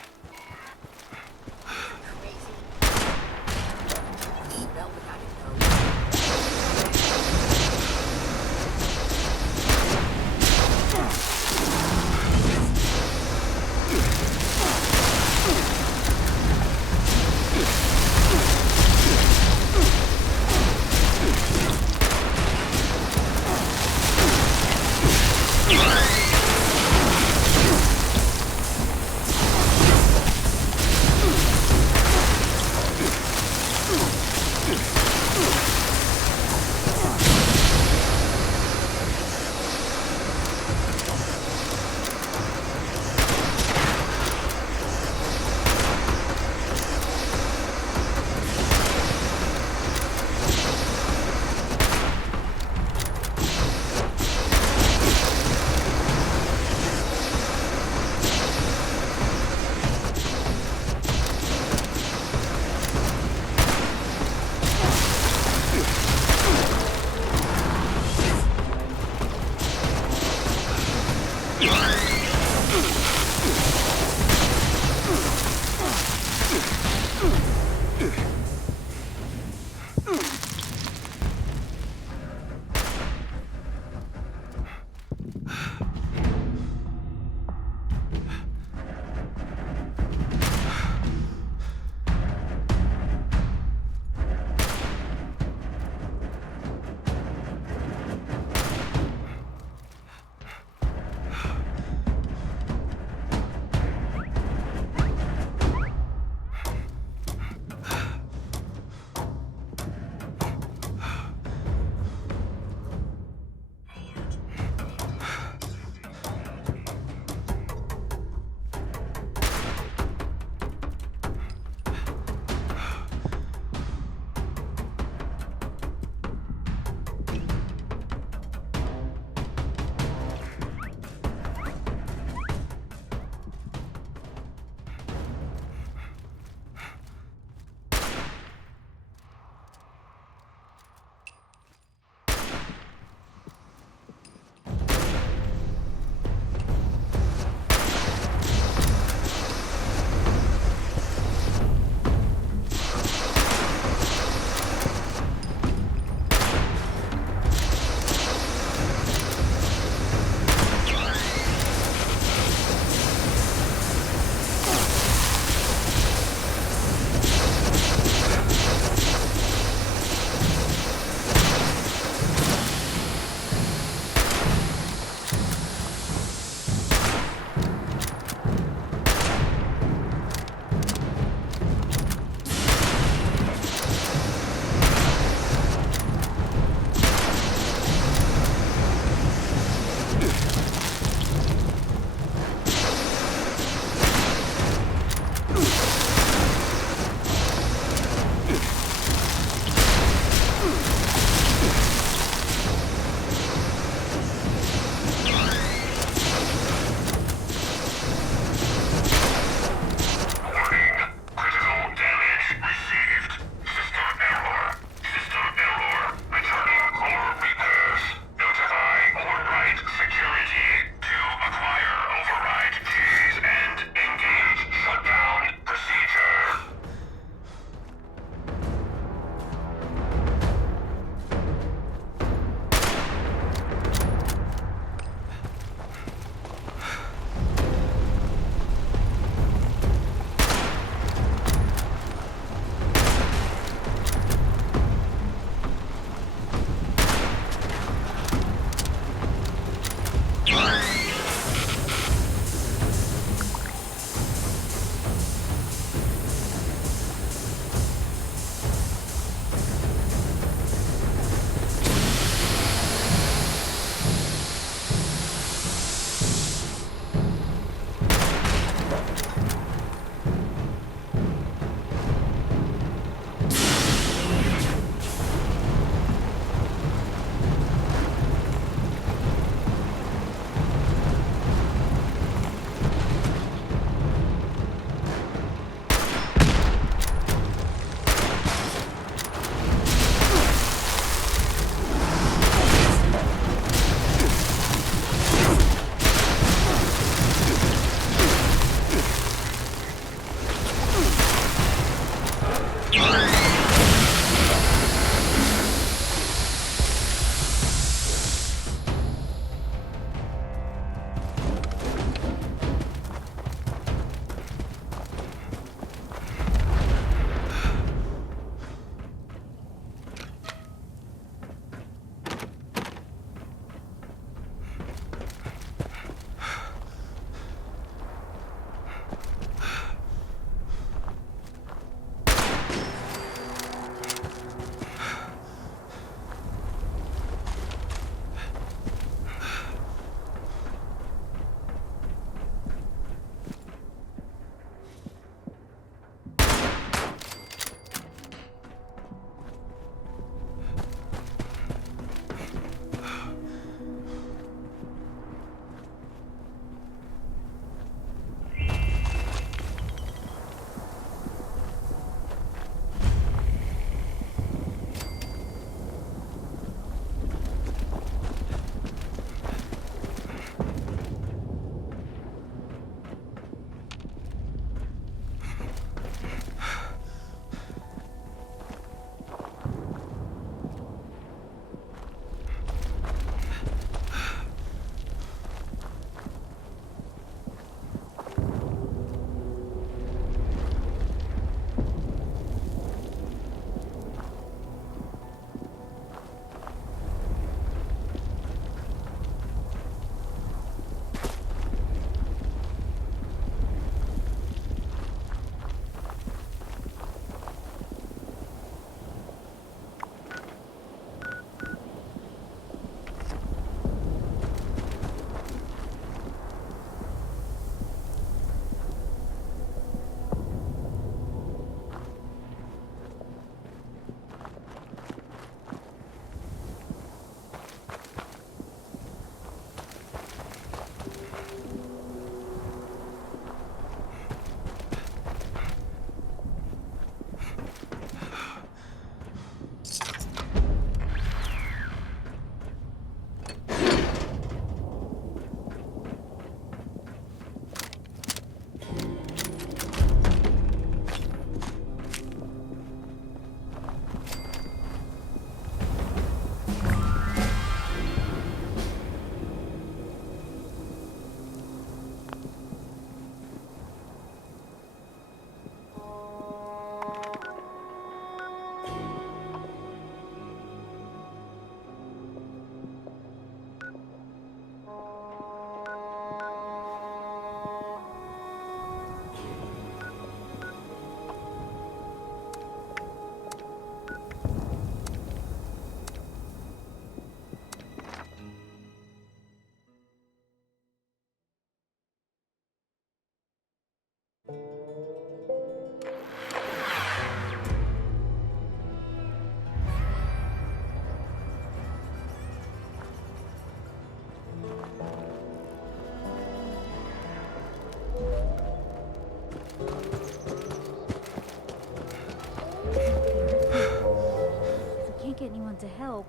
help,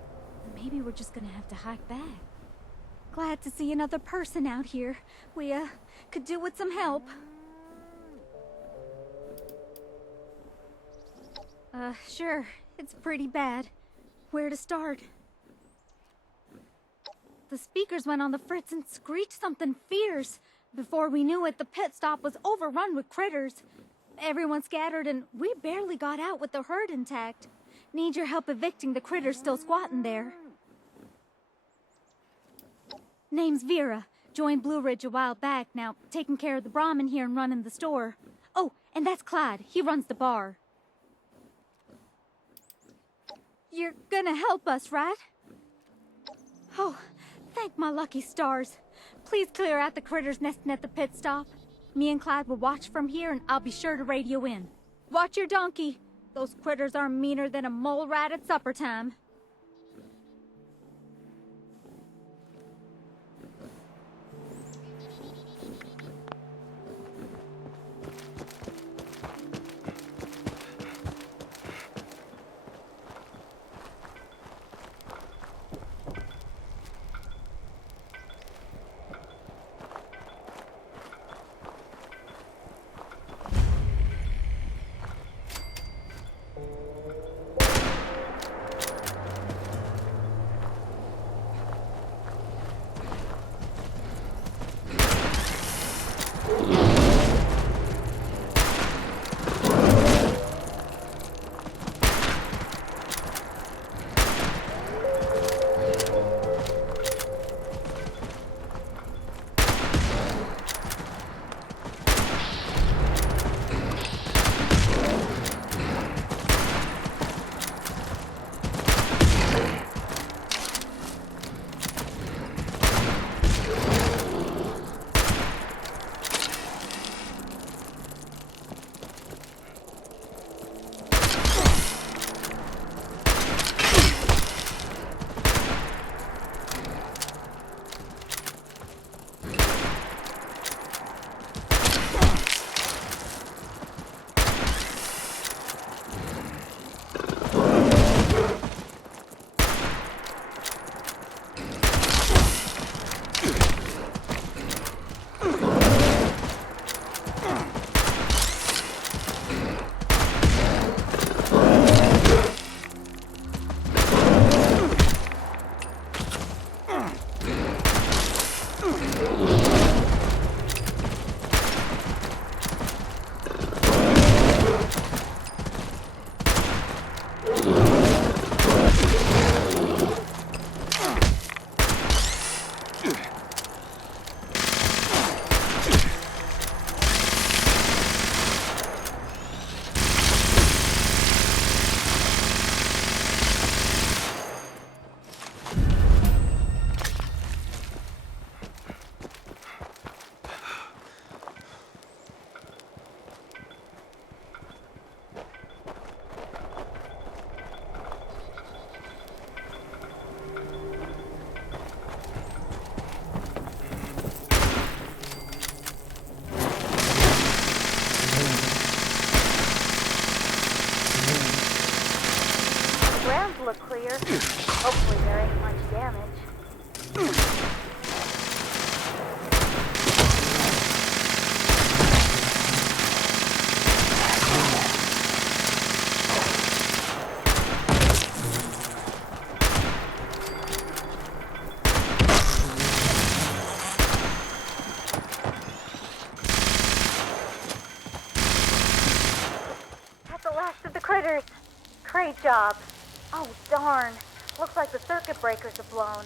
maybe we're just gonna have to hike back. Glad to see another person out here. We, could do with some help. Sure. It's pretty bad. Where to start? The speakers went on the fritz and screeched something fierce. Before we knew it, the pit stop was overrun with critters. Everyone scattered and we barely got out with the herd intact. Need your help evicting the critters still squatting there. Name's Vera. Joined Blue Ridge a while back, now taking care of the Brahmin here and running the store. Oh, and that's Clyde. He runs the bar. You're gonna help us, right? Oh, thank my lucky stars. Please clear out the critters nesting at the pit stop. Me and Clyde will watch from here and I'll be sure to radio in. Watch your donkey. Those critters are meaner than a mole rat at supper time. Look clear. Hopefully there ain't much damage. That's the last of the critters. Great job. Oh, darn. Looks like the circuit breakers are blown.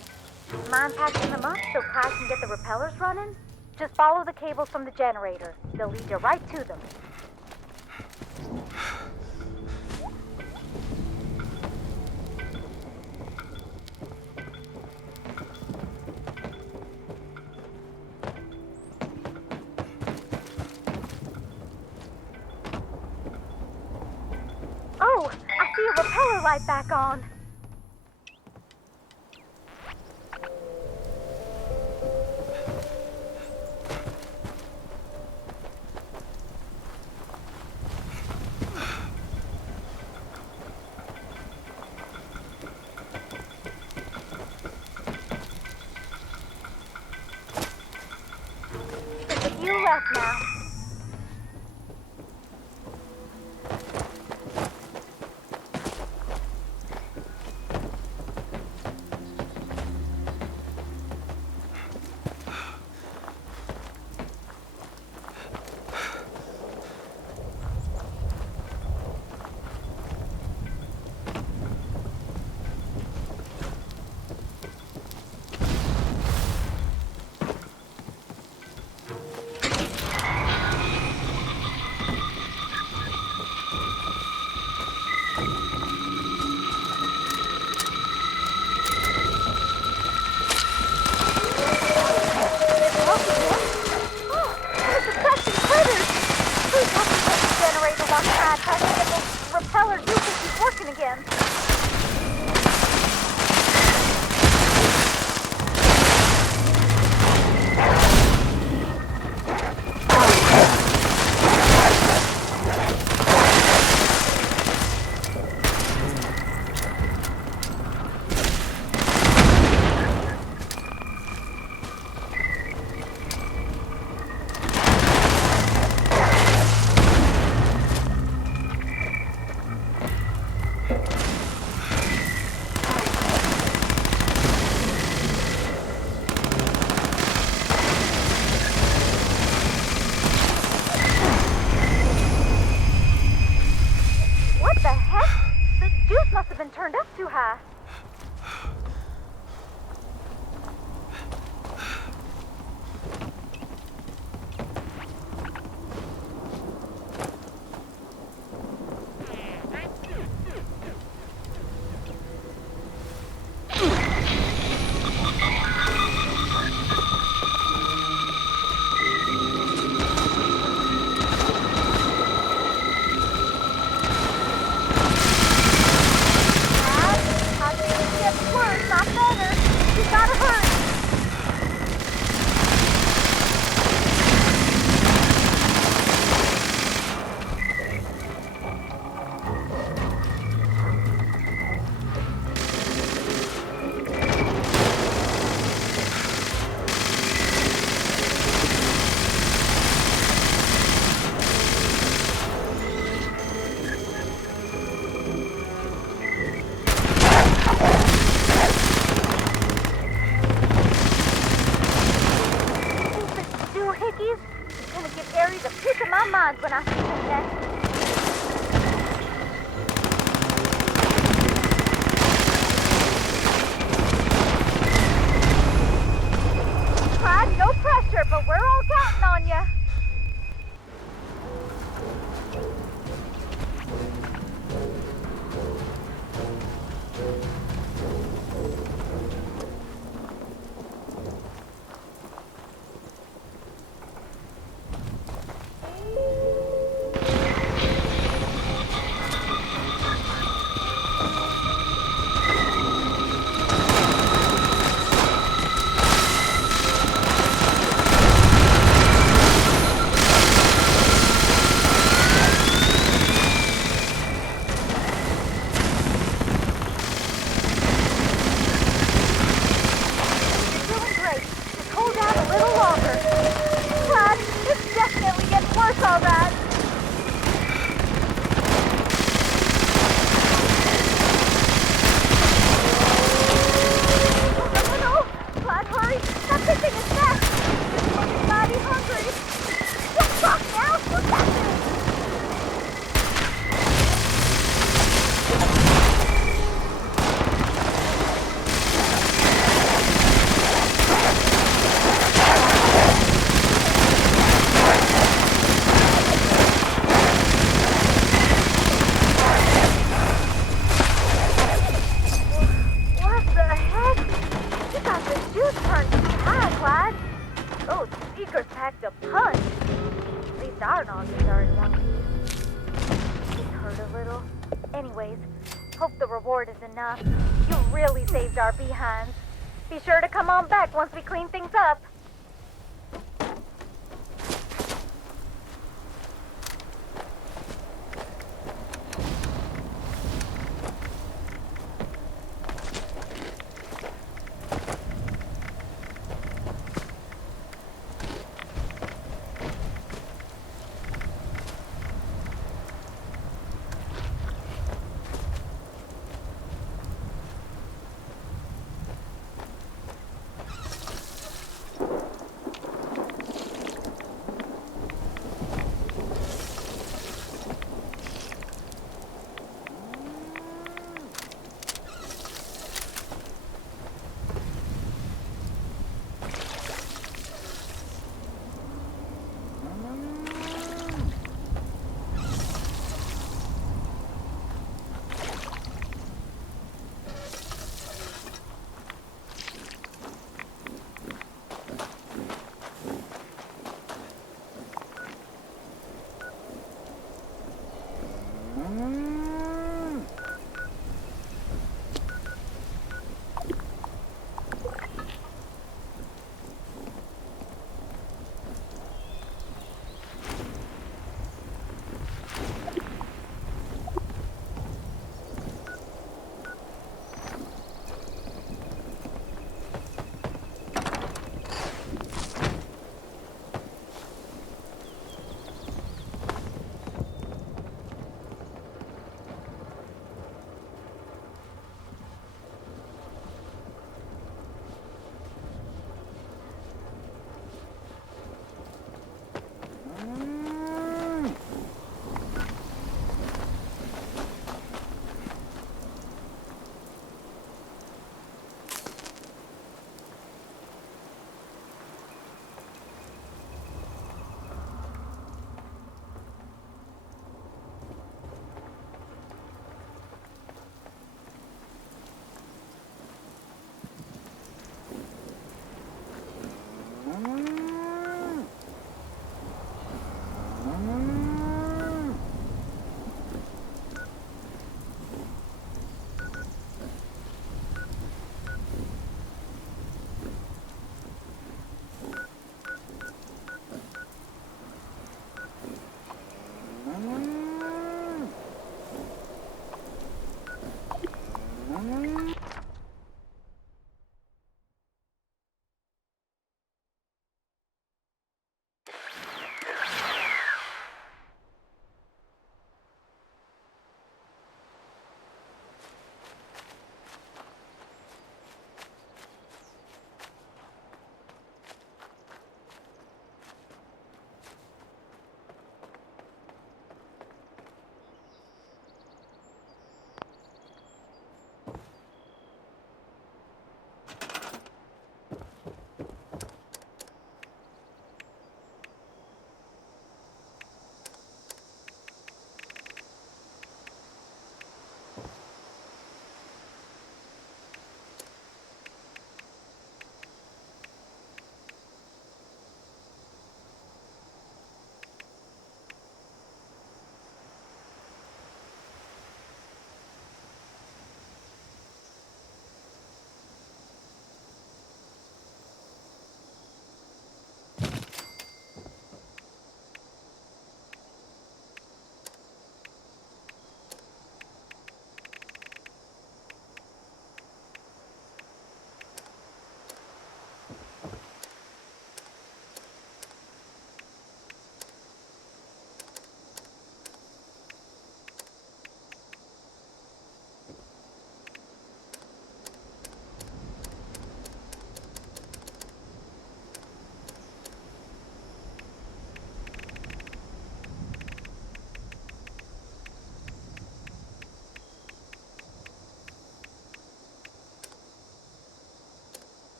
Mind patching them up so Kai can get the repellers running? Just follow the cables from the generator. They'll lead you right to them. Oh, I see a repeller light back on. left now. When I see them next. Clyde, no pressure, but we're all counting on you. Enough. You really saved our behinds. Be sure to come on back once we clean things up.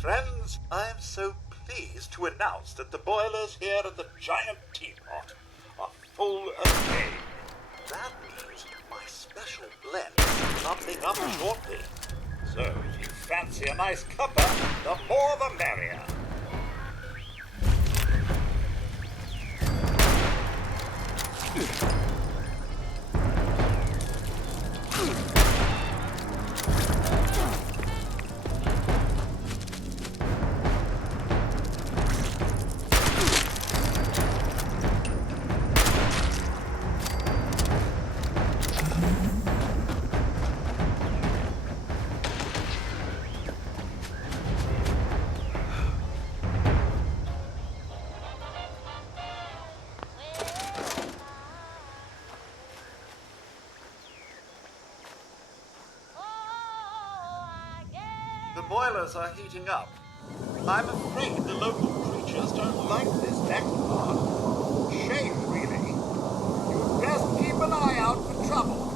Friends, I'm so pleased to announce that the boilers here at the giant teapot are full again. That means my special blend is bubbling up shortly. So if you fancy a nice cuppa, the more the merrier. The boilers are heating up. I'm afraid the local creatures don't like this backyard. Shame, really. You'd best keep an eye out for trouble.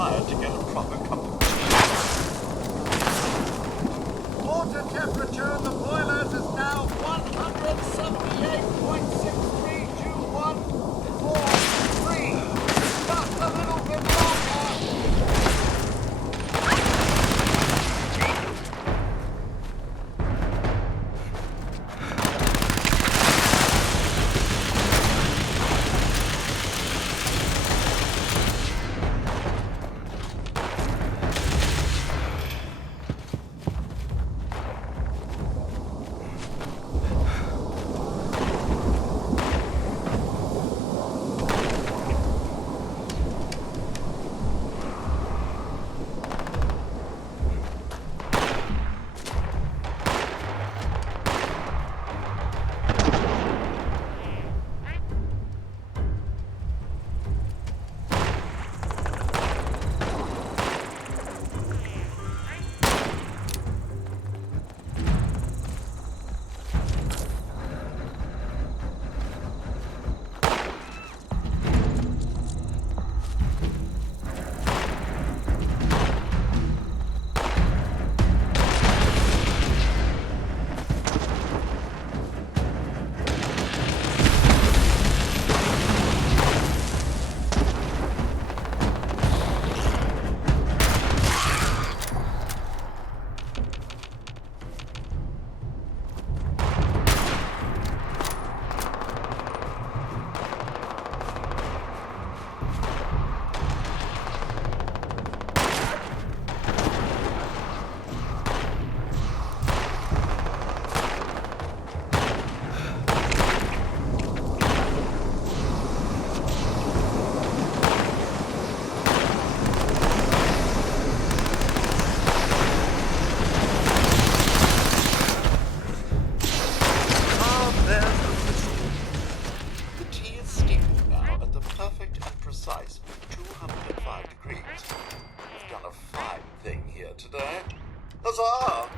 required to get a proper cup of tea. Water temperature in the boilers is now 178.632143. Just a little bit longer. precise 205 degrees. We've done a fine thing here today. Huzzah!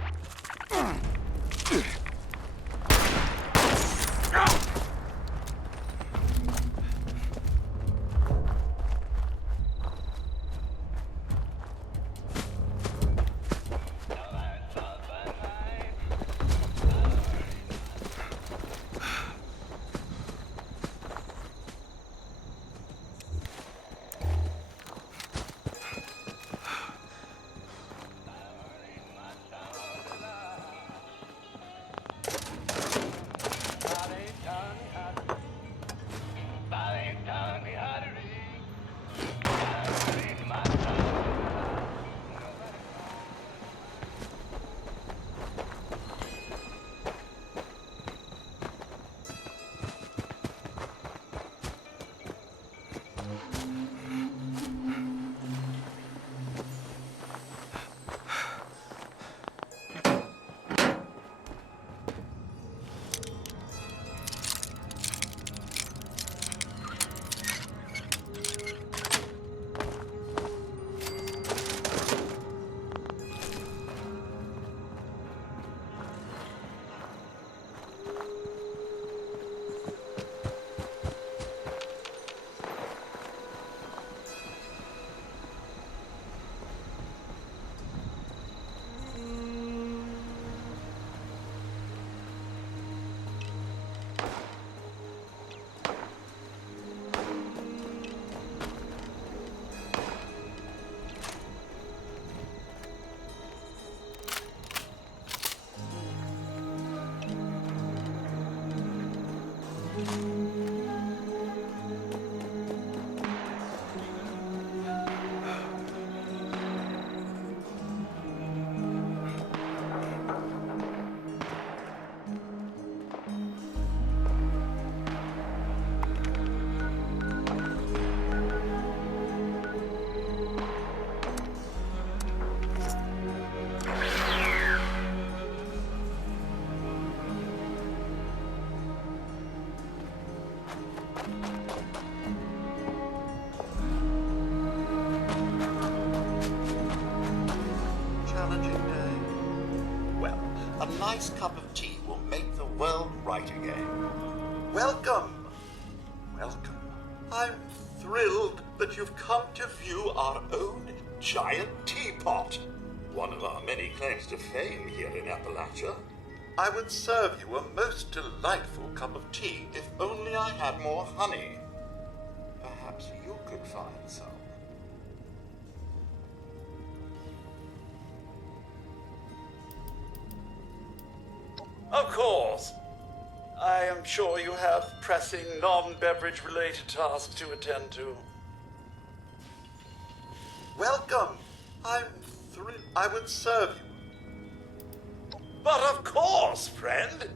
A nice cup of tea will make the world right again. Welcome! Welcome. I'm thrilled that that you've come to view our own giant teapot. One of our many claims to fame here in Appalachia. I would serve you a most delightful cup of tea if only I had more honey. Perhaps you could find some. Of course. I am sure you have pressing non-beverage related tasks to attend to. Welcome. I'm thrilled. I would serve you. But of course, friend.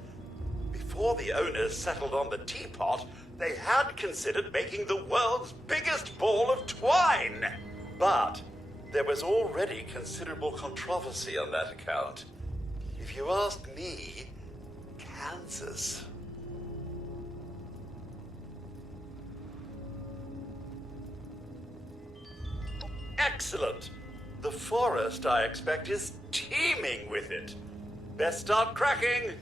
Before the owners settled on the teapot, they had considered making the world's biggest ball of twine. But there was already considerable controversy on that account. If you ask me, Kansas. Excellent. The forest, I expect, is teeming with it. Best start cracking.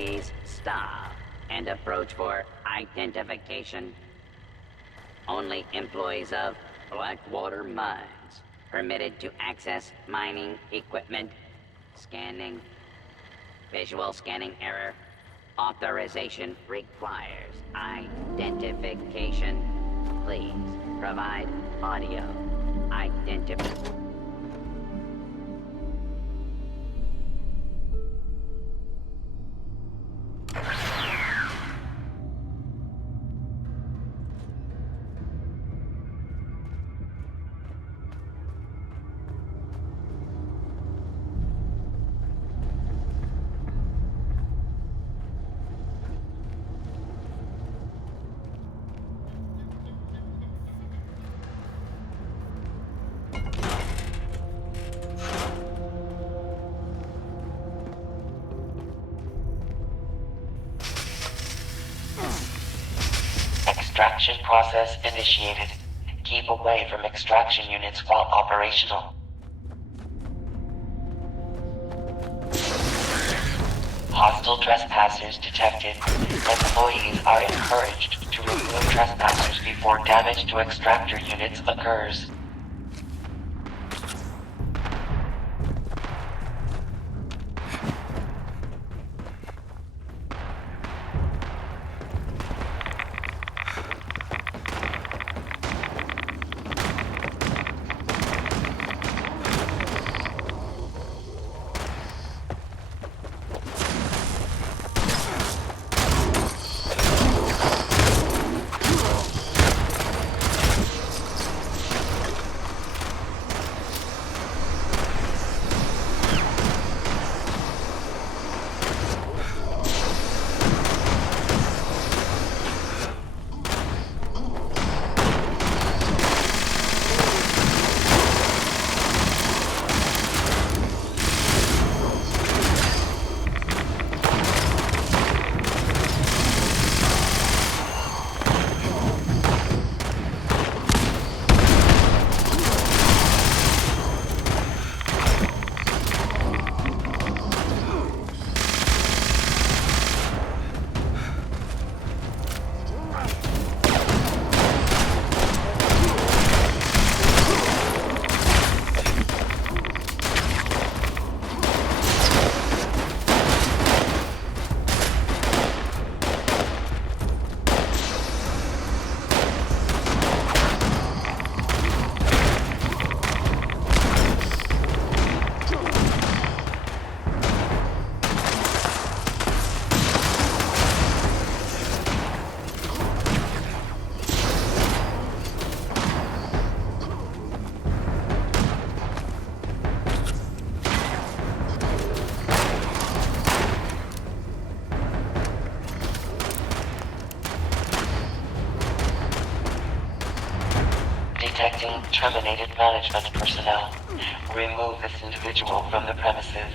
Please stop and approach for identification. Only employees of Blackwater Mines permitted to access mining equipment. Scanning. Visual scanning error. Authorization requires identification. Please provide audio identification. Extraction process initiated. Keep away from extraction units while operational. Hostile trespassers detected. Employees are encouraged to remove trespassers before damage to extractor units occurs. Detecting terminated management personnel. Remove this individual from the premises.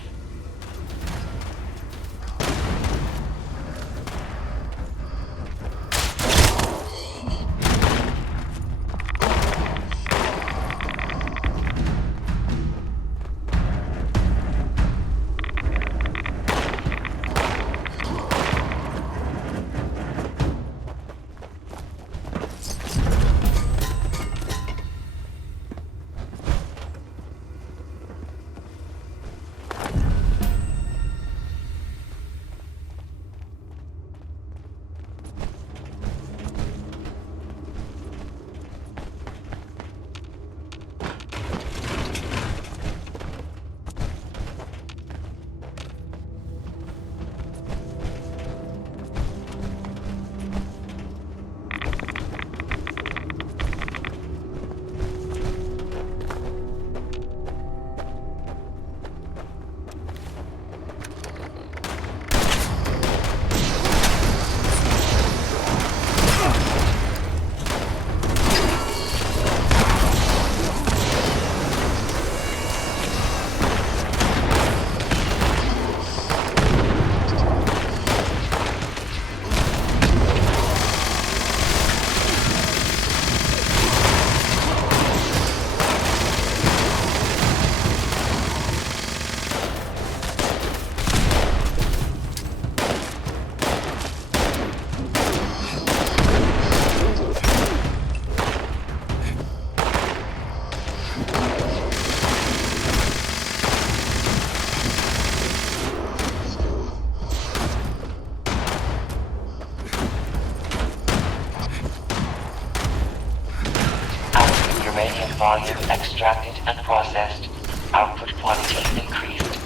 uranium volume extracted and processed. Output quantity increased.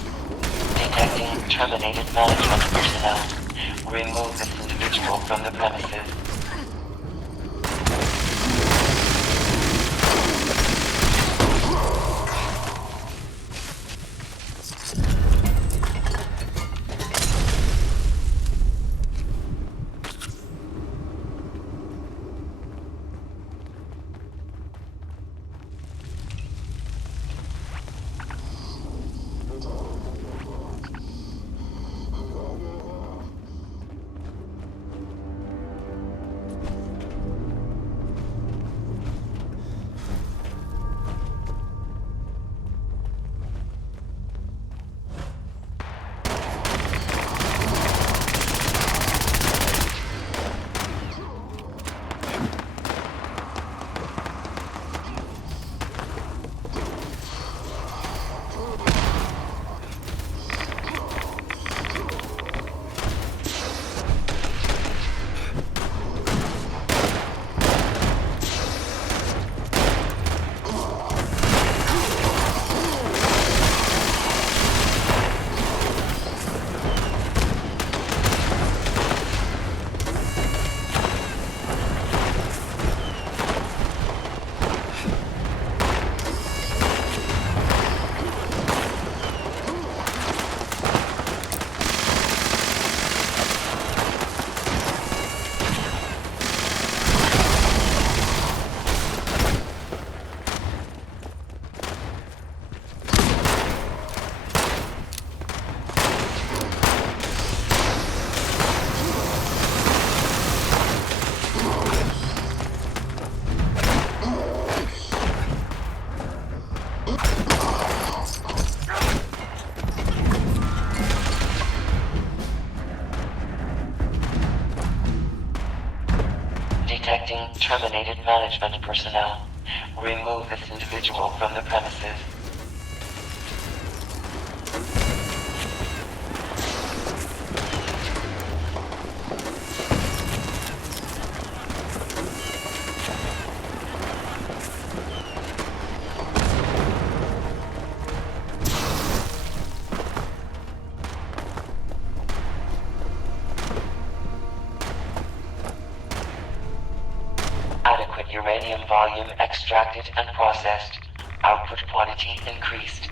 Detecting terminated management personnel. Remove this individual from the premises. Detecting terminated management personnel. Remove this individual from the premises. Adequate uranium volume extracted and processed. Output quantity increased.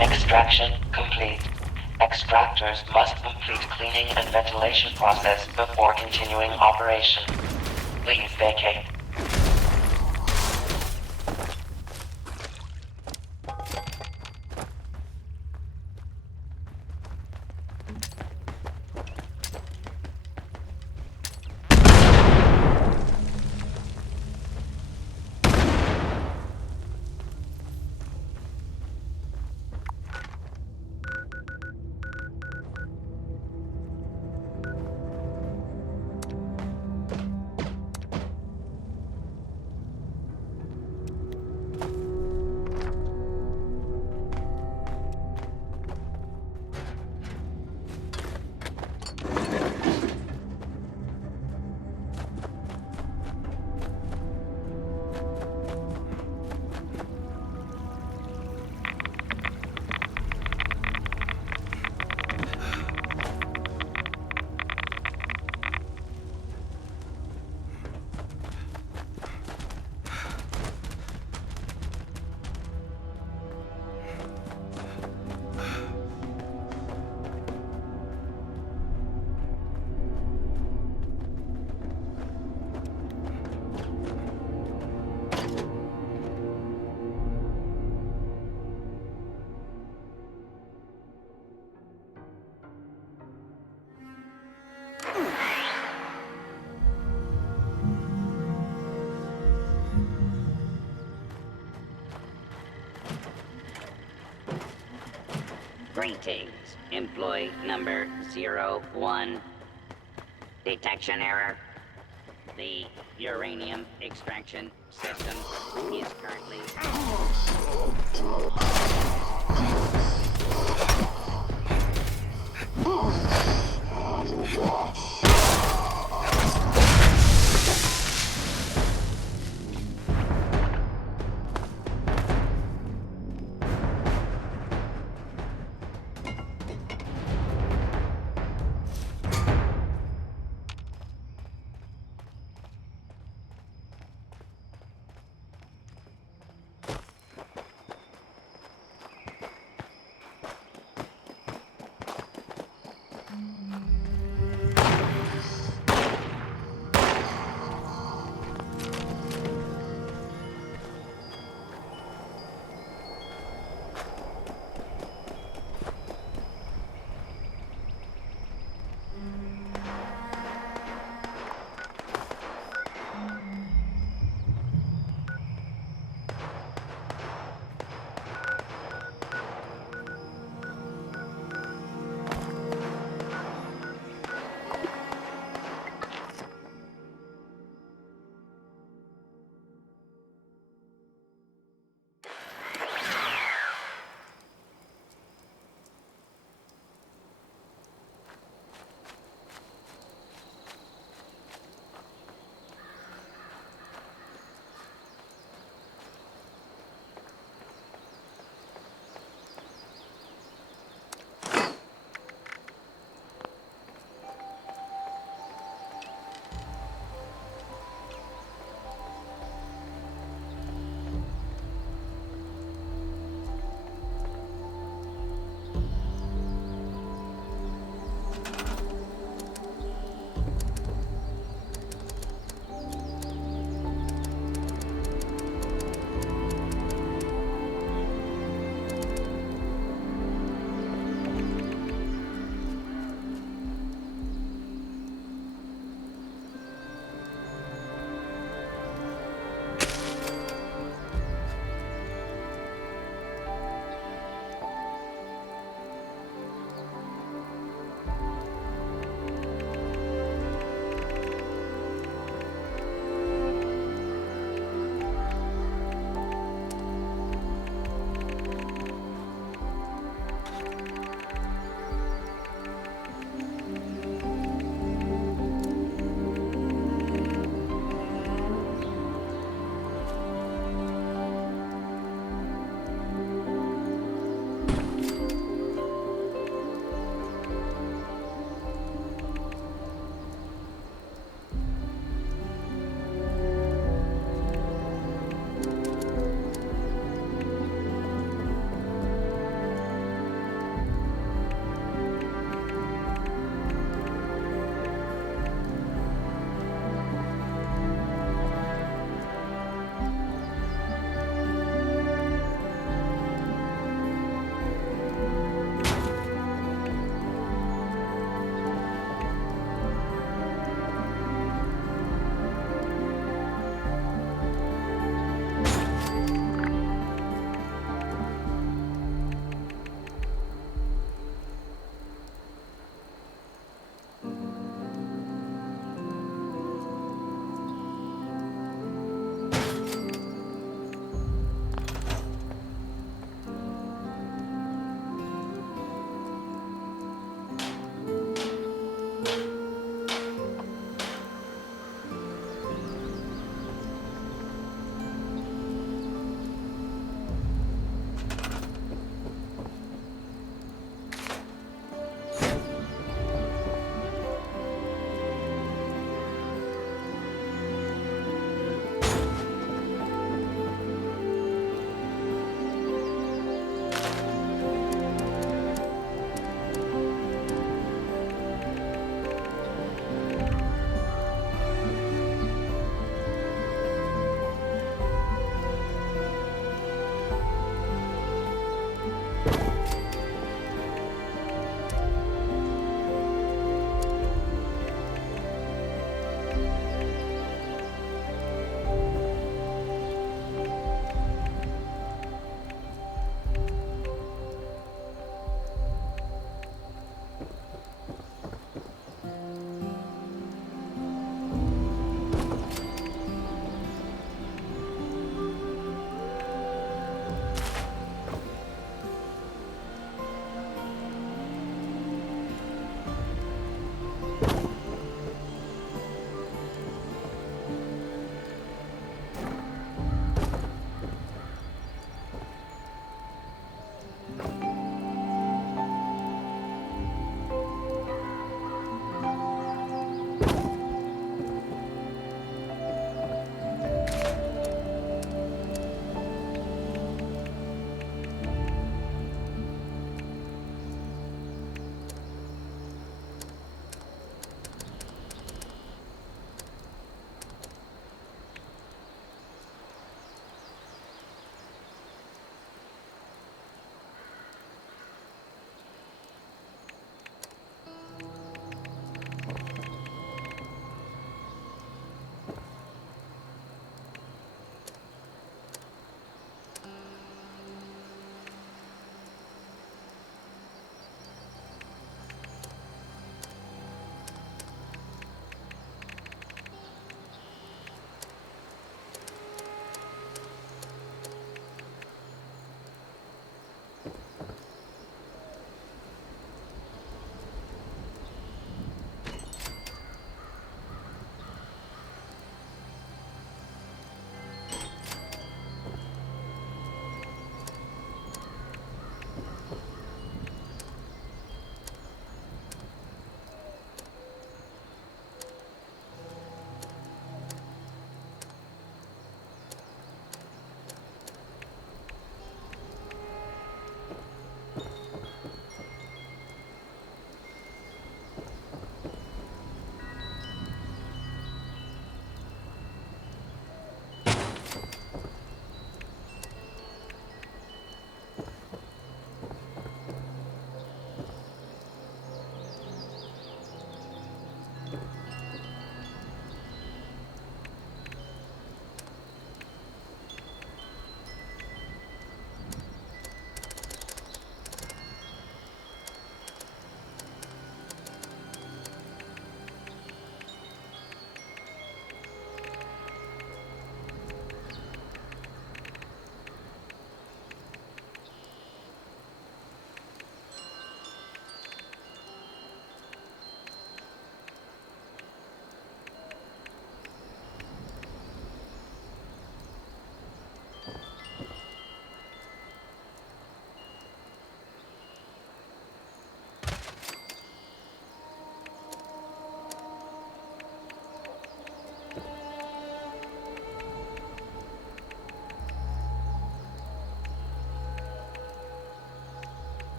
Extraction complete. Extractors must complete cleaning and ventilation process before continuing operation. Please vacate. Greetings, employee number 01. Detection error. The uranium extraction system is currently...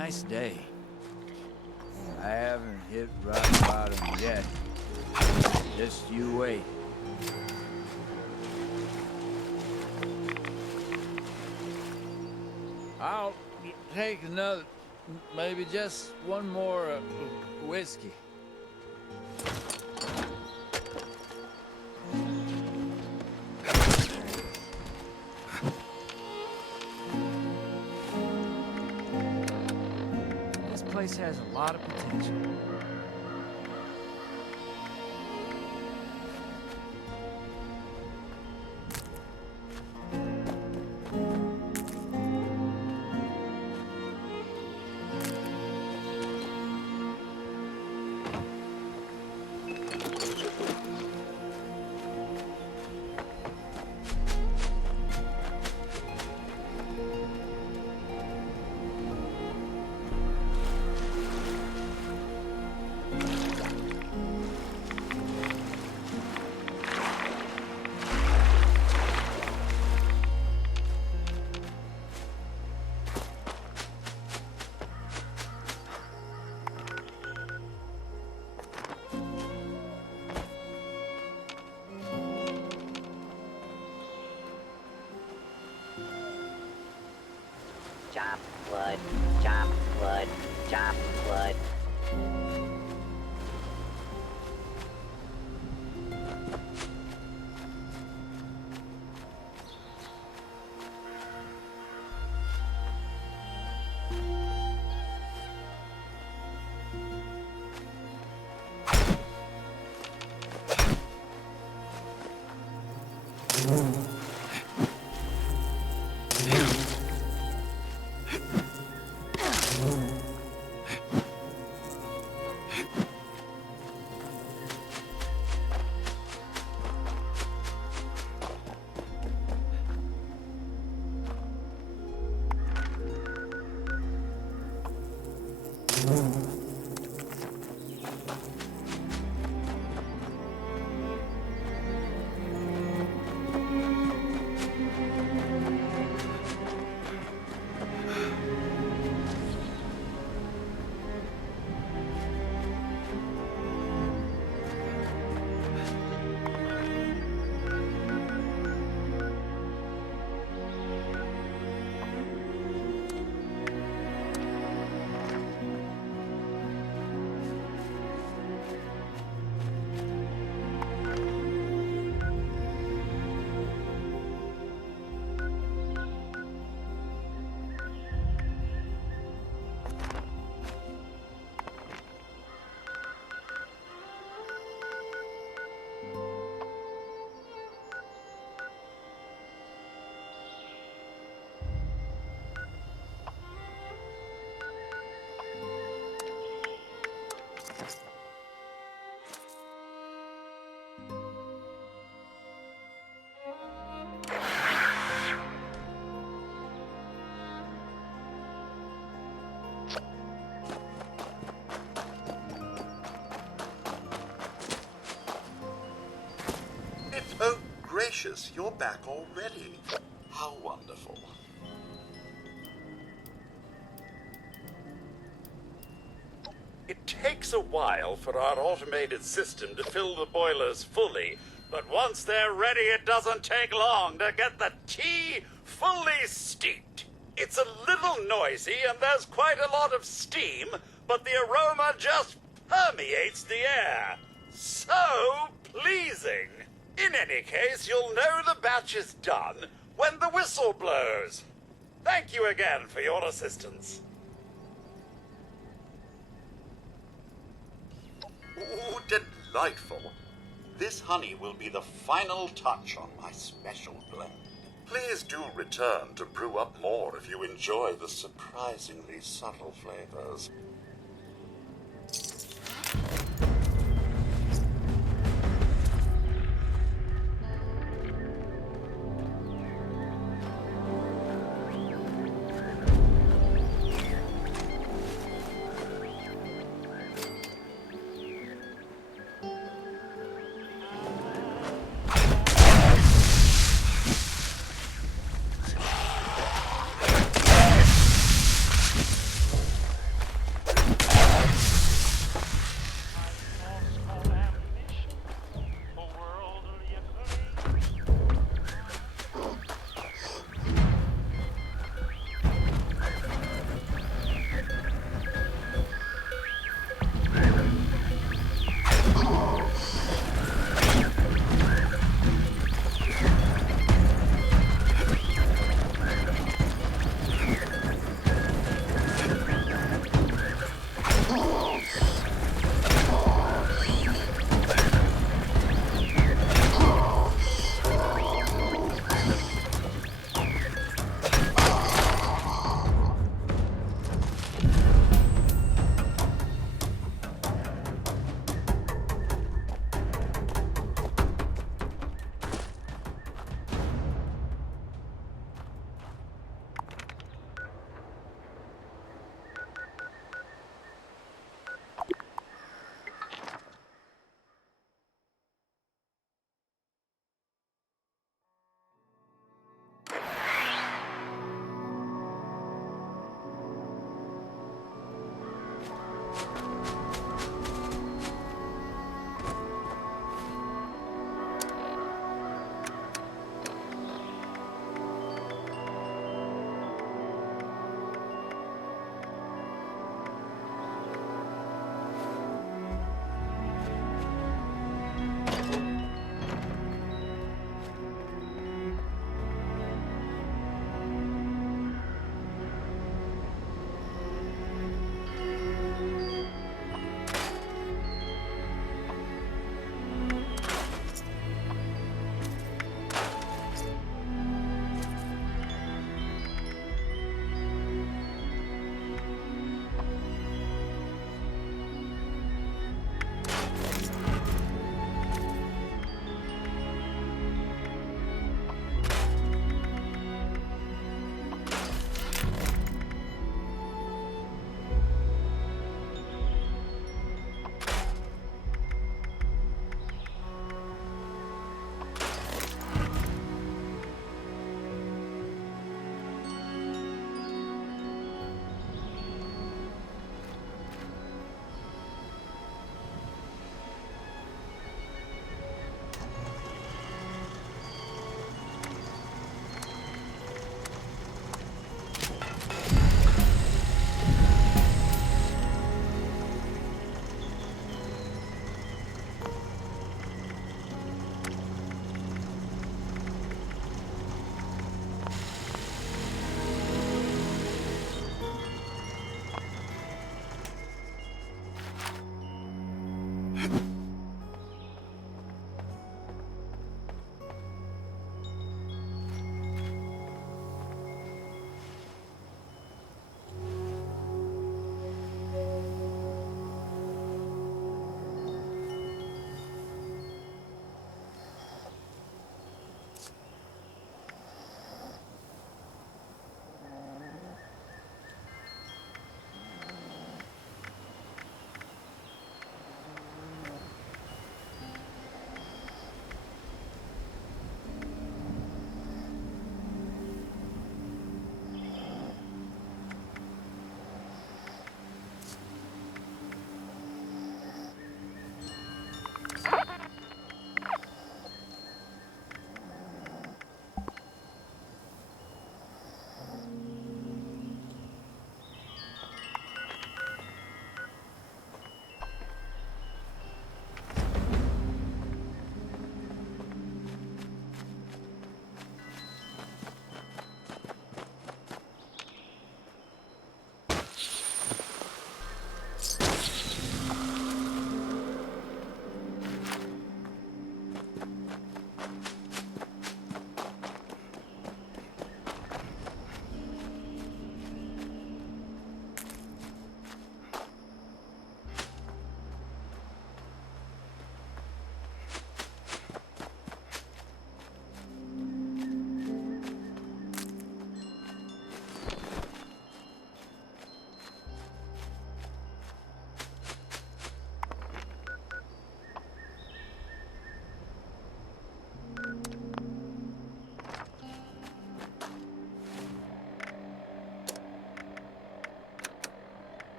nice day. I haven't hit rock bottom yet. Just you wait. I'll take another, maybe just one more whiskey. This place has a lot of potential. Chop wood, chop wood, chop wood. Oh, gracious, you're back already. How wonderful. It takes a while for our automated system to fill the boilers fully, but once they're ready, it doesn't take long to get the tea fully steeped. It's a little noisy and there's quite a lot of steam, but the aroma just permeates the air. So pleasing. In any case, you'll know the batch is done when the whistle blows. Thank you again for your assistance. Ooh, delightful. This honey will be the final touch on my special blend. Please do return to brew up more if you enjoy the surprisingly subtle flavors.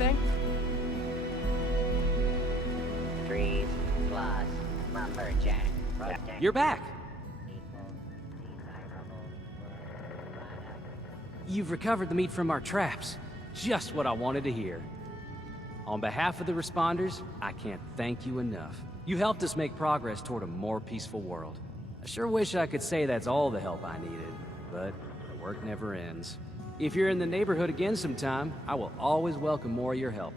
anything? Trees plus lumberjack. You're back. You've recovered the meat from our traps. Just what I wanted to hear. On behalf of the responders, I can't thank you enough. You helped us make progress toward a more peaceful world. I sure wish I could say that's all the help I needed, but the work never ends. If you're in the neighborhood again sometime, I will always welcome more of your help.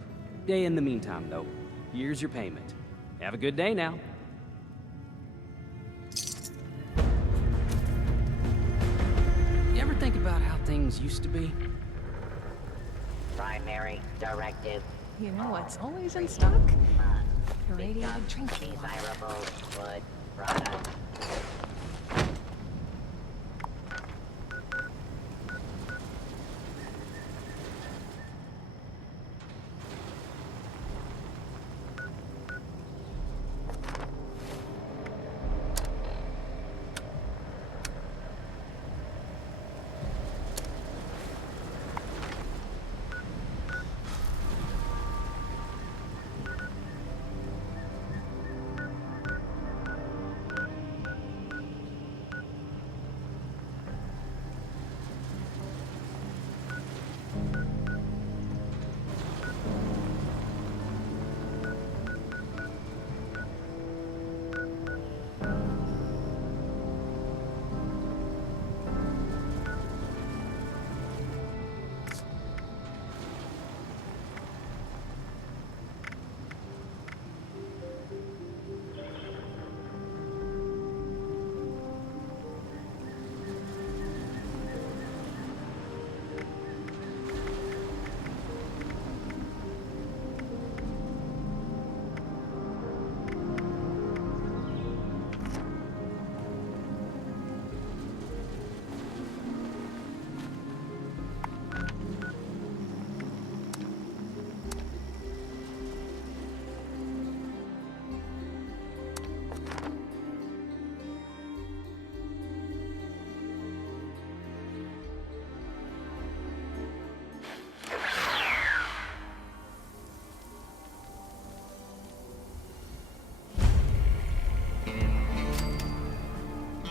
In the meantime, though, here's your payment. Have a good day now. You ever think about how things used to be? Primary directive. You know what's always in stock? Irradiated drinking water. Desirable wood product.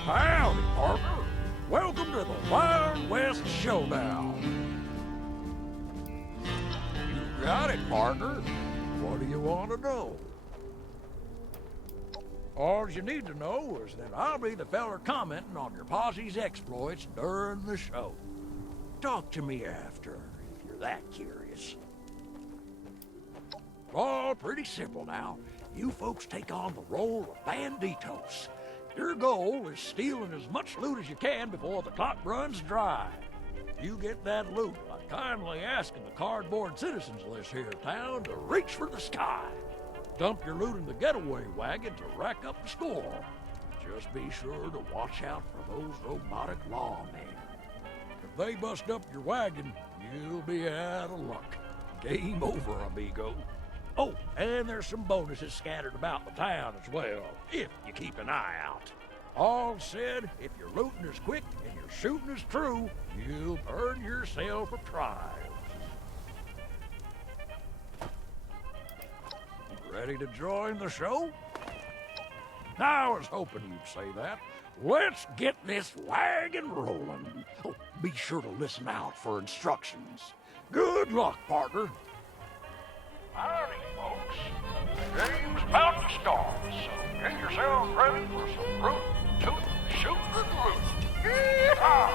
Howdy, partner. Welcome to the Wild West Showdown. You got it, partner. What do you want to know? All you need to know is that I'll be the feller commenting on your posse's exploits during the show. Talk to me after, if you're that curious. All pretty simple now. You folks take on the role of banditos. Your goal is stealing as much loot as you can before the clock runs dry. You get that loot by kindly asking the cardboard citizens list here in town to reach for the sky. Dump your loot in the getaway wagon to rack up the score. Just be sure to watch out for those robotic lawmen. If they bust up your wagon, you'll be out of luck. Game over, amigo. Oh, and there's some bonuses scattered about the town as well, if you keep an eye out. All said, if your looting is quick and your shooting is true, you'll earn yourself a prize. You ready to join the show? I was hoping you'd say that. Let's get this wagon rolling. Oh, be sure to listen out for instructions. Good luck, partner. Howdy, folks. The game's about to start, so get yourselves ready for some root, toot, shooting, and loot. Yeehaw!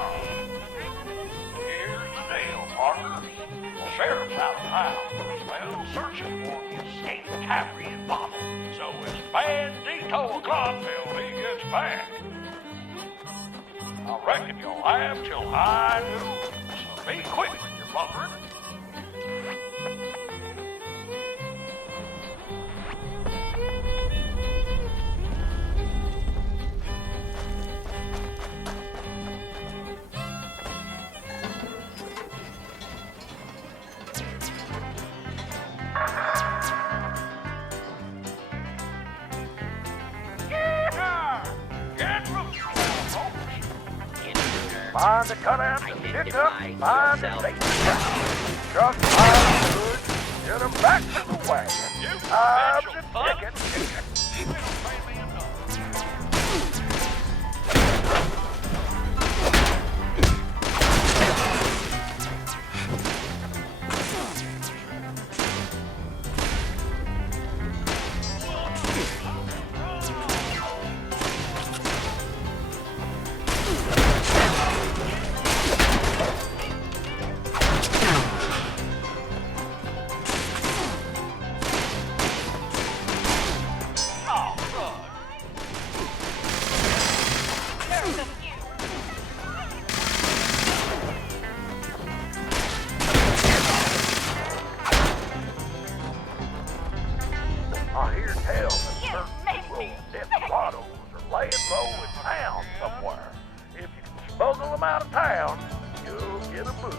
Here's the deal, partners. The sheriff's out of town, well, searching for the escaped Caffrey and Bottle, so it's bandito o'clock till he gets back. I reckon you'll have till high noon, so be quick when you're bunkering. Find the cutouts and pick up, find the safety. Just find the goods, Get him back to the wagon. Time's a ticking. I hear tell that certain people desperados are laying low in town somewhere. If you can smuggle them out of town, you'll get a boost.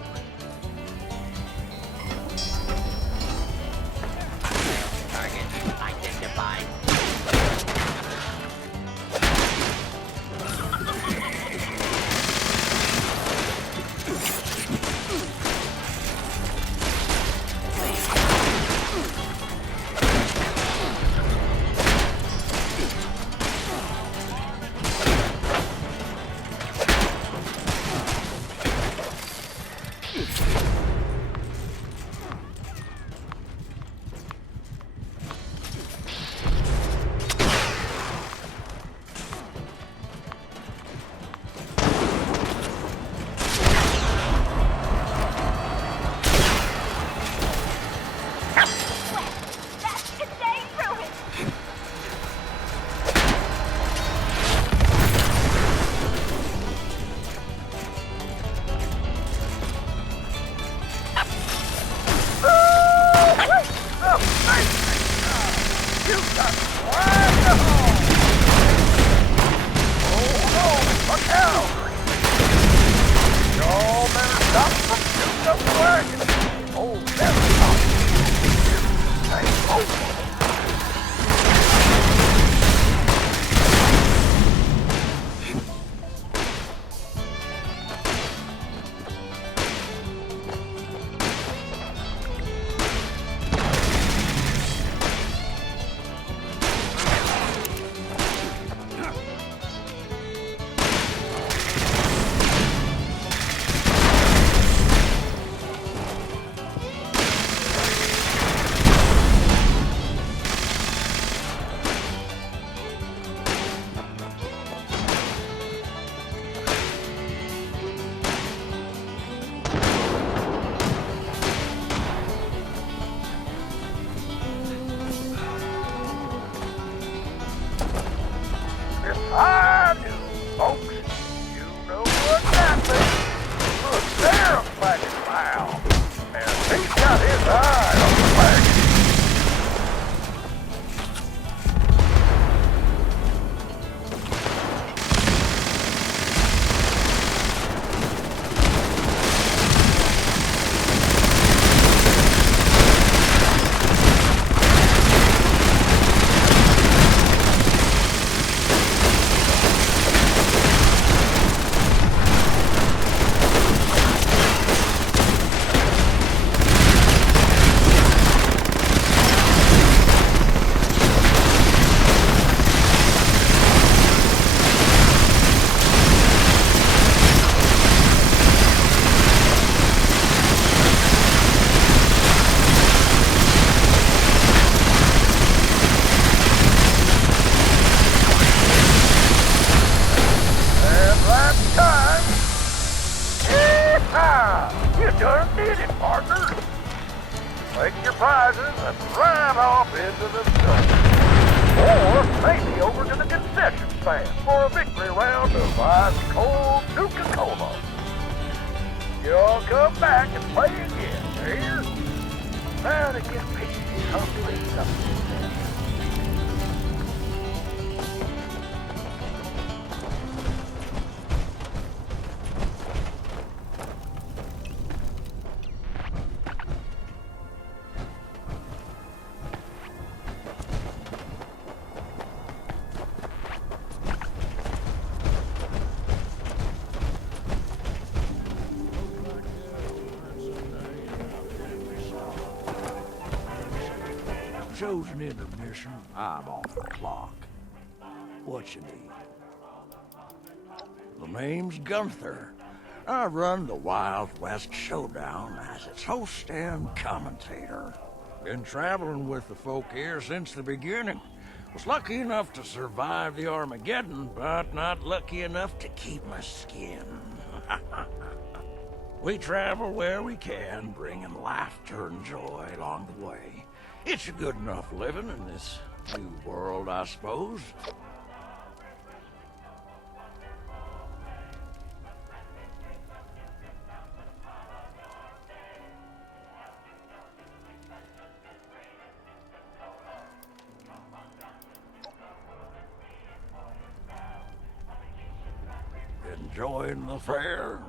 Target identified. I do, folks. You know what that means. Look, there's a flagging foul. And he's got his eye on the wagon. You done did it, partner. Take your prizes and ride off into the sun. Or maybe over to the concession stand for a victory round of ice cold Coca-Cola. You'll come back and play again, hear? Now to get me something. shows an intermission, I'm off the clock. What you need? The name's Gunther. I run the Wild West Showdown as its host and commentator. Been traveling with the folk here since the beginning. Was lucky enough to survive the Armageddon, but not lucky enough to keep my skin. We travel where we can, bringing laughter and joy along the way. It's a good enough living in this new world, I suppose. Enjoying the fair?